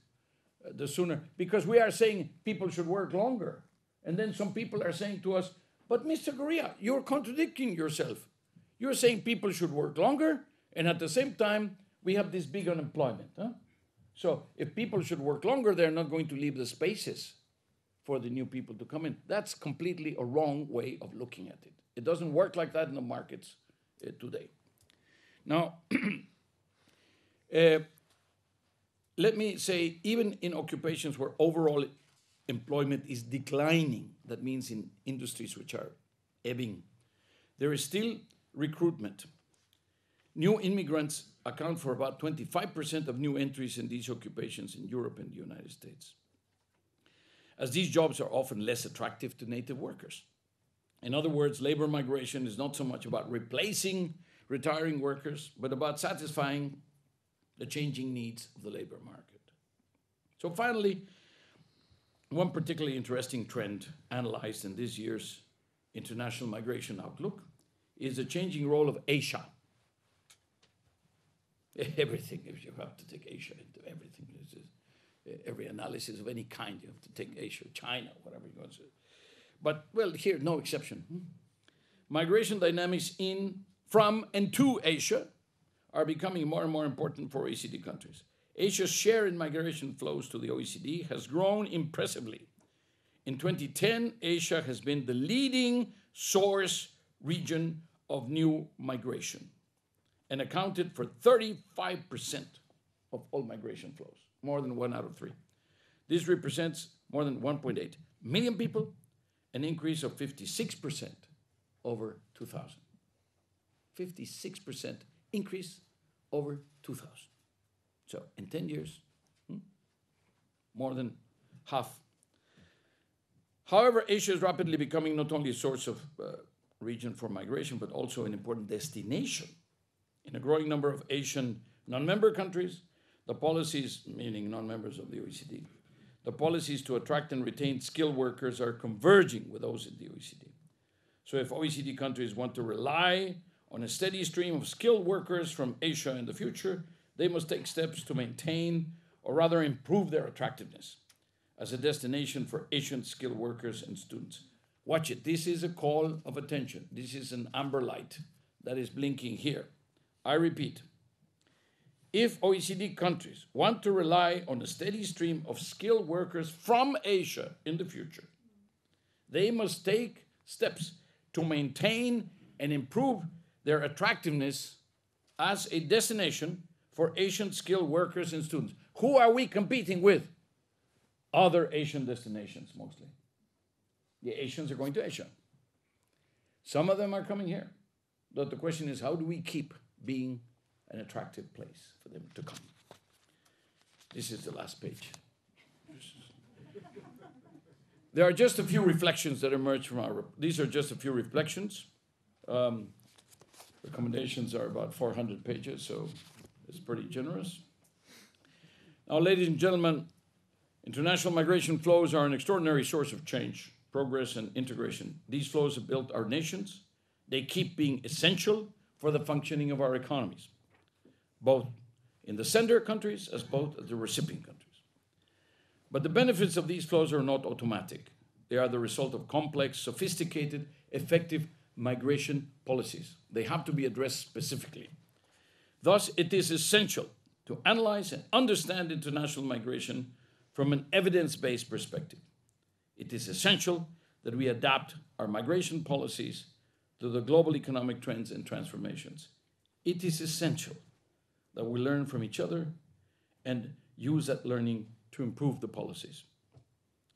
the sooner, because we are saying people should work longer. And then some people are saying to us, but Mr. Correa, you're contradicting yourself. You're saying people should work longer, and at the same time, we have this big unemployment. Huh? So if people should work longer, they're not going to leave the spaces for the new people to come in. That's completely a wrong way of looking at it. It doesn't work like that in the markets today. Now, let me say, even in occupations where overall employment is declining, that means in industries which are ebbing, there is still recruitment. New immigrants account for about 25% of new entries in these occupations in Europe and the United States, as these jobs are often less attractive to native workers. In other words, labor migration is not so much about replacing retiring workers, but about satisfying the changing needs of the labor market. So finally, one particularly interesting trend analyzed in this year's International Migration Outlook is the changing role of Asia. Everything, if you have to take Asia into everything. Every analysis of any kind, you have to take Asia, China, whatever you want to say. But, well, here, no exception. Migration dynamics in, from, and to Asia are becoming more and more important for OECD countries. Asia's share in migration flows to the OECD has grown impressively. In 2010, Asia has been the leading source region of new migration and accounted for 35% of all migration flows, more than 1 out of 3. This represents more than 1.8 million people, an increase of 56% over 2000. 56% increase over 2000. So in 10 years, more than half. However, Asia is rapidly becoming not only a source of region for migration, but also an important destination. In a growing number of Asian non-member countries, the policies, meaning non-members of the OECD, the policies to attract and retain skilled workers are converging with those in the OECD. So if OECD countries want to rely on a steady stream of skilled workers from Asia in the future, they must take steps to maintain, or rather improve their attractiveness as a destination for Asian skilled workers and students. Watch it. This is a call of attention. This is an amber light that is blinking here. I repeat, if OECD countries want to rely on a steady stream of skilled workers from Asia in the future, they must take steps to maintain and improve their attractiveness as a destination for Asian skilled workers and students. Who are we competing with? Other Asian destinations, mostly. The Asians are going to Asia. Some of them are coming here. But the question is, how do we keep being an attractive place for them to come? This is the last page. There are just a few reflections that emerge from our... These are just a few reflections. Recommendations are about 400 pages, so it's pretty generous. Now, ladies and gentlemen, international migration flows are an extraordinary source of change, progress, and integration. These flows have built our nations. They keep being essential for the functioning of our economies, both in the sender countries as both as the recipient countries. But the benefits of these flows are not automatic. They are the result of complex, sophisticated, effective migration policies. They have to be addressed specifically. Thus, it is essential to analyze and understand international migration from an evidence-based perspective. It is essential that we adapt our migration policies to the global economic trends and transformations. It is essential that we learn from each other and use that learning to improve the policies.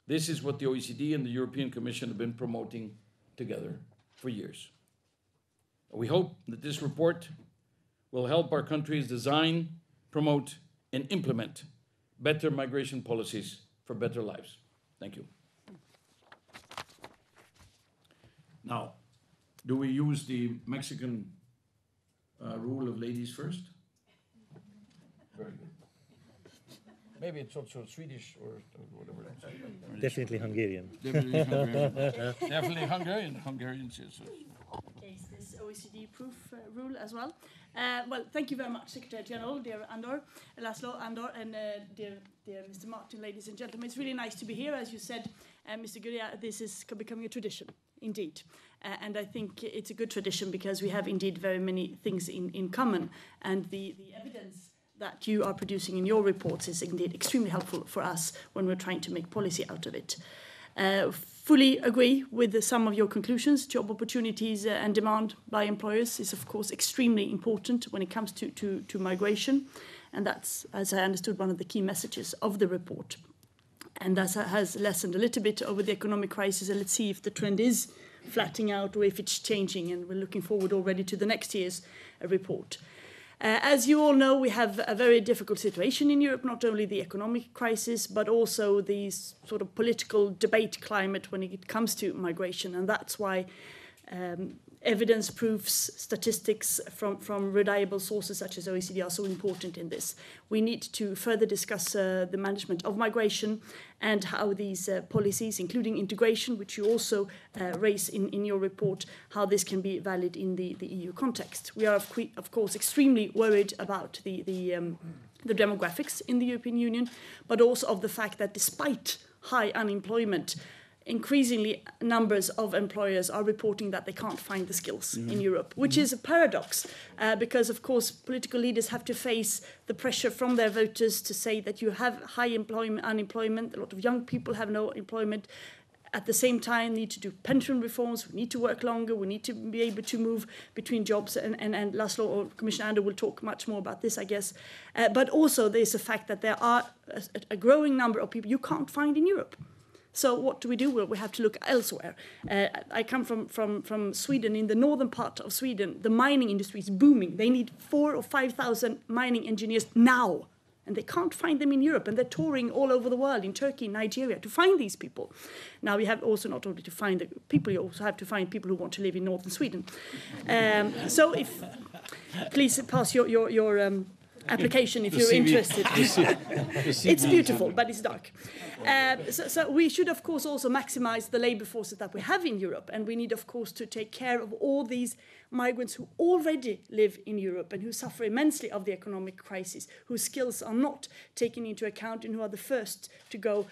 This is what the OECD and the European Commission have been promoting together for years. We hope that this report will help our countries design, promote, and implement better migration policies for better lives. Thank you. Now, do we use the Mexican rule of ladies first? Very good. Maybe it's also Swedish or whatever. Definitely Hungarian. Definitely Hungarian. Definitely Hungarian. Hungarians, yes. Okay, is this OECD-proof rule as well? Well, thank you very much, Secretary General, dear Andor, Laszlo Andor, and dear Mr. Martin, ladies and gentlemen. It's really nice to be here. As you said, Mr. Gurria, this is becoming a tradition, indeed. And I think it's a good tradition because we have indeed very many things in common. And the evidence that you are producing in your reports is indeed extremely helpful for us when we're trying to make policy out of it. Fully agree with some of your conclusions. Job opportunities and demand by employers is, of course, extremely important when it comes to migration. And that's, as I understood, one of the key messages of the report. And that has lessened a little bit over the economic crisis. And let's see if the trend is flattening out or if it's changing. And we're looking forward already to the next year's report. As you all know, we have a very difficult situation in Europe, not only the economic crisis, but also the sort of political debate climate when it comes to migration. And that's why evidence, proofs, statistics from reliable sources such as OECD are so important in this. We need to further discuss the management of migration and how these policies, including integration, which you also raise in your report, how this can be valid in the EU context. We are, of course, extremely worried about the demographics in the European Union, but also of the fact that despite high unemployment, increasingly numbers of employers are reporting that they can't find the skills in Europe, which is a paradox because, of course, political leaders have to face the pressure from their voters to say that you have high unemployment, a lot of young people have no employment. At the same time, need to do pension reforms, we need to work longer, we need to be able to move between jobs, and Laszlo or Commissioner Andor will talk much more about this, I guess. But also there's the fact that there are a growing number of people you can't find in Europe. So what do? Well, we have to look elsewhere. I come from Sweden. In the northern part of Sweden, the mining industry is booming. They need 4,000 or 5,000 mining engineers now, and they can't find them in Europe. And they're touring all over the world, in Turkey, Nigeria, to find these people. Now, we have also not only to find the people, you also have to find people who want to live in northern Sweden. So if, please pass your application if you're interested. It's beautiful, but it's dark. So we should, of course, also maximize the labor forces that we have in Europe. And we need, of course, to take care of all these migrants who already live in Europe and who suffer immensely of the economic crisis, whose skills are not taken into account and who are the first to go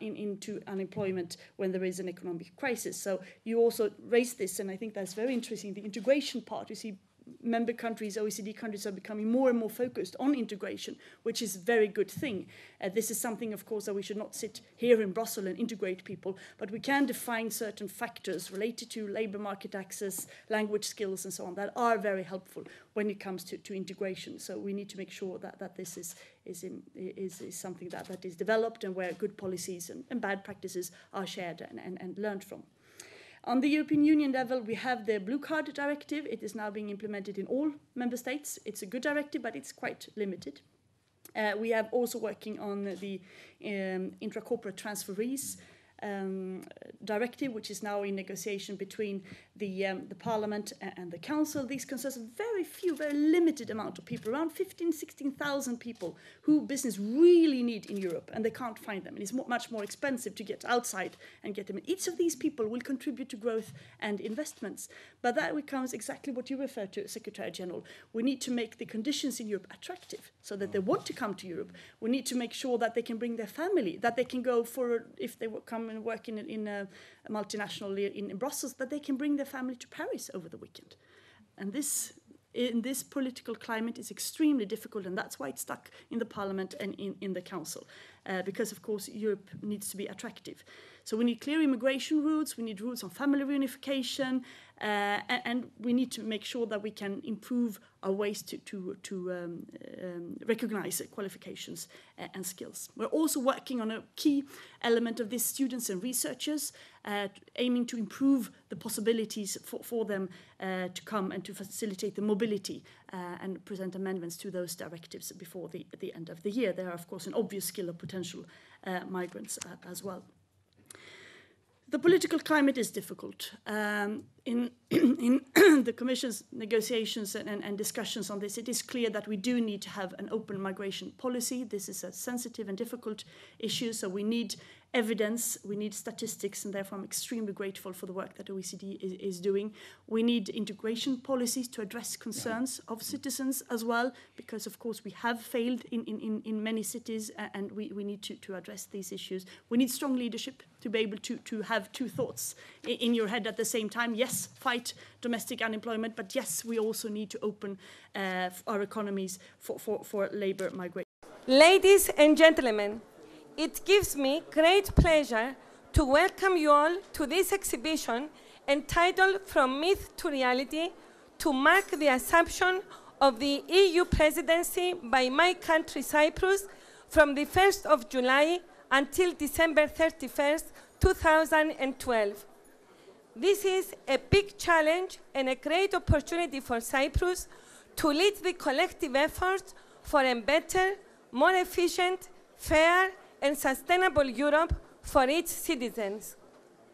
into unemployment when there is an economic crisis. So you also raised this, and I think that's very interesting, the integration part. You see, member countries, OECD countries, are becoming more and more focused on integration, which is a very good thing. This is something, of course, that we should not sit here in Brussels and integrate people, but we can define certain factors related to labour market access, language skills, and so on that are very helpful when it comes to integration. So we need to make sure that this is something that is developed and where good policies and bad practices are shared and learned from. On the European Union level, we have the Blue Card Directive. It is now being implemented in all member states. It's a good directive, but it's quite limited. We have also working on the intra-corporate transferees directive, which is now in negotiation between the Parliament and the Council. These concerns very limited amount of people, around 16,000 people who business really need in Europe, and they can't find them. And it's much more expensive to get outside and get them. Each of these people will contribute to growth and investments. But that becomes exactly what you refer to, Secretary General. We need to make the conditions in Europe attractive so that they want to come to Europe. We need to make sure that they can bring their family, that they can go if they come and work in a multinational in Brussels, that they can bring their family to Paris over the weekend. And this in this political climate is extremely difficult, and that's why it's stuck in the Parliament and in the Council, because, of course, Europe needs to be attractive. So we need clear immigration routes, we need routes on family reunification, and we need to make sure that we can improve our ways to recognize qualifications and skills. We're also working on a key element of this, students and researchers, aiming to improve the possibilities for them to come and to facilitate the mobility and present amendments to those directives before the end of the year. There are, of course, an obvious skill of potential migrants as well. The political climate is difficult. In the Commission's negotiations and discussions on this, it is clear that we do need to have an open migration policy. This is a sensitive and difficult issue, so we need evidence, we need statistics, and therefore I'm extremely grateful for the work that OECD is doing. We need integration policies to address concerns of citizens as well, because of course we have failed in many cities, and we need to address these issues. We need strong leadership to be able to have two thoughts in your head at the same time. Yes, fight domestic unemployment, but yes, we also need to open our economies for labor migration. Ladies and gentlemen, it gives me great pleasure to welcome you all to this exhibition entitled From Myth to Reality, to mark the assumption of the EU presidency by my country, Cyprus, from the 1st of July until December 31st, 2012. This is a big challenge and a great opportunity for Cyprus to lead the collective efforts for a better, more efficient, fair, and sustainable Europe for its citizens.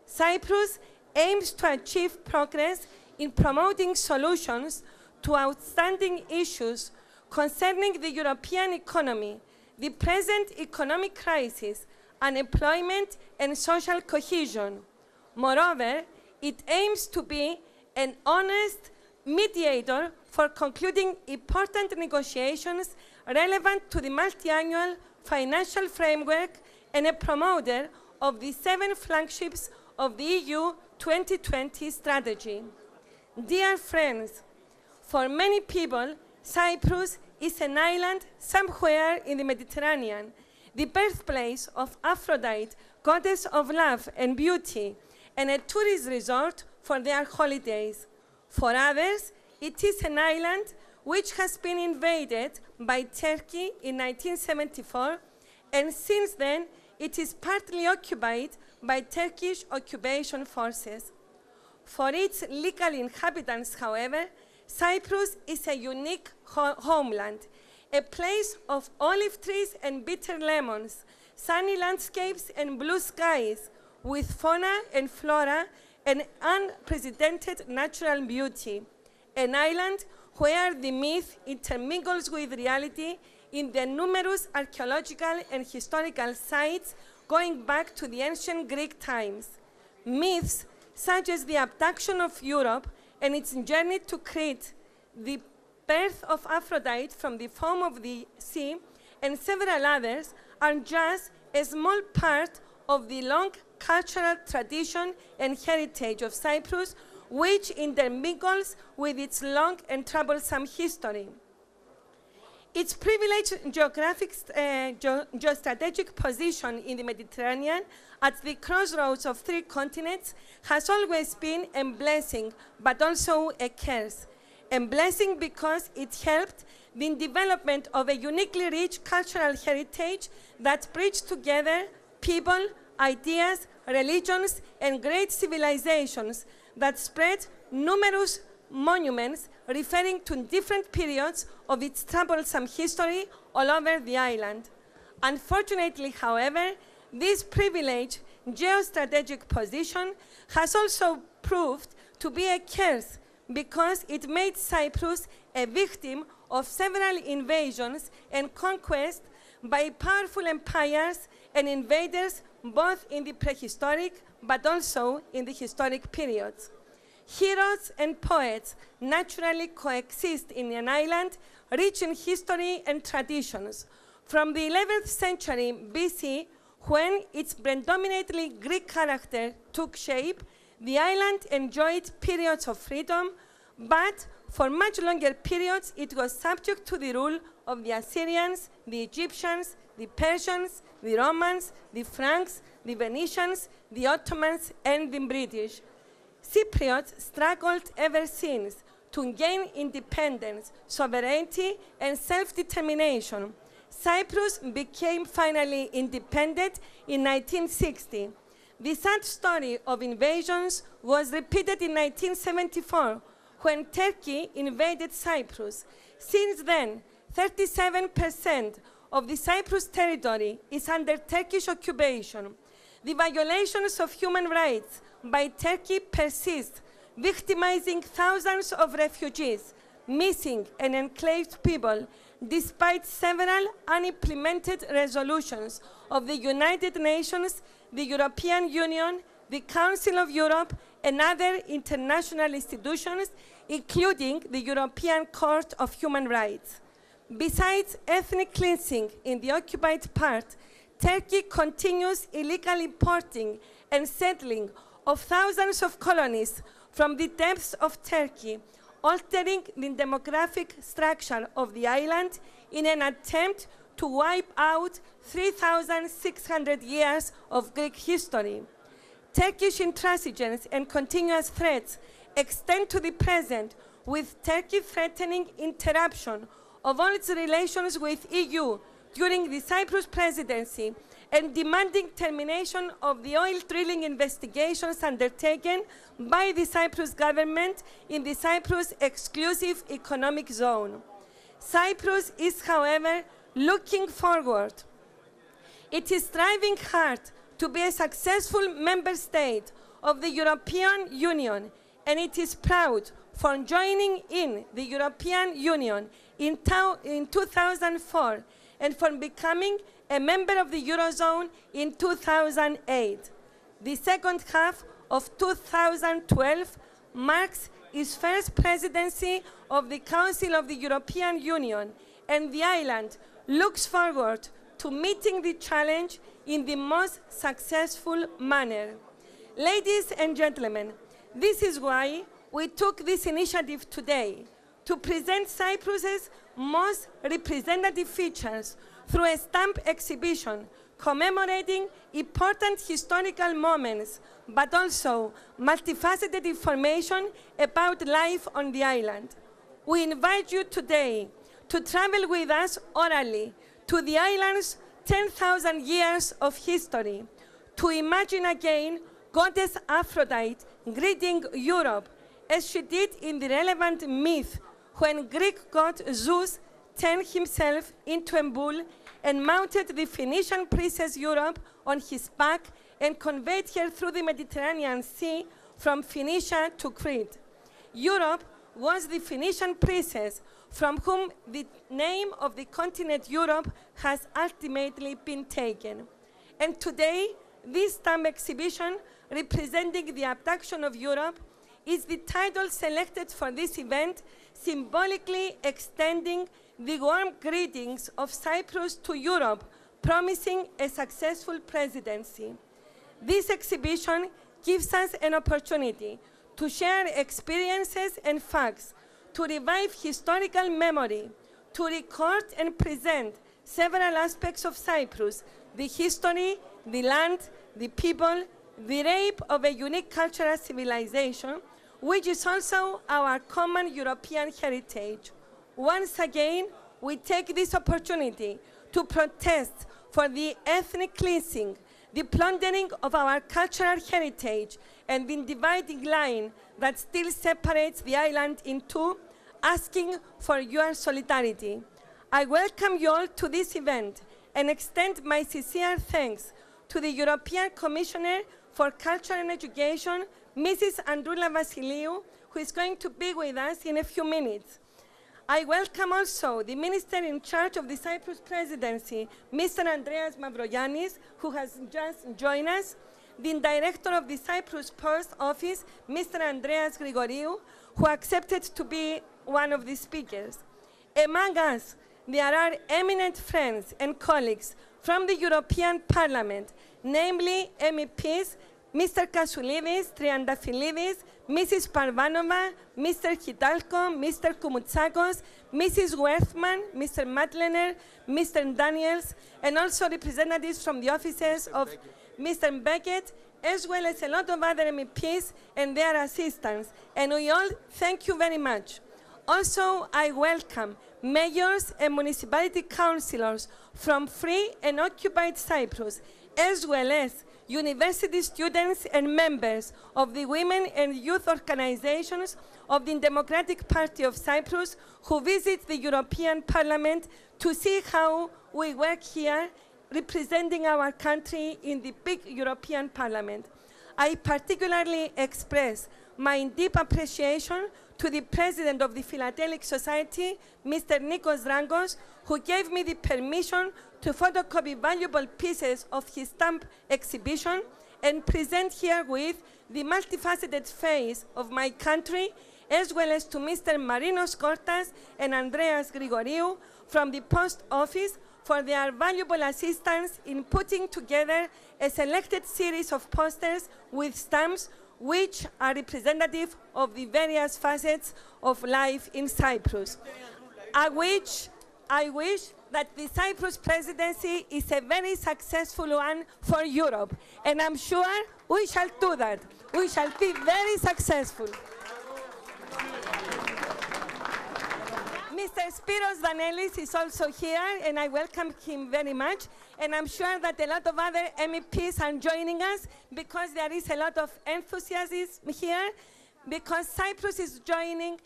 Cyprus aims to achieve progress in promoting solutions to outstanding issues concerning the European economy, the present economic crisis, unemployment, and social cohesion. Moreover, it aims to be an honest mediator for concluding important negotiations relevant to the multi-annual financial framework and a promoter of the 7 flagships of the EU 2020 strategy. Dear friends, for many people, Cyprus is an island somewhere in the Mediterranean, the birthplace of Aphrodite, goddess of love and beauty, and a tourist resort for their holidays. For others, it is an island which has been invaded by Turkey in 1974, and since then it is partly occupied by Turkish occupation forces. For its legal inhabitants, however, Cyprus is a unique homeland, a place of olive trees and bitter lemons, sunny landscapes and blue skies, with fauna and flora and unprecedented natural beauty, an island where the myth intermingles with reality in the numerous archaeological and historical sites going back to the ancient Greek times. Myths such as the abduction of Europe and its journey to Crete, the birth of Aphrodite from the foam of the sea, and several others are just a small part of the long cultural tradition and heritage of Cyprus, which intermingles with its long and troublesome history. Its privileged geostrategic position in the Mediterranean at the crossroads of 3 continents has always been a blessing, but also a curse. A blessing because it helped the development of a uniquely rich cultural heritage that bridged together people, ideas, religions, and great civilizations that spread numerous monuments referring to different periods of its troublesome history all over the island. Unfortunately, however, this privileged geostrategic position has also proved to be a curse because it made Cyprus a victim of several invasions and conquests by powerful empires and invaders, both in the prehistoric but also in the historic periods. Heroes and poets naturally coexist in an island rich in history and traditions. From the 11th century BC, when its predominantly Greek character took shape, the island enjoyed periods of freedom, but for much longer periods it was subject to the rule of the Assyrians, the Egyptians, the Persians, the Romans, the Franks, the Venetians, the Ottomans, and the British. Cypriots struggled ever since to gain independence, sovereignty, and self-determination. Cyprus became finally independent in 1960. The sad story of invasions was repeated in 1974, when Turkey invaded Cyprus. Since then, 37% of the Cyprus territory is under Turkish occupation. The violations of human rights by Turkey persist, victimizing thousands of refugees, missing and enclaved people, despite several unimplemented resolutions of the United Nations, the European Union, the Council of Europe, and other international institutions, including the European Court of Human Rights. Besides ethnic cleansing in the occupied part, Turkey continues illegally importing and settling of thousands of colonies from the depths of Turkey, altering the demographic structure of the island in an attempt to wipe out 3,600 years of Greek history. Turkish intransigence and continuous threats extend to the present, with Turkey threatening interruption of all its relations with EU during the Cyprus presidency and demanding termination of the oil drilling investigations undertaken by the Cyprus government in the Cyprus exclusive economic zone. Cyprus is, however, looking forward. It is striving hard to be a successful member state of the European Union, and it is proud for joining in the European Union in 2004 and for becoming a member of the Eurozone in 2008. The second half of 2012 marks its first presidency of the Council of the European Union, and the island looks forward to meeting the challenge in the most successful manner. Ladies and gentlemen, this is why we took this initiative today, to present Cyprus's most representative features through a stamp exhibition commemorating important historical moments, but also multifaceted information about life on the island. We invite you today to travel with us orally to the island's 10,000 years of history, to imagine again Goddess Aphrodite greeting Europe as she did in the relevant myth when Greek god Zeus turned himself into a bull and mounted the Phoenician princess Europe on his back and conveyed her through the Mediterranean Sea from Phoenicia to Crete. Europe was the Phoenician princess from whom the name of the continent Europe has ultimately been taken. And today, this stamp exhibition representing the abduction of Europe is the title selected for this event, symbolically extending the warm greetings of Cyprus to Europe, promising a successful presidency. This exhibition gives us an opportunity to share experiences and facts, to revive historical memory, to record and present several aspects of Cyprus, the history, the land, the people, the rape of a unique cultural civilization, which is also our common European heritage. Once again, we take this opportunity to protest for the ethnic cleansing, the plundering of our cultural heritage, and the dividing line that still separates the island in two, asking for your solidarity. I welcome you all to this event and extend my sincere thanks to the European Commissioner for Culture and Education, Mrs. Androula Vasiliou, who is going to be with us in a few minutes. I welcome also the Minister in charge of the Cyprus presidency, Mr. Andreas Mavrogiannis, who has just joined us, the Director of the Cyprus Post Office, Mr. Andreas Grigoriou, who accepted to be one of the speakers. Among us, there are eminent friends and colleagues from the European Parliament, namely MEPs Mr. Kasoulidis, Triandafilidis, Mrs. Parvanova, Mr. Hidalgo, Mr. Koumoutsakos, Mrs. Werthmann, Mr. Madlener, Mr. Daniels, and also representatives from the offices of Mr. Beckett, as well as a lot of other MEPs and their assistants. And we all thank you very much. Also, I welcome mayors and municipality councillors from free and occupied Cyprus, as well as university students and members of the women and youth organizations of the Democratic Party of Cyprus who visit the European Parliament to see how we work here representing our country in the big European Parliament. I particularly express my deep appreciation to the President of the Philatelic Society, Mr. Nikos Drangos, who gave me the permission to photocopy valuable pieces of his stamp exhibition and present herewith the multifaceted face of my country, as well as to Mr. Marinos Kortas and Andreas Grigoriou from the Post Office for their valuable assistance in putting together a selected series of posters with stamps which are representative of the various facets of life in Cyprus. I wish that the Cyprus presidency is a very successful one for Europe, and I'm sure we shall do that. We shall be very successful. Mr. Spiros Danelis is also here, and I welcome him very much. And I'm sure that a lot of other MEPs are joining us because there is a lot of enthusiasm here, because Cyprus is going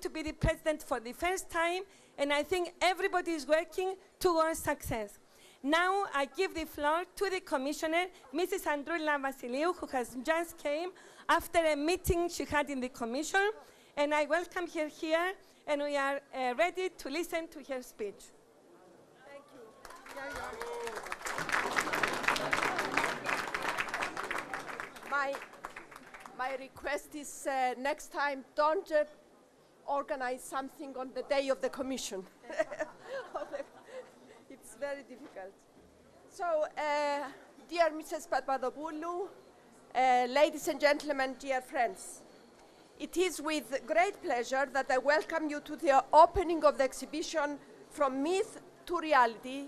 to be the president for the first time, and I think everybody is working towards success. Now I give the floor to the Commissioner, Mrs. Androula Vasiliou, who has just came after a meeting she had in the Commission, and I welcome her here, and we are ready to listen to her speech. Thank you. My request is next time don't organize something on the day of the Commission. It's very difficult. So, dear Mrs. Papadopoulou, ladies and gentlemen, dear friends, it is with great pleasure that I welcome you to the opening of the exhibition From Myth to Reality,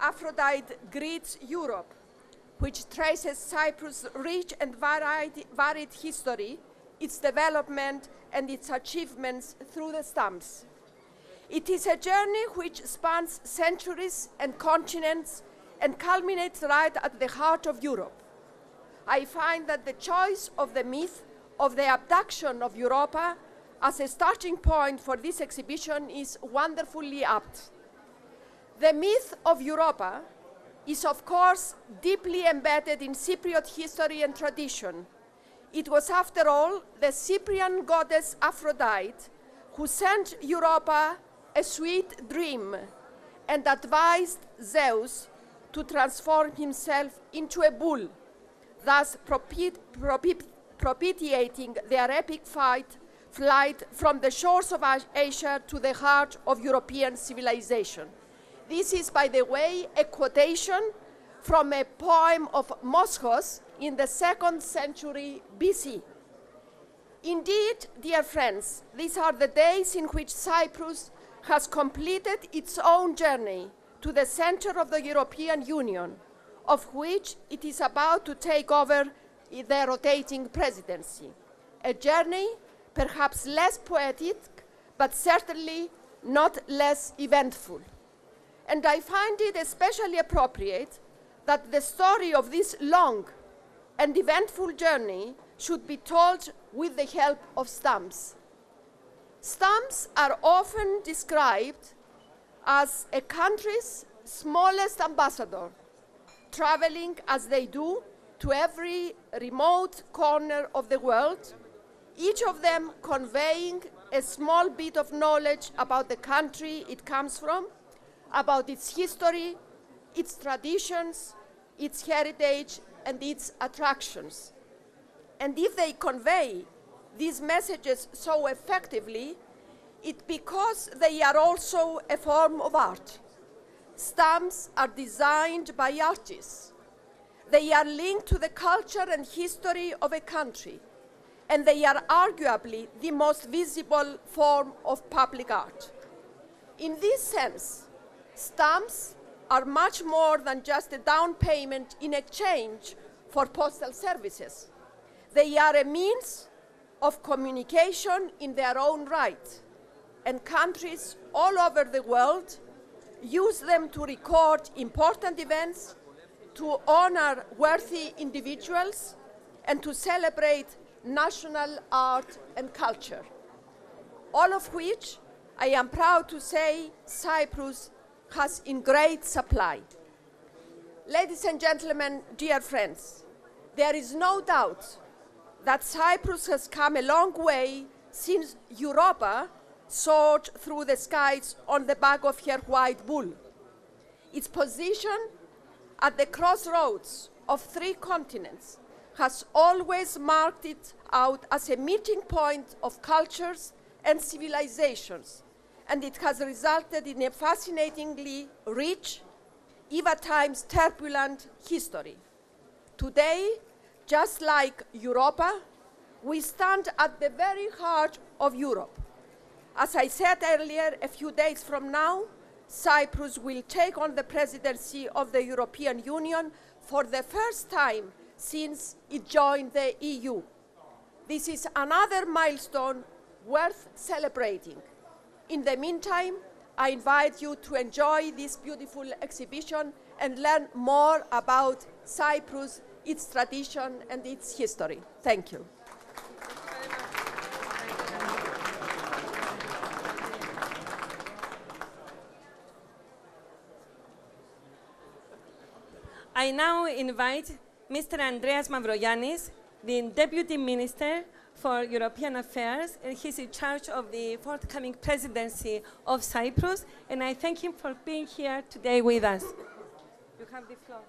Aphrodite Greets Europe, which traces Cyprus' rich and varied history, its development and its achievements through the stamps. It is a journey which spans centuries and continents and culminates right at the heart of Europe. I find that the choice of the myth of the abduction of Europa as a starting point for this exhibition is wonderfully apt. The myth of Europa is, of course, deeply embedded in Cypriot history and tradition. It was, after all, the Cyprian goddess Aphrodite who sent Europa a sweet dream and advised Zeus to transform himself into a bull, thus propitiating their epic flight from the shores of Asia to the heart of European civilization. This is, by the way, a quotation from a poem of Moschos in the 2nd century BC. Indeed, dear friends, these are the days in which Cyprus has completed its own journey to the center of the European Union, of which it is about to take over the rotating presidency. A journey perhaps less poetic, but certainly not less eventful. And I find it especially appropriate that the story of this long and eventful journey should be told with the help of stamps. Stamps are often described as a country's smallest ambassador, traveling as they do to every remote corner of the world, each of them conveying a small bit of knowledge about the country it comes from, about its history, its traditions, its heritage, and its attractions. And if they convey these messages so effectively, it's because they are also a form of art. Stamps are designed by artists. They are linked to the culture and history of a country, and they are arguably the most visible form of public art. In this sense, stamps are much more than just a down payment in exchange for postal services. They are a means of communication in their own right, and countries all over the world use them to record important events, to honor worthy individuals, and to celebrate national art and culture, all of which I am proud to say Cyprus has in great supply. Ladies and gentlemen, dear friends, there is no doubt that Cyprus has come a long way since Europa soared through the skies on the back of her white bull. Its position at the crossroads of three continents has always marked it out as a meeting point of cultures and civilizations, and it has resulted in a fascinatingly rich, even at times turbulent history. Today, just like Europa, we stand at the very heart of Europe. As I said earlier, a few days from now, Cyprus will take on the presidency of the European Union for the first time since it joined the EU. This is another milestone worth celebrating. In the meantime, I invite you to enjoy this beautiful exhibition and learn more about Cyprus, its tradition, and its history. Thank you. I now invite Mr. Andreas Mavrogiannis, the Deputy Minister for European Affairs, and he's in charge of the forthcoming presidency of Cyprus, and I thank him for being here today with us. You have the floor.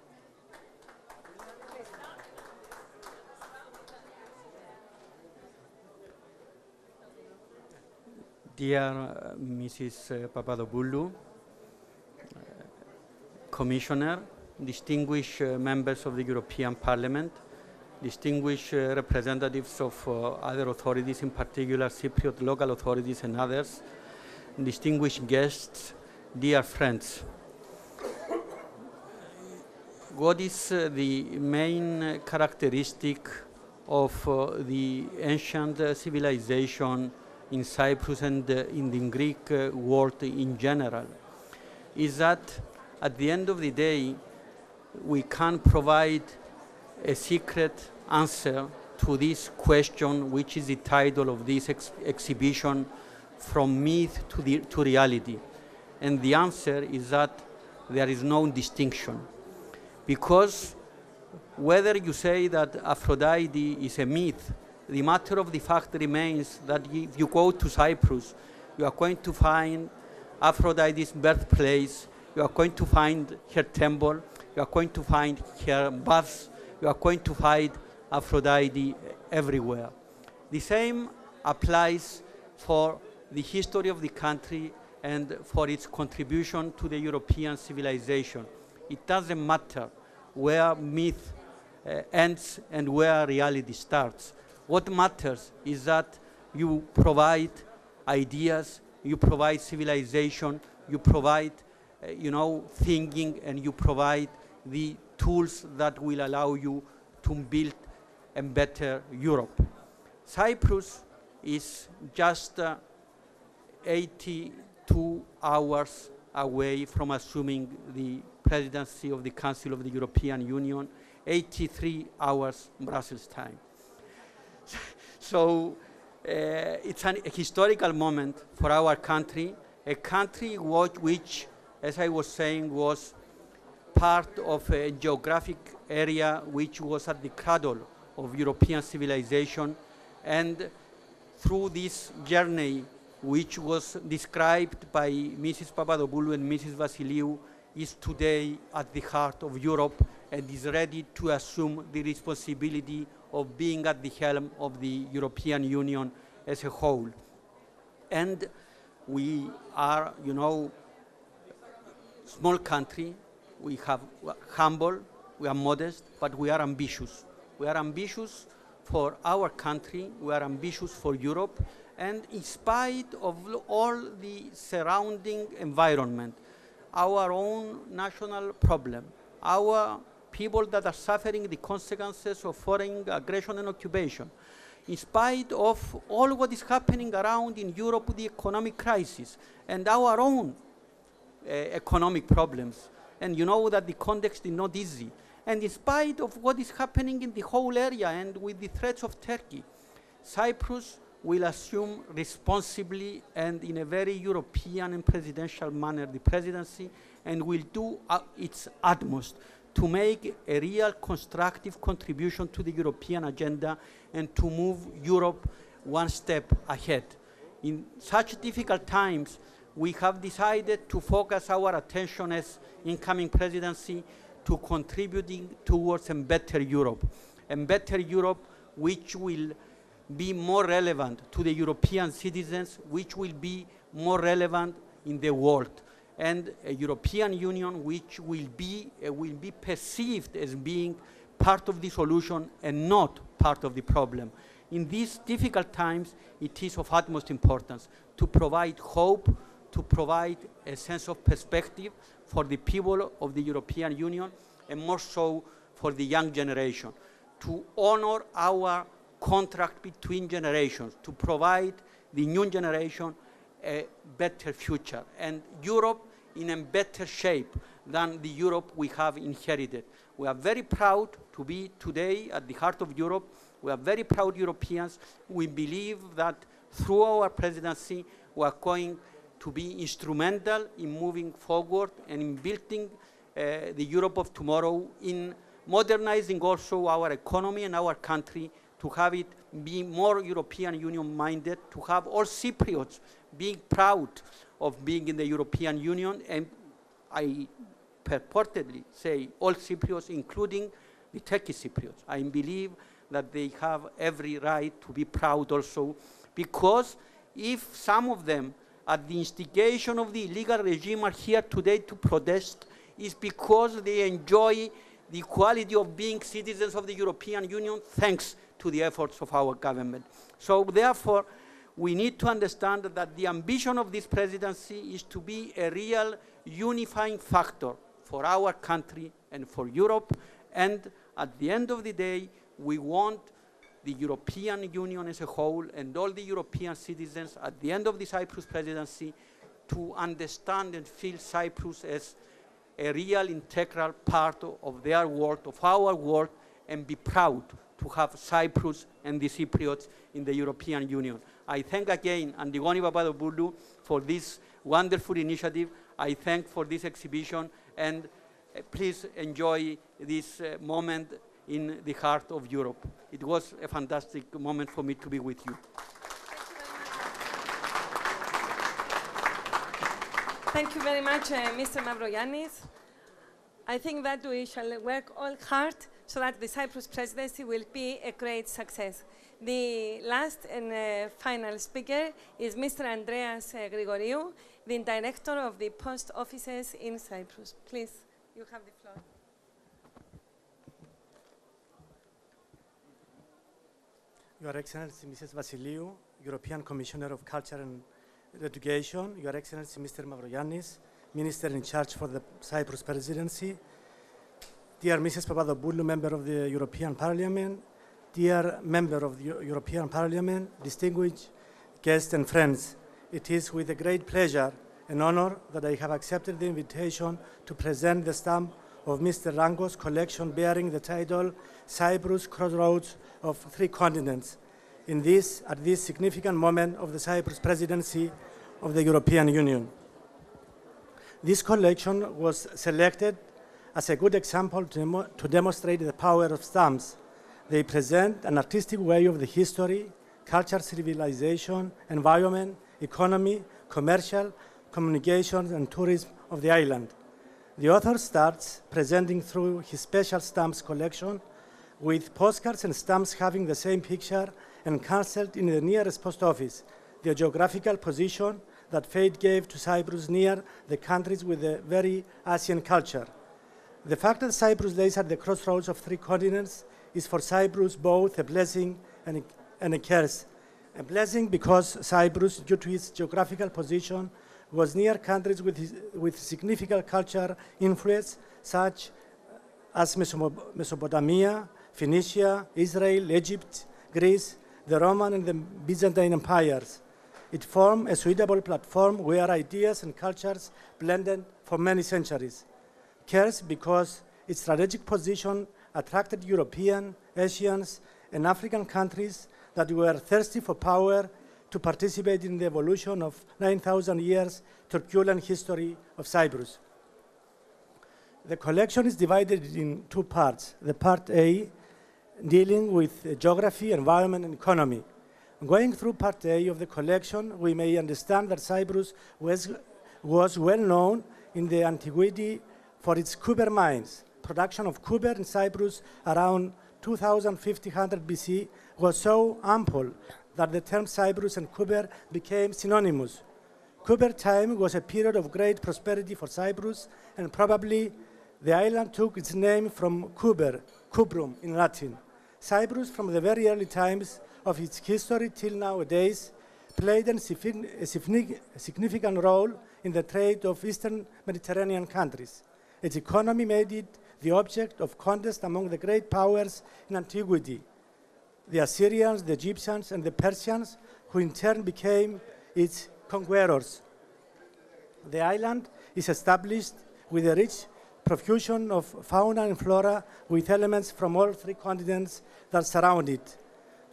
Dear Mrs. Papadopoulou, Commissioner, distinguished members of the European Parliament, distinguished representatives of other authorities, in particular Cypriot local authorities and others, distinguished guests, dear friends. What is the main characteristic of the ancient civilization in Cyprus and in the Greek world in general? Is that at the end of the day, we can provide a secret answer to this question, which is the title of this exhibition, From Myth to Reality. And the answer is that there is no distinction. Because whether you say that Aphrodite is a myth, the matter of the fact remains that if you go to Cyprus, you are going to find Aphrodite's birthplace, you are going to find her temple, you are going to find her baths, you are going to find Aphrodite everywhere. The same applies for the history of the country and for its contribution to the European civilization. It doesn't matter where myth ends and where reality starts. What matters is that you provide ideas, you provide civilization, you provide thinking, and you provide the tools that will allow you to build a better Europe. Cyprus is just 82 hours away from assuming the presidency of the Council of the European Union, 83 hours Brussels time. So it's a historical moment for our country, a country which, as I was saying, was part of a geographic area which was at the cradle of European civilization, and through this journey, which was described by Mrs. Papadopoulou and Mrs. Vasiliou, is today at the heart of Europe and is ready to assume the responsibility of being at the helm of the European Union as a whole. And we are, small country. We have humble, we are modest, but we are ambitious. We are ambitious for our country, we are ambitious for Europe, and in spite of all the surrounding environment, our own national problem, our people that are suffering the consequences of foreign aggression and occupation, in spite of all what is happening around in Europe with the economic crisis and our own economic problems. And you know that the context is not easy. And in spite of what is happening in the whole area and with the threats of Turkey, Cyprus will assume responsibly and in a very European and presidential manner the presidency, and will do its utmost to make a real constructive contribution to the European agenda and to move Europe one step ahead. In such difficult times, we have decided to focus our attention as incoming presidency to contributing towards a better Europe which will be more relevant to the European citizens, which will be more relevant in the world, and a European Union which will be perceived as being part of the solution and not part of the problem. In these difficult times, it is of utmost importance to provide hope, to provide a sense of perspective for the people of the European Union, and more so for the young generation, to honor our contract between generations, to provide the new generation a better future, and Europe in a better shape than the Europe we have inherited. We are very proud to be today at the heart of Europe. We are very proud Europeans. We believe that through our presidency, we are going to be instrumental in moving forward and in building the Europe of tomorrow, in modernizing also our economy and our country, to have it be more European Union minded, to have all Cypriots being proud of being in the European Union, and I purportedly say all Cypriots, including the Turkish Cypriots. I believe that they have every right to be proud also, because if some of them, at the instigation of the illegal regime, are here today to protest, is because they enjoy the quality of being citizens of the European Union thanks to the efforts of our government. So therefore, we need to understand that the ambition of this presidency is to be a real unifying factor for our country and for Europe, and at the end of the day, we want the European Union as a whole and all the European citizens at the end of the Cyprus presidency to understand and feel Cyprus as a real integral part of their world, of our world, and be proud to have Cyprus and the Cypriots in the European Union. I thank again Antigone Papadopoulou for this wonderful initiative. I thank for this exhibition, and please enjoy this moment in the heart of Europe. It was a fantastic moment for me to be with you. Thank you very much, Mr. Mavroyiannis. I think that we shall work all hard so that the Cyprus presidency will be a great success. The last and final speaker is Mr. Andreas Grigoriou, the director of the post offices in Cyprus. Please, you have the floor. Your Excellency, Mrs. Vassiliou, European Commissioner of Culture and Education, Your Excellency, Mr. Mavroyiannis, Minister in charge for the Cyprus presidency, dear Mrs. Papadopoulou, Member of the European Parliament, dear Member of the European Parliament, distinguished guests and friends, it is with a great pleasure and honor that I have accepted the invitation to present the stamp of Mr. Rangos' collection bearing the title Cyprus, Crossroads of Three Continents, at this significant moment of the Cyprus presidency of the European Union. This collection was selected as a good example to demonstrate the power of stamps. They present an artistic way of the history, culture, civilization, environment, economy, commercial, communications, and tourism of the island. The author starts presenting through his special stamps collection with postcards and stamps having the same picture and cancelled in the nearest post office, the geographical position that fate gave to Cyprus near the countries with a very Asian culture. The fact that Cyprus lays at the crossroads of three continents is for Cyprus both a blessing and a curse. A blessing because Cyprus, due to its geographical position, was near countries with significant cultural influence, such as Mesopotamia, Phoenicia, Israel, Egypt, Greece, the Roman and the Byzantine empires. It formed a suitable platform where ideas and cultures blended for many centuries. Curse because its strategic position attracted European, Asians, and African countries that were thirsty for power to participate in the evolution of 9,000 years turbulent history of Cyprus. The collection is divided in two parts. The part A, dealing with geography, environment, and economy. Going through part A of the collection, we may understand that Cyprus was well known in the antiquity for its copper mines. Production of copper in Cyprus around 2500 BC was so ample that the term Cyprus and copper became synonymous. Copper time was a period of great prosperity for Cyprus, and probably the island took its name from cuprum in Latin. Cyprus, from the very early times of its history till nowadays, played a significant role in the trade of Eastern Mediterranean countries. Its economy made it the object of contest among the great powers in antiquity, the Assyrians, the Egyptians, and the Persians, who in turn became its conquerors. The island is established with a rich profusion of fauna and flora with elements from all three continents that surround it.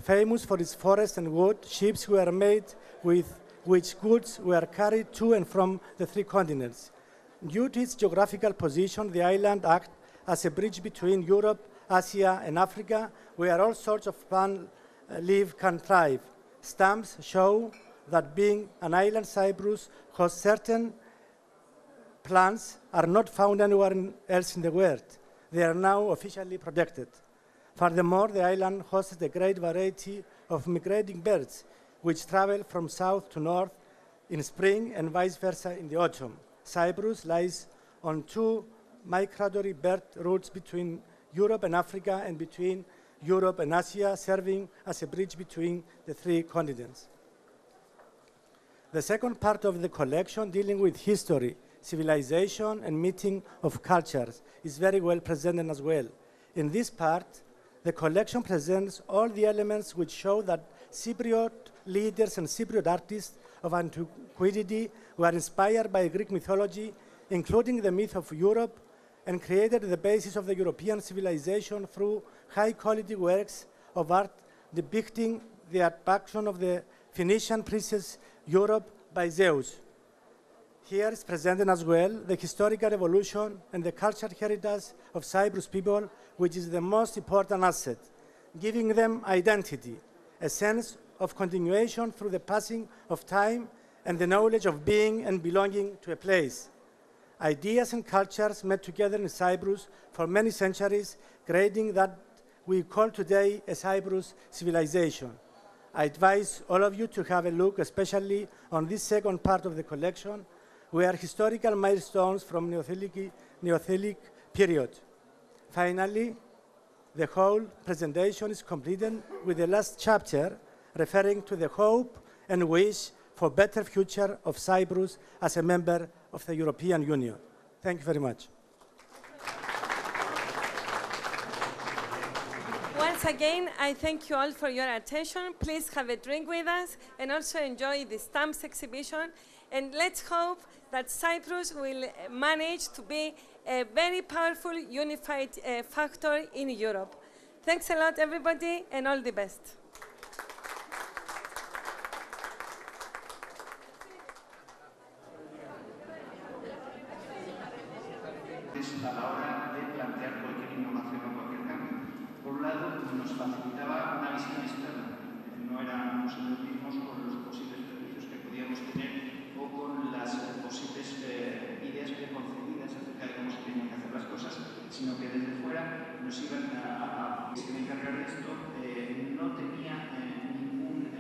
Famous for its forests and wood, ships were made with which goods were carried to and from the three continents. Due to its geographical position, the island acts as a bridge between Europe, Asia, and Africa, where all sorts of plant life can thrive. Stamps show that being an island, Cyprus hosts certain plants are not found anywhere else in the world. They are now officially protected. Furthermore, the island hosts a great variety of migrating birds, which travel from south to north in spring and vice versa in the autumn. Cyprus lies on two migratory bird routes between Europe and Africa and between Europe and Asia, serving as a bridge between the three continents. The second part of the collection, dealing with history, civilization, and meeting of cultures, is very well presented as well. In this part, the collection presents all the elements which show that Cypriot leaders and Cypriot artists of antiquity were inspired by Greek mythology, including the myth of Europe, and created the basis of the European civilization through high-quality works of art depicting the abduction of the Phoenician princess Europe by Zeus. Here is presented as well the historical evolution and the cultural heritage of Cyprus people, which is the most important asset, giving them identity, a sense of continuation through the passing of time and the knowledge of being and belonging to a place. Ideas and cultures met together in Cyprus for many centuries, creating that we call today a Cyprus civilization. I advise all of you to have a look, especially on this second part of the collection, where historical milestones from Neolithic period. Finally, the whole presentation is completed with the last chapter referring to the hope and wish for better future of Cyprus as a member of the European Union. Thank you very much. Once again, I thank you all for your attention. Please have a drink with us and also enjoy the stamps exhibition. And let's hope that Cyprus will manage to be a very powerful, unified factor in Europe. Thanks a lot, everybody, and all the best. A la hora de plantear cualquier innovación o cualquier cambio. Por un lado, nos facilitaba una visión externa. No éramos los mismos con los posibles perjuicios que podíamos tener o con las posibles ideas preconcebidas acerca de cómo se tenían que hacer las cosas, sino que desde fuera nos iban a encargar de esto. No tenía ningún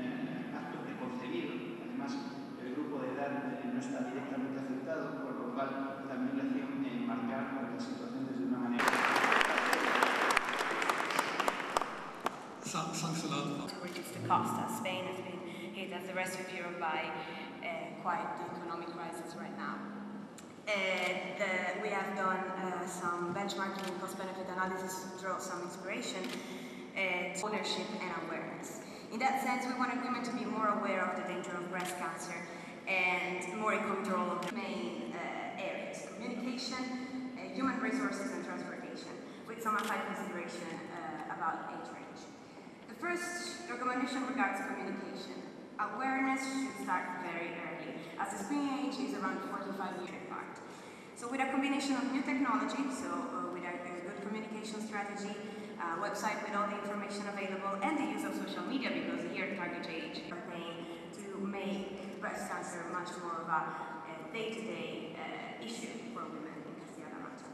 acto preconcebido. Además, el grupo de edad no está directamente afectado, por lo cual también le hacían marcar la situación desde una manera fast as Spain has been hit, as the rest of Europe, by quite the economic crisis right now. We have done some benchmarking and cost-benefit analysis to draw some inspiration, ownership and awareness. In that sense, we want women to be more aware of the danger of breast cancer and more in control of the main areas: communication, human resources and transportation, with some aside consideration about age range. The first recommendation regards communication. Awareness should start very early, as the screening age is around 45 years apart. So with a combination of new technology, with a good communication strategy, a website with all the information available, and the use of social media, because here target age campaign to make breast cancer much more of a day-to-day issue for women in Castilla-La Mancha.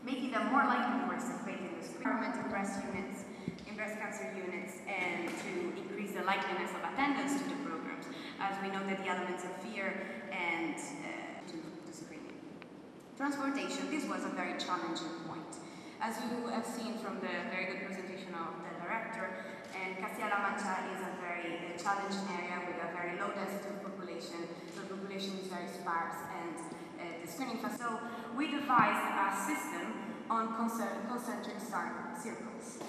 Making them more likely to participate in the experiment in breast cancer units, and to increase the likeliness of attendance to the programs, as we know that the elements of fear and to the screening. Transportation, this was a very challenging point. As you have seen from the very good presentation of the director, and Castilla-La Mancha is a very challenging area with a very low density of population, so the population is very sparse, and the screening facility. So we devised a system on concentric circles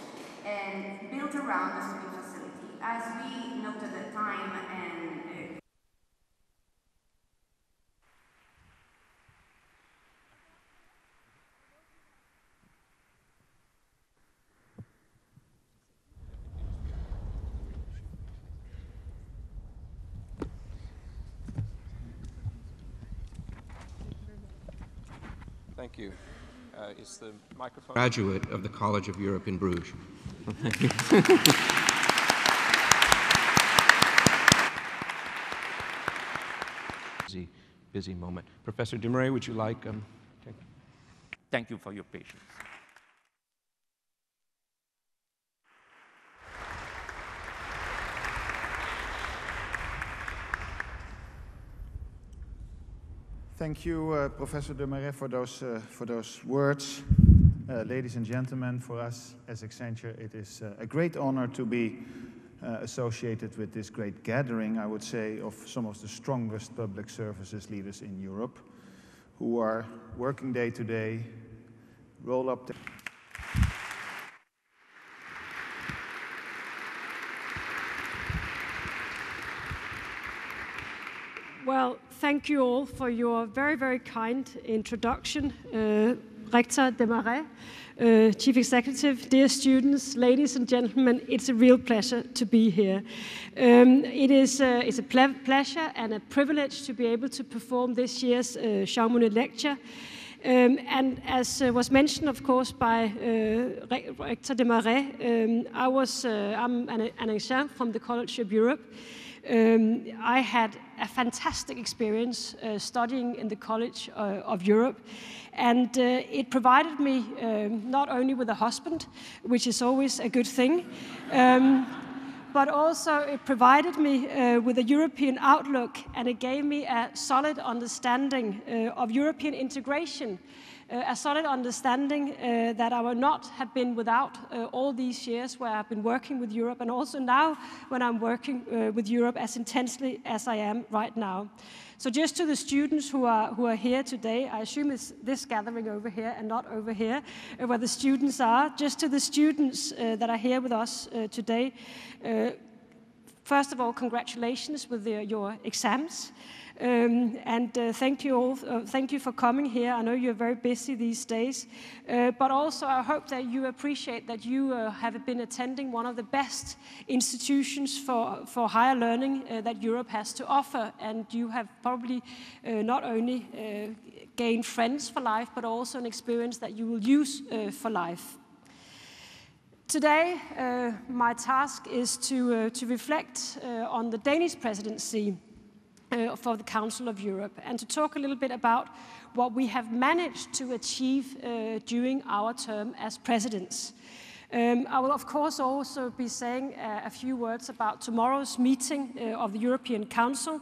and built around the screening facility. As we noted at the time, and Thank you. Is the microphone? Graduate of the College of Europe in Bruges. Busy moment. Professor Desmarais, would you like? Thank you for your patience. Thank you, Professor Desmarais, for those words. Ladies and gentlemen, for us as Accenture, it is a great honor to be associated with this great gathering, I would say, of some of the strongest public services leaders in Europe, who are working day to day, roll up the... Well, thank you all for your very, very kind introduction. Rector Desmarais, Chief Executive, dear students, ladies and gentlemen, it's a real pleasure to be here. It's a pleasure and a privilege to be able to perform this year's Chamonix lecture. And as was mentioned, of course, by Rector Desmarais, I'm an ancien from the College of Europe. I had a fantastic experience studying in the College of Europe, and it provided me not only with a husband, which is always a good thing, but also it provided me with a European outlook, and it gave me a solid understanding of European integration, a solid understanding that I would not have been without all these years where I've been working with Europe, and also now when I'm working with Europe as intensely as I am right now. So just to the students who are here today, I assume it's this gathering over here and not over here where the students are. Just to the students that are here with us today, first of all, congratulations with your exams. Thank you all. Thank you for coming here. I know you're very busy these days, but also I hope that you appreciate that you have been attending one of the best institutions for higher learning that Europe has to offer, and you have probably not only gained friends for life, but also an experience that you will use for life. Today, my task is to reflect on the Danish presidency for the Council of Europe, and to talk a little bit about what we have managed to achieve during our term as presidents. I will, of course, also be saying a few words about tomorrow's meeting of the European Council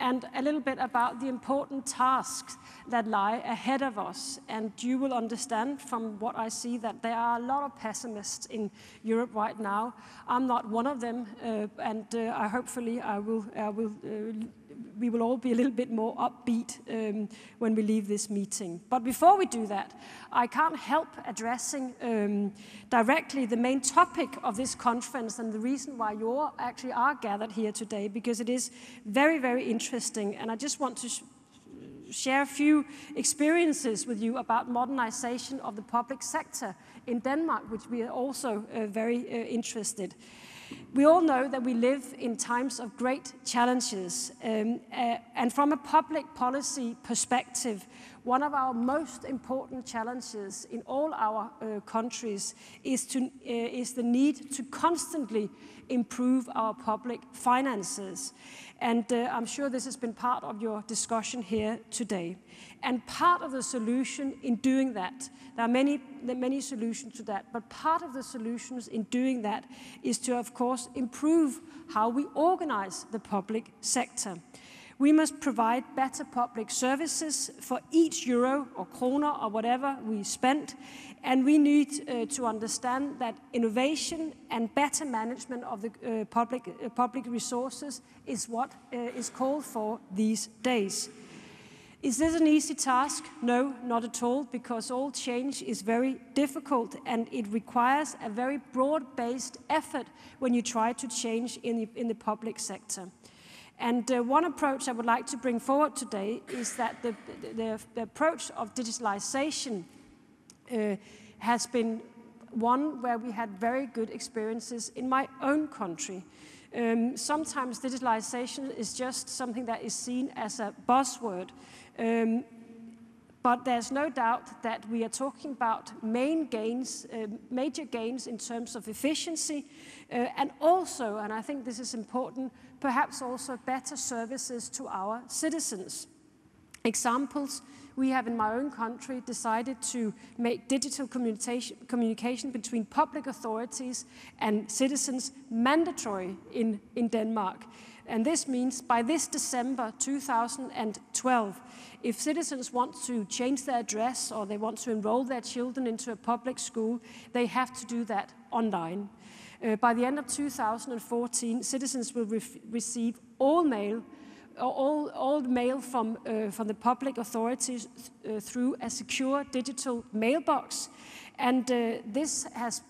and a little bit about the important tasks that lie ahead of us. And you will understand from what I see that there are a lot of pessimists in Europe right now. I'm not one of them, and hopefully we will all be a little bit more upbeat when we leave this meeting. But before we do that, I can't help addressing directly the main topic of this conference and the reason why you all actually are gathered here today, because it is very, very interesting. And I just want to share a few experiences with you about modernization of the public sector in Denmark, which we are also very interested. We all know that we live in times of great challenges, and from a public policy perspective, one of our most important challenges in all our countries is the need to constantly improve our public finances. And I'm sure this has been part of your discussion here today. And part of the solution in doing that, there are many solutions to that, but part of the solutions in doing that is to, of course, improve how we organize the public sector. We must provide better public services for each euro or kroner or whatever we spend, and we need to understand that innovation and better management of the public resources is what is called for these days. Is this an easy task? No, not at all, because all change is very difficult and it requires a very broad-based effort when you try to change in the public sector. And one approach I would like to bring forward today is that the approach of digitalization has been one where we had very good experiences in my own country. Sometimes digitalization is just something that is seen as a buzzword, but there's no doubt that we are talking about major gains in terms of efficiency, and also, and I think this is important, perhaps also better services to our citizens. Examples, we have in my own country decided to make digital communication between public authorities and citizens mandatory in Denmark. And this means by this December 2012, if citizens want to change their address or they want to enroll their children into a public school, they have to do that online. By the end of 2014, citizens will receive all mail from the public authorities through a secure digital mailbox. And this has,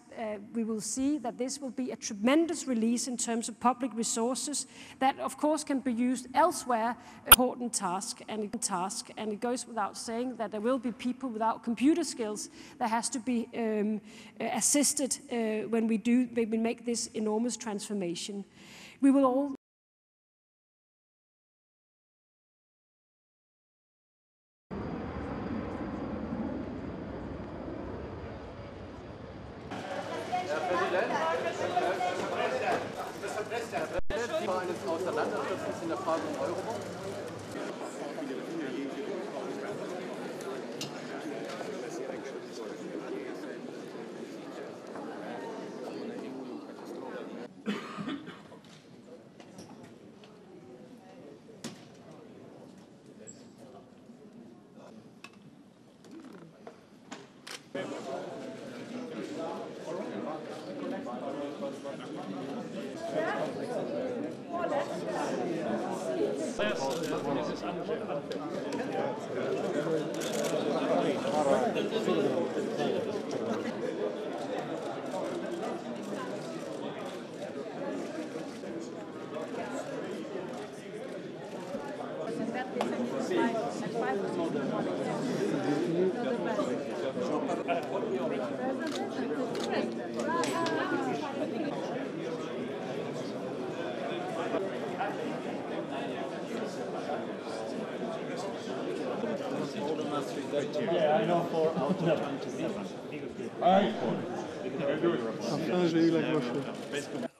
we will see that this will be a tremendous release in terms of public resources that, of course, can be used elsewhere. Important task, and it goes without saying that there will be people without computer skills that has to be assisted when we make this enormous transformation. We will all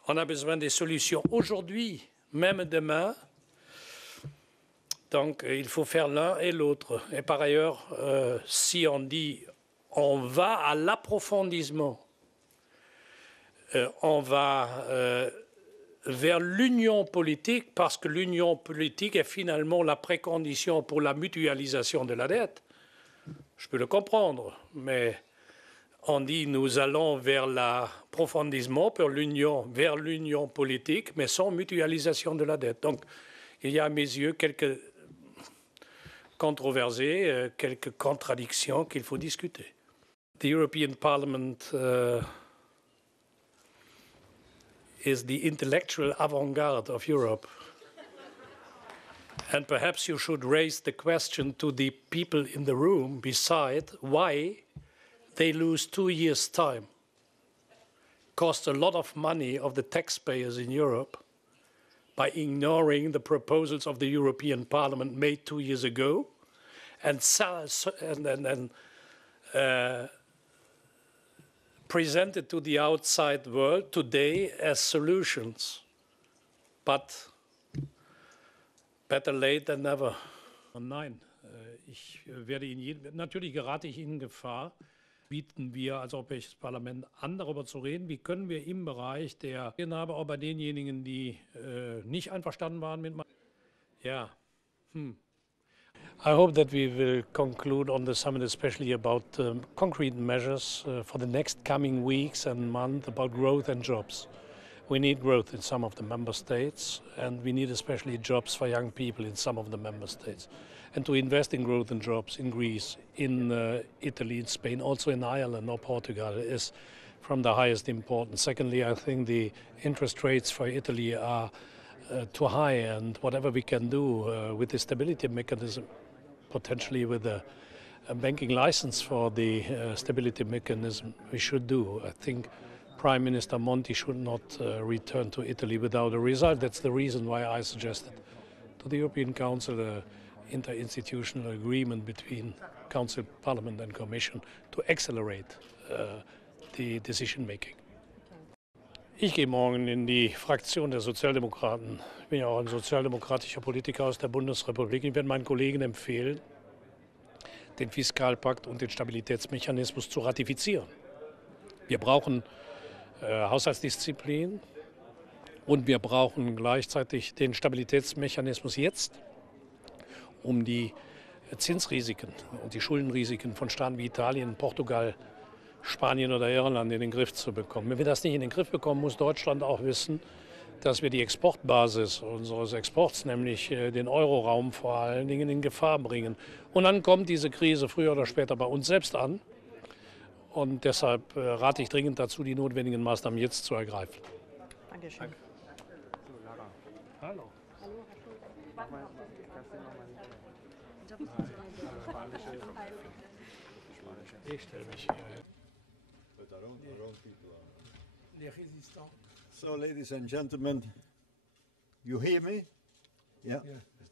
On a besoin des solutions aujourd'hui, même demain. Donc, il faut faire l'un et l'autre. Et par ailleurs, si on dit on va à l'approfondissement on va vers l'union politique parce que l'union politique est finalement la précondition pour la mutualisation de la dette. Je peux le comprendre, mais on dit nous allons vers l'approfondissement, vers l'union politique, mais sans mutualisation de la dette. Donc, il y a à mes yeux quelques controversées, quelques contradictions qu'il faut discuter. The European Parliament is the intellectual avant-garde of Europe. And perhaps you should raise the question to the people in the room beside why they lose 2 years' time, cost a lot of money of the taxpayers in Europe by ignoring the proposals of the European Parliament made 2 years ago and presented to the outside world today as solutions. But better late than never. Nein, natürlich gerate ich in Gefahr. Bieten wir als Europäisches Parlament an, darüber zu reden, wie können wir im Bereich der Teilnahme auch bei denjenigen, die nicht einverstanden waren mit ja. I hope that we will conclude on the summit especially about concrete measures for the next coming weeks and months about growth and jobs. We need growth in some of the member states, and we need especially jobs for young people in some of the member states. And to invest in growth and jobs in Greece, in Italy, in Spain, also in Ireland or Portugal is from the highest importance. Secondly, I think the interest rates for Italy are too high, and whatever we can do with the stability mechanism, potentially with a banking license for the stability mechanism, we should do. I think Prime Minister Monti should not return to Italy without a result. That's the reason why I suggested to the European Council an interinstitutional agreement between Council, Parliament and Commission to accelerate the decision making. Ich gehe morgen in die Fraktion der Sozialdemokraten. Ich bin ja auch ein sozialdemokratischer Politiker aus der Bundesrepublik. Ich werde meinen Kollegen empfehlen, den Fiskalpakt und den Stabilitätsmechanismus zu ratifizieren. Wir brauchen Haushaltsdisziplin und wir brauchen gleichzeitig den Stabilitätsmechanismus jetzt, um die Zinsrisiken und die Schuldenrisiken von Staaten wie Italien, Portugal, Spanien oder Irland in den Griff zu bekommen. Wenn wir das nicht in den Griff bekommen, muss Deutschland auch wissen, dass wir die Exportbasis unseres Exports, nämlich den Euroraum vor allen Dingen, in Gefahr bringen. Und dann kommt diese Krise früher oder später bei uns selbst an. Und deshalb rate ich dringend dazu, die notwendigen Maßnahmen jetzt zu ergreifen. Dankeschön. Hallo. Ich stelle mich hier. So, ladies and gentlemen, you hear me? Yeah?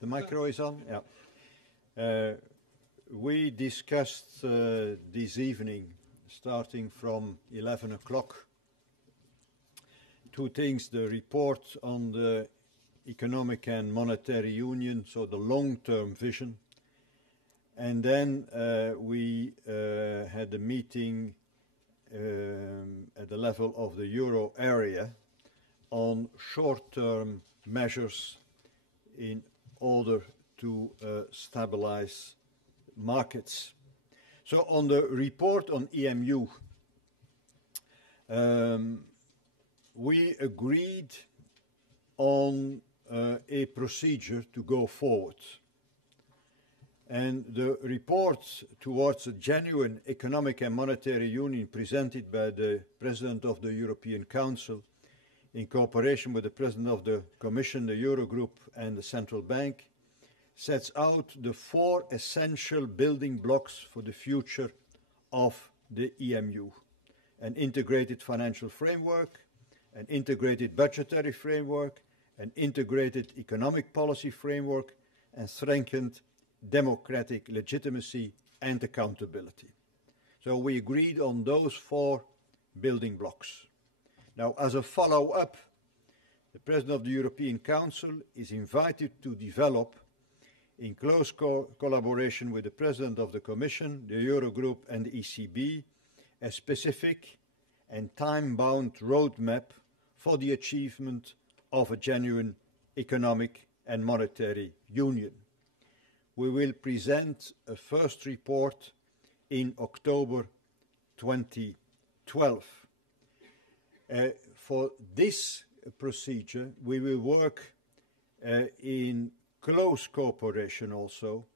The micro is on? Yeah. We discussed this evening, starting from 11 o'clock, two things: the report on the economic and monetary union, so the long-term vision, and then we had a meeting at the level of the euro area on short-term measures in order to stabilize markets. So on the report on EMU, we agreed on a procedure to go forward. And the report towards a genuine economic and monetary union presented by the President of the European Council in cooperation with the President of the Commission, the Eurogroup and the Central Bank sets out the 4 essential building blocks for the future of the EMU: an integrated financial framework, an integrated budgetary framework, an integrated economic policy framework, and strengthened democratic legitimacy and accountability. So we agreed on those 4 building blocks. Now, as a follow-up, the President of the European Council is invited to develop, in close collaboration with the President of the Commission, the Eurogroup and the ECB, a specific and time-bound roadmap for the achievement of a genuine economic and monetary union. We will present a first report in October 2012. For this procedure, we will work in close cooperation also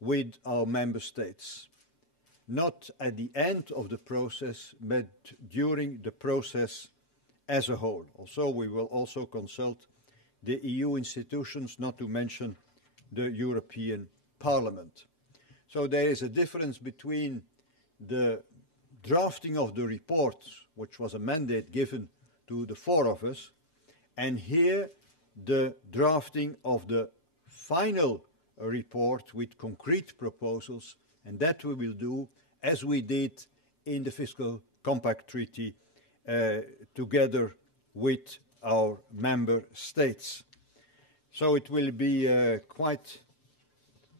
with our member states, not at the end of the process, but during the process as a whole. Also, we will also consult the EU institutions, not to mention the European Parliament. So there is a difference between the drafting of the report, which was a mandate given to the four of us, and here the drafting of the final report with concrete proposals, and that we will do as we did in the Fiscal Compact Treaty together with our member states. So it will be quite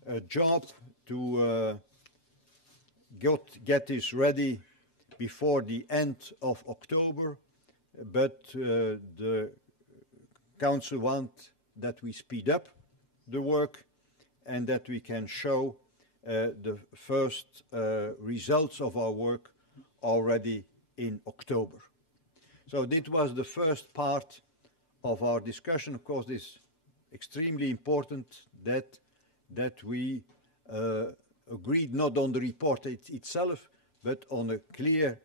a job to get this ready before the end of October, but the Council wants that we speed up the work and that we can show the first results of our work already in October. So this was the first part of our discussion. Of course, it's extremely important that we agreed not on the report itself, but on a clear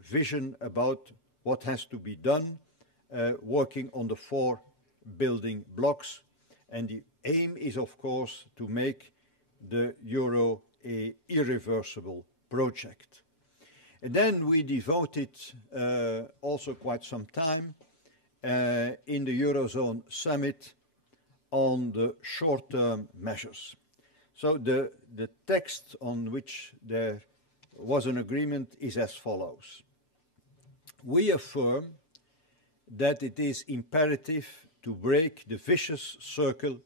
vision about what has to be done, working on the four building blocks. And the aim is, of course, to make the euro an irreversible project. And then we devoted also quite some time in the Eurozone summit on the short-term measures. So the text on which there was an agreement is as follows. We affirm that it is imperative to break the vicious circle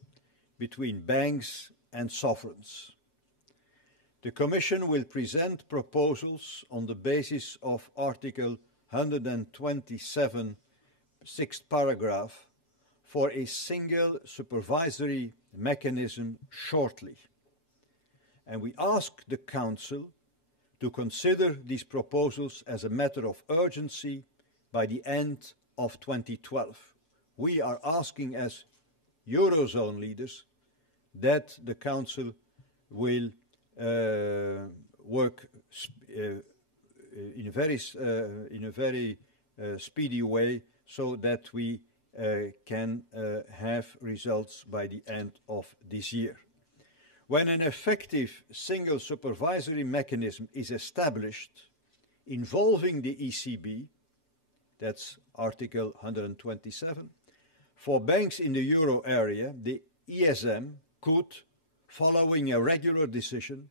between banks and sovereigns. The Commission will present proposals on the basis of Article 127, sixth paragraph, for a single supervisory mechanism shortly. And we ask the Council to consider these proposals as a matter of urgency by the end of 2012. We are asking as Eurozone leaders that the Council will work in a very speedy way so that we can have results by the end of this year. When an effective single supervisory mechanism is established involving the ECB, that's Article 127, for banks in the euro area, the ESM could, following a regular decision,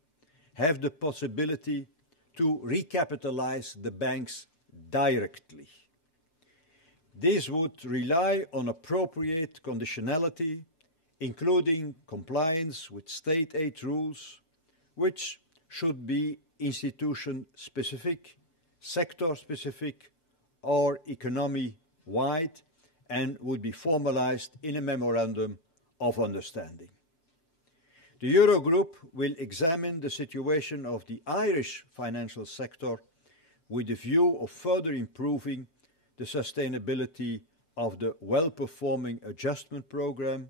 have the possibility to recapitalize the banks directly. This would rely on appropriate conditionality, including compliance with state aid rules, which should be institution-specific, sector-specific, or economy-wide, and would be formalized in a memorandum of understanding. The Eurogroup will examine the situation of the Irish financial sector with a view of further improving the sustainability of the well-performing adjustment programme.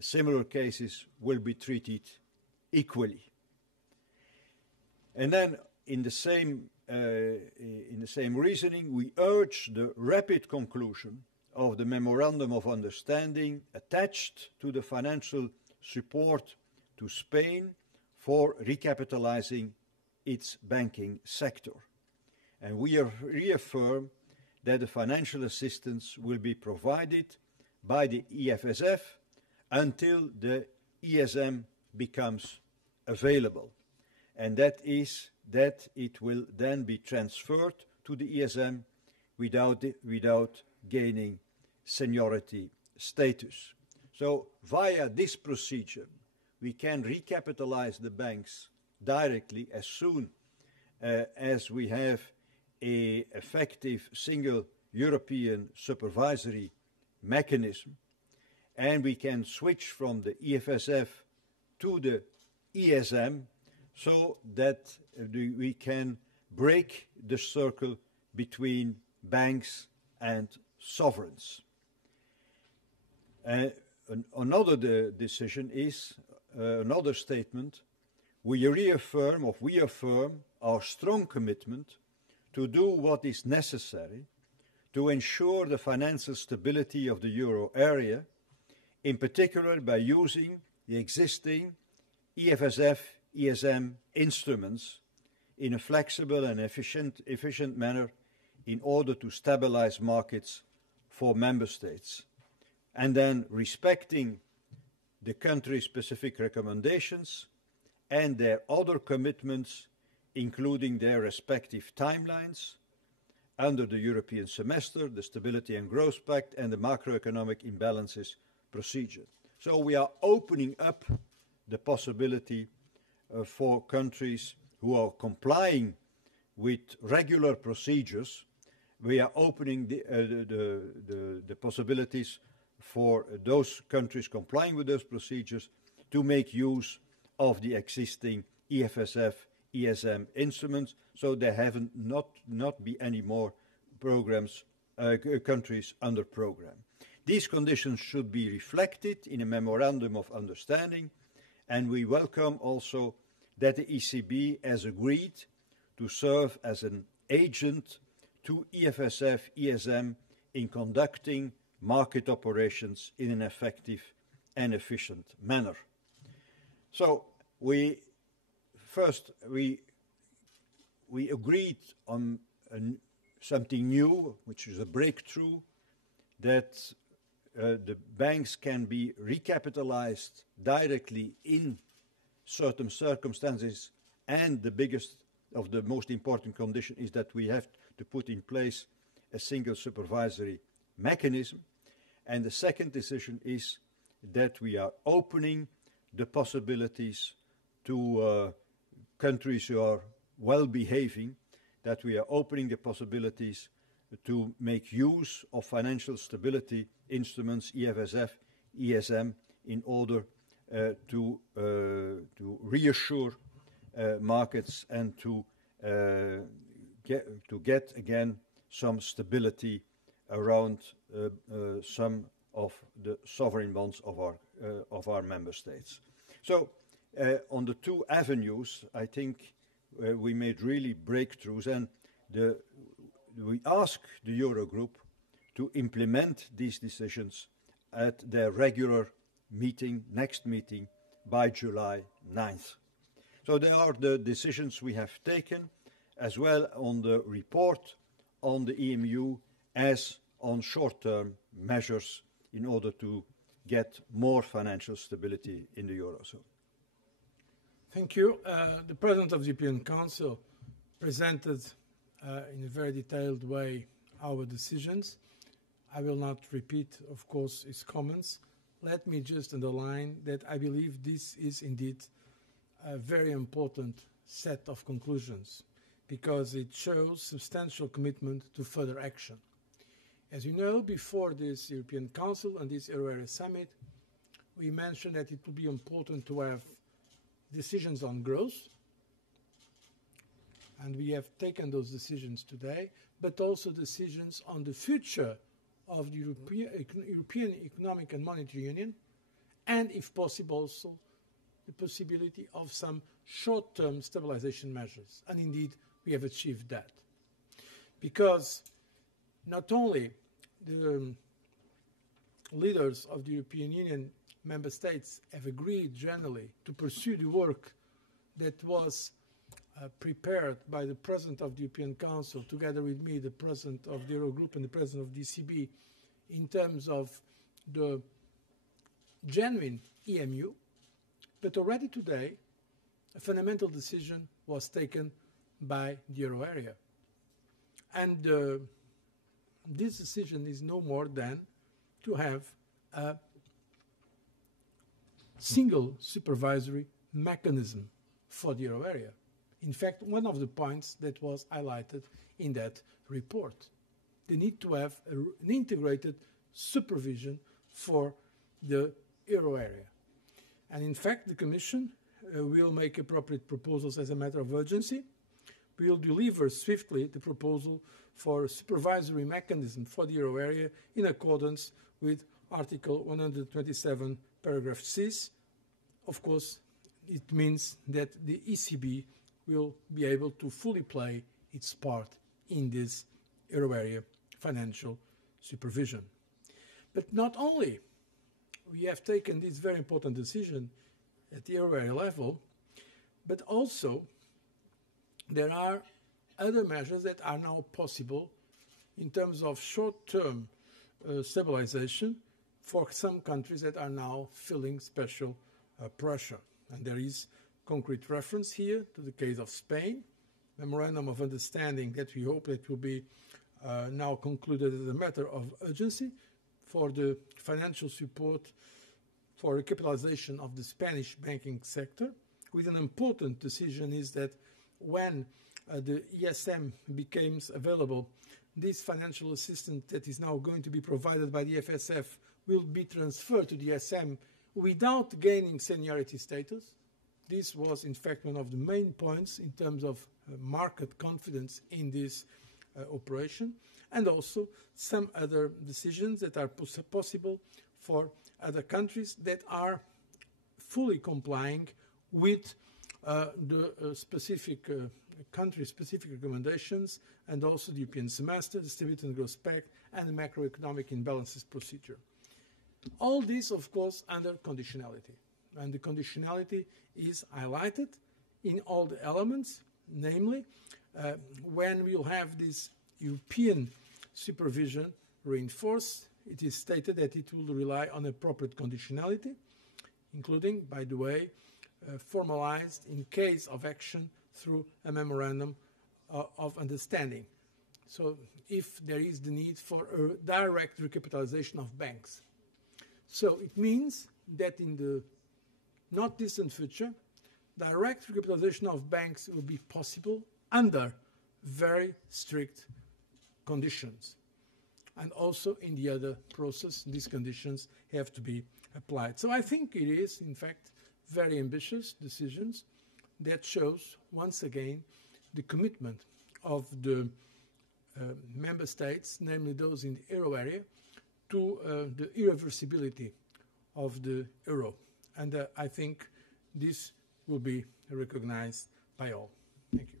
Similar cases will be treated equally. And then, in the same reasoning, we urge the rapid conclusion of the Memorandum of Understanding attached to the financial support to Spain for recapitalizing its banking sector. And we reaffirm that the financial assistance will be provided by the EFSF until the ESM becomes available. And that is that it will then be transferred to the ESM without gaining seniority status. So via this procedure, we can recapitalize the banks directly as soon as we have an effective single European supervisory mechanism, and we can switch from the EFSF to the ESM so that we can break the circle between banks and sovereigns. Another decision is another statement. We reaffirm our strong commitment to do what is necessary to ensure the financial stability of the euro area, in particular by using the existing EFSF, ESM instruments in a flexible and efficient manner in order to stabilize markets for member states, and then respecting the country-specific recommendations and their other commitments, including their respective timelines under the European semester, the Stability and Growth Pact, and the macroeconomic imbalances procedure. So we are opening up the possibility for countries who are complying with regular procedures. We are opening the possibilities for those countries complying with those procedures to make use of the existing EFSF, ESM instruments, so there have not be any more programs, countries under program. These conditions should be reflected in a memorandum of understanding, and we welcome also that the ECB has agreed to serve as an agent to EFSF, ESM in conducting market operations in an effective and efficient manner. So we agreed on something new, which is a breakthrough, that the banks can be recapitalized directly in certain circumstances, and the biggest of the most important condition is that we have to put in place a single supervisory mechanism. And the second decision is that we are opening the possibilities to countries who are well behaving, that we are opening the possibilities to make use of financial stability instruments, EFSF, ESM, in order to reassure markets and to get again some stability around some of the sovereign bonds of our member states. So on the two avenues, I think we made really breakthroughs, and we ask the Eurogroup to implement these decisions at their regular meeting, next meeting, by July 9th. So there are the decisions we have taken, as well on the report on the EMU as on short-term measures in order to get more financial stability in the Eurozone. Thank you. The President of the European Council presented in a very detailed way our decisions. I will not repeat, of course, his comments. Let me just underline that I believe this is indeed a very important set of conclusions, because it shows substantial commitment to further action. As you know, before this European Council and this Euro Area Summit, we mentioned that it would be important to have decisions on growth, and we have taken those decisions today, but also decisions on the future of the European Economic and Monetary Union, and if possible also the possibility of some short-term stabilization measures. And indeed, we have achieved that. Because not only the leaders of the European Union member states have agreed generally to pursue the work that was prepared by the President of the European Council, together with me, the President of the Eurogroup and the President of the ECB, in terms of the genuine EMU, but already today, a fundamental decision was taken by the euro area. And this decision is no more than to have a single supervisory mechanism for the euro area. in fact, one of the points that was highlighted in that report. They need to have an integrated supervision for the euro area. And in fact, the Commission will make appropriate proposals as a matter of urgency. We will deliver swiftly the proposal for a supervisory mechanism for the euro area in accordance with Article 127, paragraph 6. Of course, it means that the ECB will be able to fully play its part in this euro area financial supervision. But not only we have taken this very important decision at the euro area level, but also there are other measures that are now possible in terms of short-term stabilization for some countries that are now feeling special pressure. And there is concrete reference here to the case of Spain, memorandum of understanding that we hope that will be now concluded as a matter of urgency for the financial support for recapitalization of the Spanish banking sector, with an important decision is that when the ESM becomes available, this financial assistance that is now going to be provided by the FSF will be transferred to the ESM without gaining seniority status. This was, in fact, one of the main points in terms of market confidence in this operation, and also some other decisions that are possible for other countries that are fully complying with the specific country-specific recommendations, and also the European semester, the Stability and Growth Pact, and the macroeconomic imbalances procedure. All this, of course, under conditionality. And the conditionality is highlighted in all the elements, namely, when we'll have this European supervision reinforced, it is stated that it will rely on appropriate conditionality, including, by the way, formalized in case of action through a memorandum of understanding. So if there is the need for a direct recapitalization of banks. So it means that in the not distant future, direct recapitalization of banks will be possible under very strict conditions. And also in the other process, these conditions have to be applied. So I think it is, in fact, very ambitious decisions that shows, once again, the commitment of the member states, namely those in the euro area, to the irreversibility of the euro. And I think this will be recognized by all. Thank you.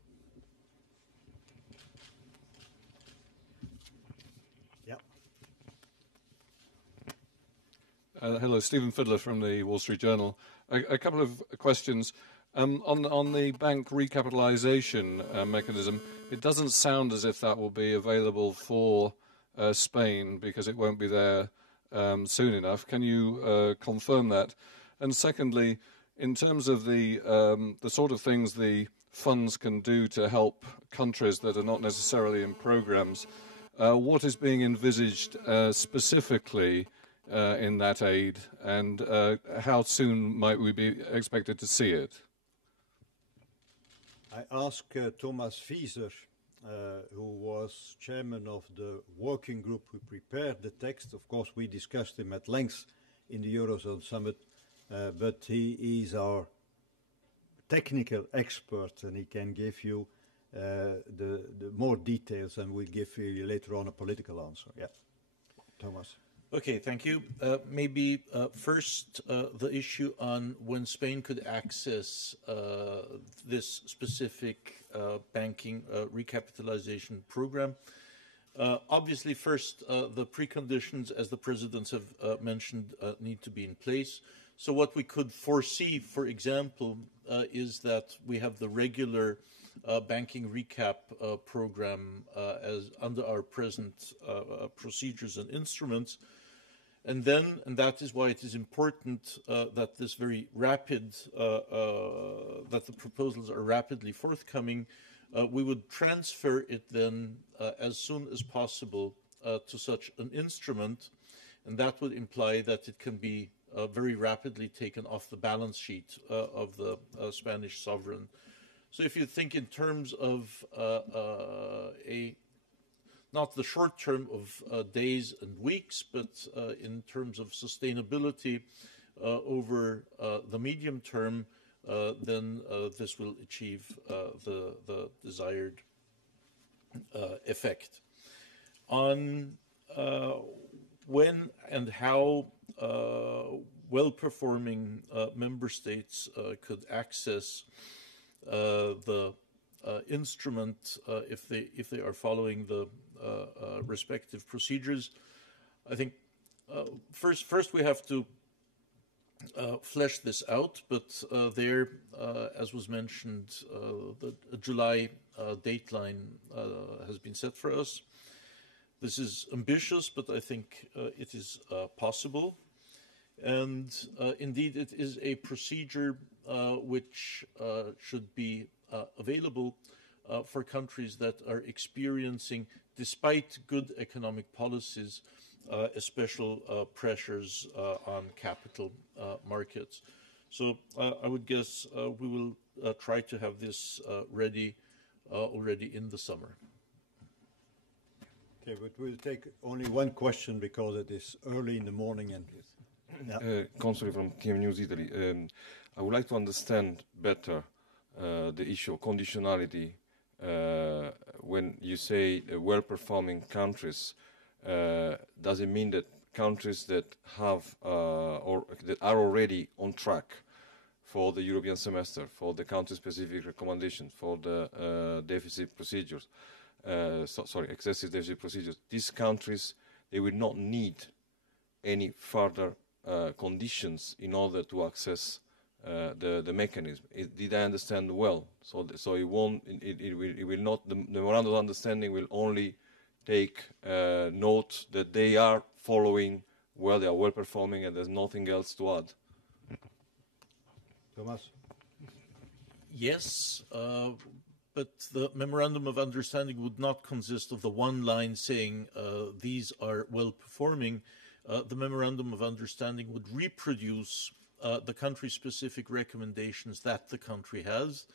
Hello, Stephen Fiddler from the Wall Street Journal. A couple of questions. On the bank recapitalization mechanism, it doesn't sound as if that will be available for Spain because it won't be there soon enough. Can you confirm that? And secondly, in terms of the sort of things the funds can do to help countries that are not necessarily in programs, what is being envisaged specifically in that aid, and how soon might we be expected to see it? I asked Thomas Wieser, who was chairman of the working group who prepared the text. Of course, we discussed him at length in the Eurozone Summit, but he is our technical expert, and he can give you the more details, and we'll give you later on a political answer. Yeah, Thomas. Okay, thank you. Maybe first the issue on when Spain could access this specific banking recapitalization program. Obviously, first, the preconditions, as the presidents have mentioned, need to be in place. So what we could foresee, for example, is that we have the regular banking recap program as under our present procedures and instruments. And then, and that is why it is important that this very rapid, that the proposals are rapidly forthcoming, we would transfer it then as soon as possible to such an instrument, and that would imply that it can be very rapidly taken off the balance sheet of the Spanish sovereign. So if you think in terms of not the short term of days and weeks, but in terms of sustainability over the medium term, then this will achieve the desired effect. On when and how well-performing member states could access the instrument if they are following the respective procedures, I think first we have to flesh this out, but there, as was mentioned, the July dateline has been set for us. This is ambitious, but I think it is possible. And indeed, it is a procedure which should be available for countries that are experiencing, despite good economic policies, special pressures on capital markets. So I would guess we will try to have this ready already in the summer. Okay, but we'll take only one question because it is early in the morning. And Consoli from TM News Italy. I would like to understand better the issue of conditionality when you say well-performing countries. Does it mean that countries that have or that are already on track for the European semester, for the country-specific recommendations, for the deficit procedures, excessive deficit procedures, these countries, they will not need any further conditions in order to access the mechanism? Did I understand well? So it won't. It will not. The memorandum of understanding will only take note that they are following well, they are well performing, and there's nothing else to add. Thomas? Yes, but the memorandum of understanding would not consist of the one line saying these are well performing. The memorandum of understanding would reproduce the country-specific recommendations that the country has,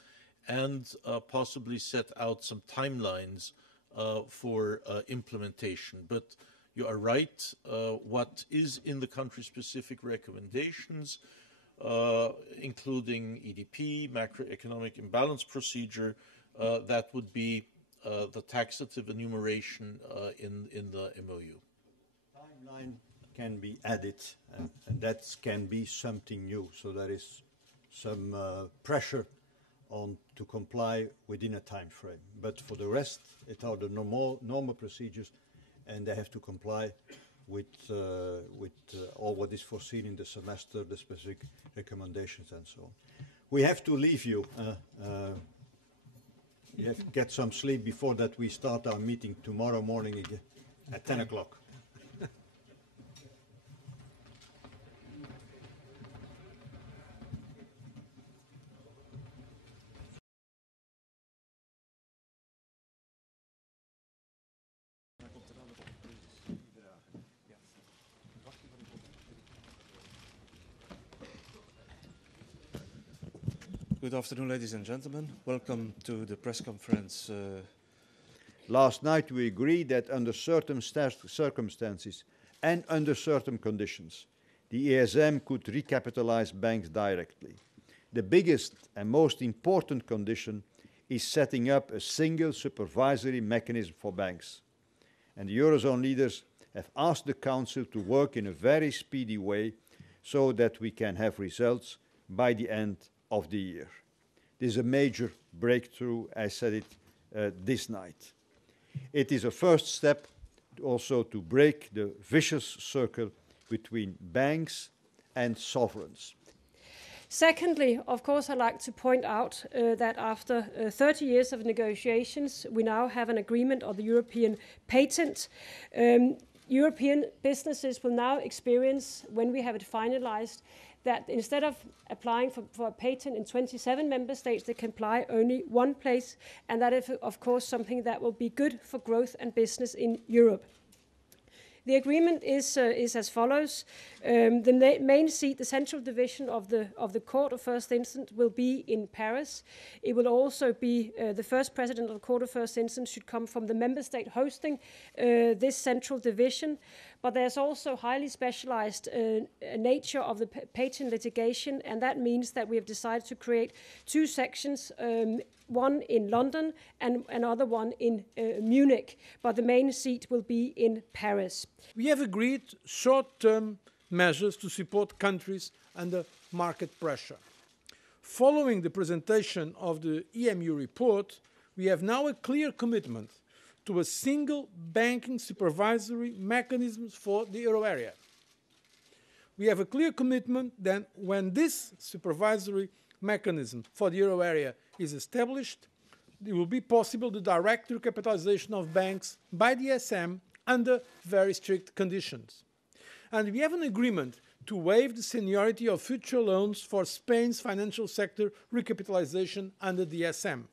and possibly set out some timelines for implementation. But you are right, what is in the country-specific recommendations, including EDP, macroeconomic imbalance procedure, that would be the taxative enumeration in the MOU. Timeline can be added, and that can be something new. So there is some pressure on to comply within a time frame. But for the rest, it are the normal procedures, and they have to comply with all what is foreseen in the semester, the specific recommendations, and so on. We have to leave you. You have to get some sleep before that we start our meeting tomorrow morning again at 10 o'clock. Good afternoon, ladies and gentlemen. Welcome to the press conference. Last night we agreed that under certain circumstances and under certain conditions, the ESM could recapitalize banks directly. The biggest and most important condition is setting up a single supervisory mechanism for banks. And the Eurozone leaders have asked the Council to work in a very speedy way so that we can have results by the end of the year. This is a major breakthrough, I said it this night. It is a first step also to break the vicious circle between banks and sovereigns. Secondly, of course, I'd like to point out that after 30 years of negotiations, we now have an agreement on the European patent. European businesses will now experience, when we have it finalized, that instead of applying for a patent in 27 member states, they can apply only one place, and that is, of course, something that will be good for growth and business in Europe. The agreement is as follows. The main seat, the central division of the Court of First Instance will be in Paris. It will also be the first president of the Court of First Instance should come from the member state hosting this central division. But there's also highly specialized nature of the patent litigation, and that means that we have decided to create two sections, one in London and another one in Munich, but the main seat will be in Paris. We have agreed short-term measures to support countries under market pressure. Following the presentation of the EMU report, we have now a clear commitment to a single banking supervisory mechanism for the euro area. We have a clear commitment that when this supervisory mechanism for the euro area is established, it will be possible to direct the recapitalization of banks by the ESM under very strict conditions. And we have an agreement to waive the seniority of future loans for Spain's financial sector recapitalization under the ESM.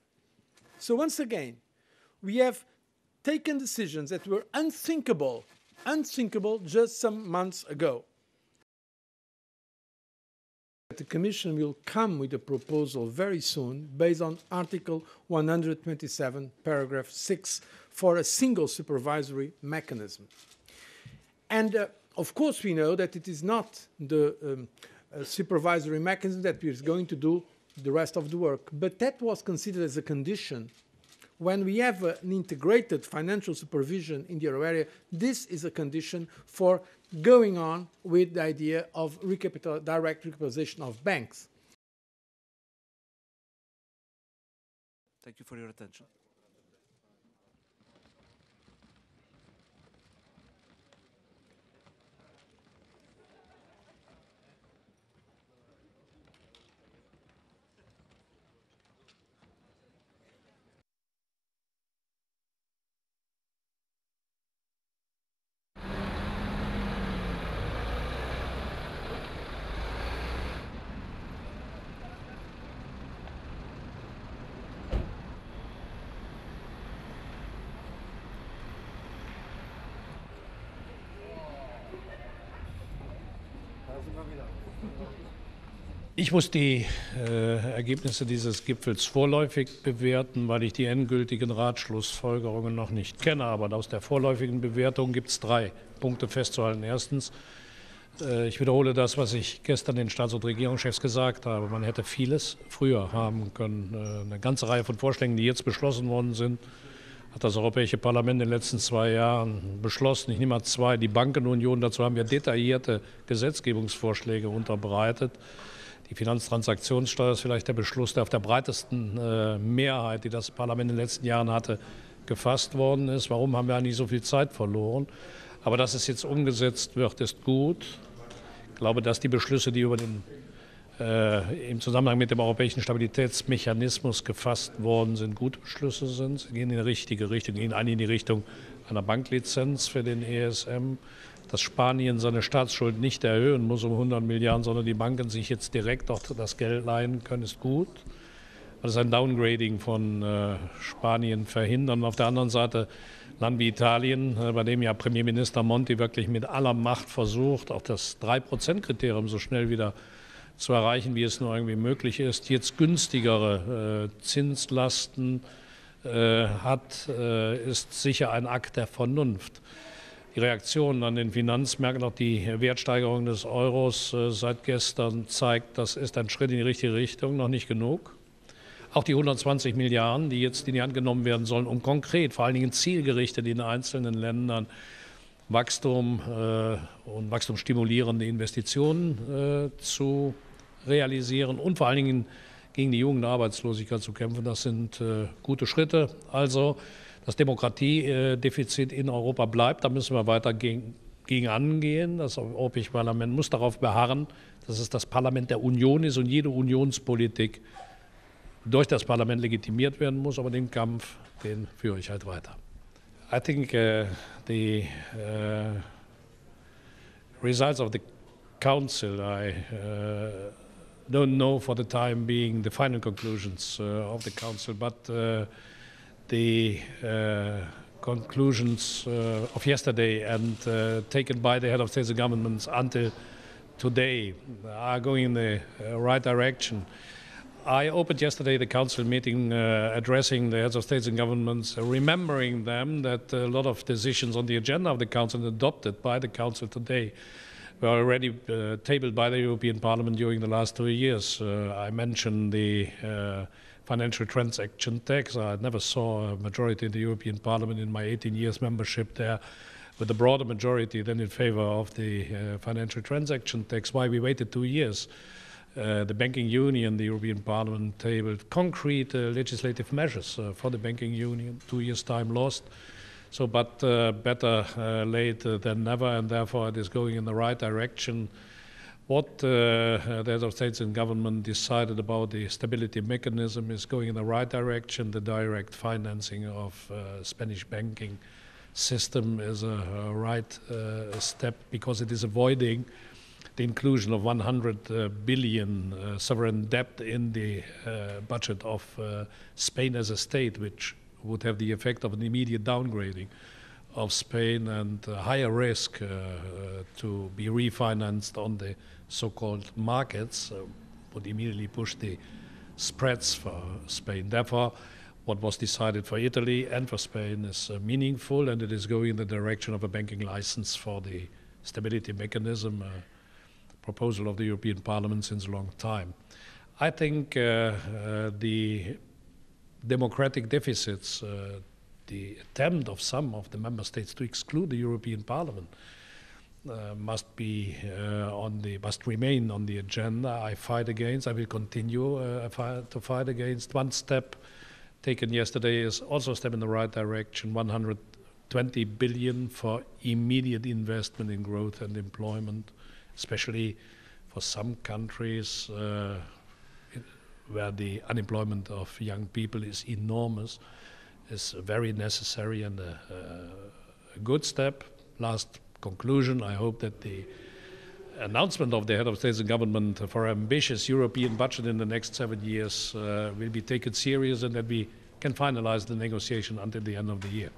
So once again, we have taken decisions that were unthinkable just some months ago. The Commission will come with a proposal very soon based on Article 127, paragraph 6, for a single supervisory mechanism. And of course we know that it is not the supervisory mechanism that is going to do the rest of the work, but that was considered as a condition. When we have an integrated financial supervision in the euro area, this is a condition for going on with the idea of direct recapitalization of banks. Thank you for your attention. Ich muss die Ergebnisse dieses Gipfels vorläufig bewerten, weil ich die endgültigen Ratschlussfolgerungen noch nicht kenne. Aber aus der vorläufigen Bewertung gibt es 3 Punkte festzuhalten. Erstens, ich wiederhole das, was ich gestern den Staats- und Regierungschefs gesagt habe. Man hätte vieles früher haben können. Eine ganze Reihe von Vorschlägen, die jetzt beschlossen worden sind, hat das Europäische Parlament in den letzten 2 Jahren beschlossen. Ich nehme mal 2. Die Bankenunion, dazu haben wir detaillierte Gesetzgebungsvorschläge unterbreitet. Die Finanztransaktionssteuer ist vielleicht der Beschluss, der auf der breitesten Mehrheit, die das Parlament in den letzten Jahren hatte, gefasst worden ist. Warum haben wir eigentlich so viel Zeit verloren? Aber dass es jetzt umgesetzt wird, ist gut. Ich glaube, dass die Beschlüsse, die im Zusammenhang mit dem europäischen Stabilitätsmechanismus gefasst worden sind, gute Beschlüsse sind. Sie gehen in die richtige Richtung, gehen in die Richtung einer Banklizenz für den ESM. Dass Spanien seine Staatsschuld nicht erhöhen muss um 100 Milliarden, sondern die Banken sich jetzt direkt auch das Geld leihen können, ist gut. Das ist ein Downgrading von Spanien verhindern. Auf der anderen Seite ein Land wie Italien, bei dem ja Premierminister Monti wirklich mit aller Macht versucht, auch das 3%-Kriterium so schnell wieder zu erreichen, wie es nur irgendwie möglich ist, jetzt günstigere Zinslasten hat, ist sicher ein Akt der Vernunft. Die Reaktion an den Finanzmärkten, auch die Wertsteigerung des Euros seit gestern zeigt, das ist ein Schritt in die richtige Richtung, noch nicht genug. Auch die 120 Milliarden, die jetzt in die Hand genommen werden sollen, um konkret, vor allen Dingen zielgerichtet in einzelnen Ländern Wachstum und wachstumsstimulierende Investitionen zu realisieren und vor allen Dingen gegen die Jugendarbeitslosigkeit zu kämpfen, das sind gute Schritte. Also das Demokratiedefizit in Europa bleibt, da müssen wir weiter gegen angehen. Das Europäische Parlament muss darauf beharren, dass es das Parlament der Union ist und jede Unionspolitik durch das Parlament legitimiert werden muss. Aber den Kampf, den führe ich halt weiter. I think the results of the Council, I don't know for the time being the final conclusions of the Council, but the conclusions of yesterday and taken by the head of states and governments until today are going in the right direction. I opened yesterday the council meeting addressing the heads of states and governments, remembering them that a lot of decisions on the agenda of the council adopted by the council today were already tabled by the European Parliament during the last 2 years. I mentioned the financial transaction tax. I never saw a majority in the European Parliament in my 18 years membership there with a broader majority than in favor of the financial transaction tax. Why we waited 2 years? The banking union, the European Parliament tabled concrete legislative measures for the banking union. 2 years' time lost. So, but better late than never, and therefore it is going in the right direction. What the heads of states and government decided about the stability mechanism is going in the right direction. The direct financing of Spanish banking system is a right step because it is avoiding the inclusion of 100 billion sovereign debt in the budget of Spain as a state, which would have the effect of an immediate downgrading of Spain and higher risk to be refinanced on the so-called markets, would immediately push the spreads for Spain. Therefore, what was decided for Italy and for Spain is meaningful, and it is going in the direction of a banking license for the stability mechanism, proposal of the European Parliament since a long time. I think the democratic deficits, the attempt of some of the member states to exclude the European Parliament must remain on the agenda. I fight against. I will continue to fight against. One step taken yesterday is also a step in the right direction. 120 billion for immediate investment in growth and employment, especially for some countries where the unemployment of young people is enormous, is very necessary and a good step. Last conclusion, I hope that the announcement of the head of states and government for an ambitious European budget in the next 7 years will be taken serious and that we can finalize the negotiation until the end of the year.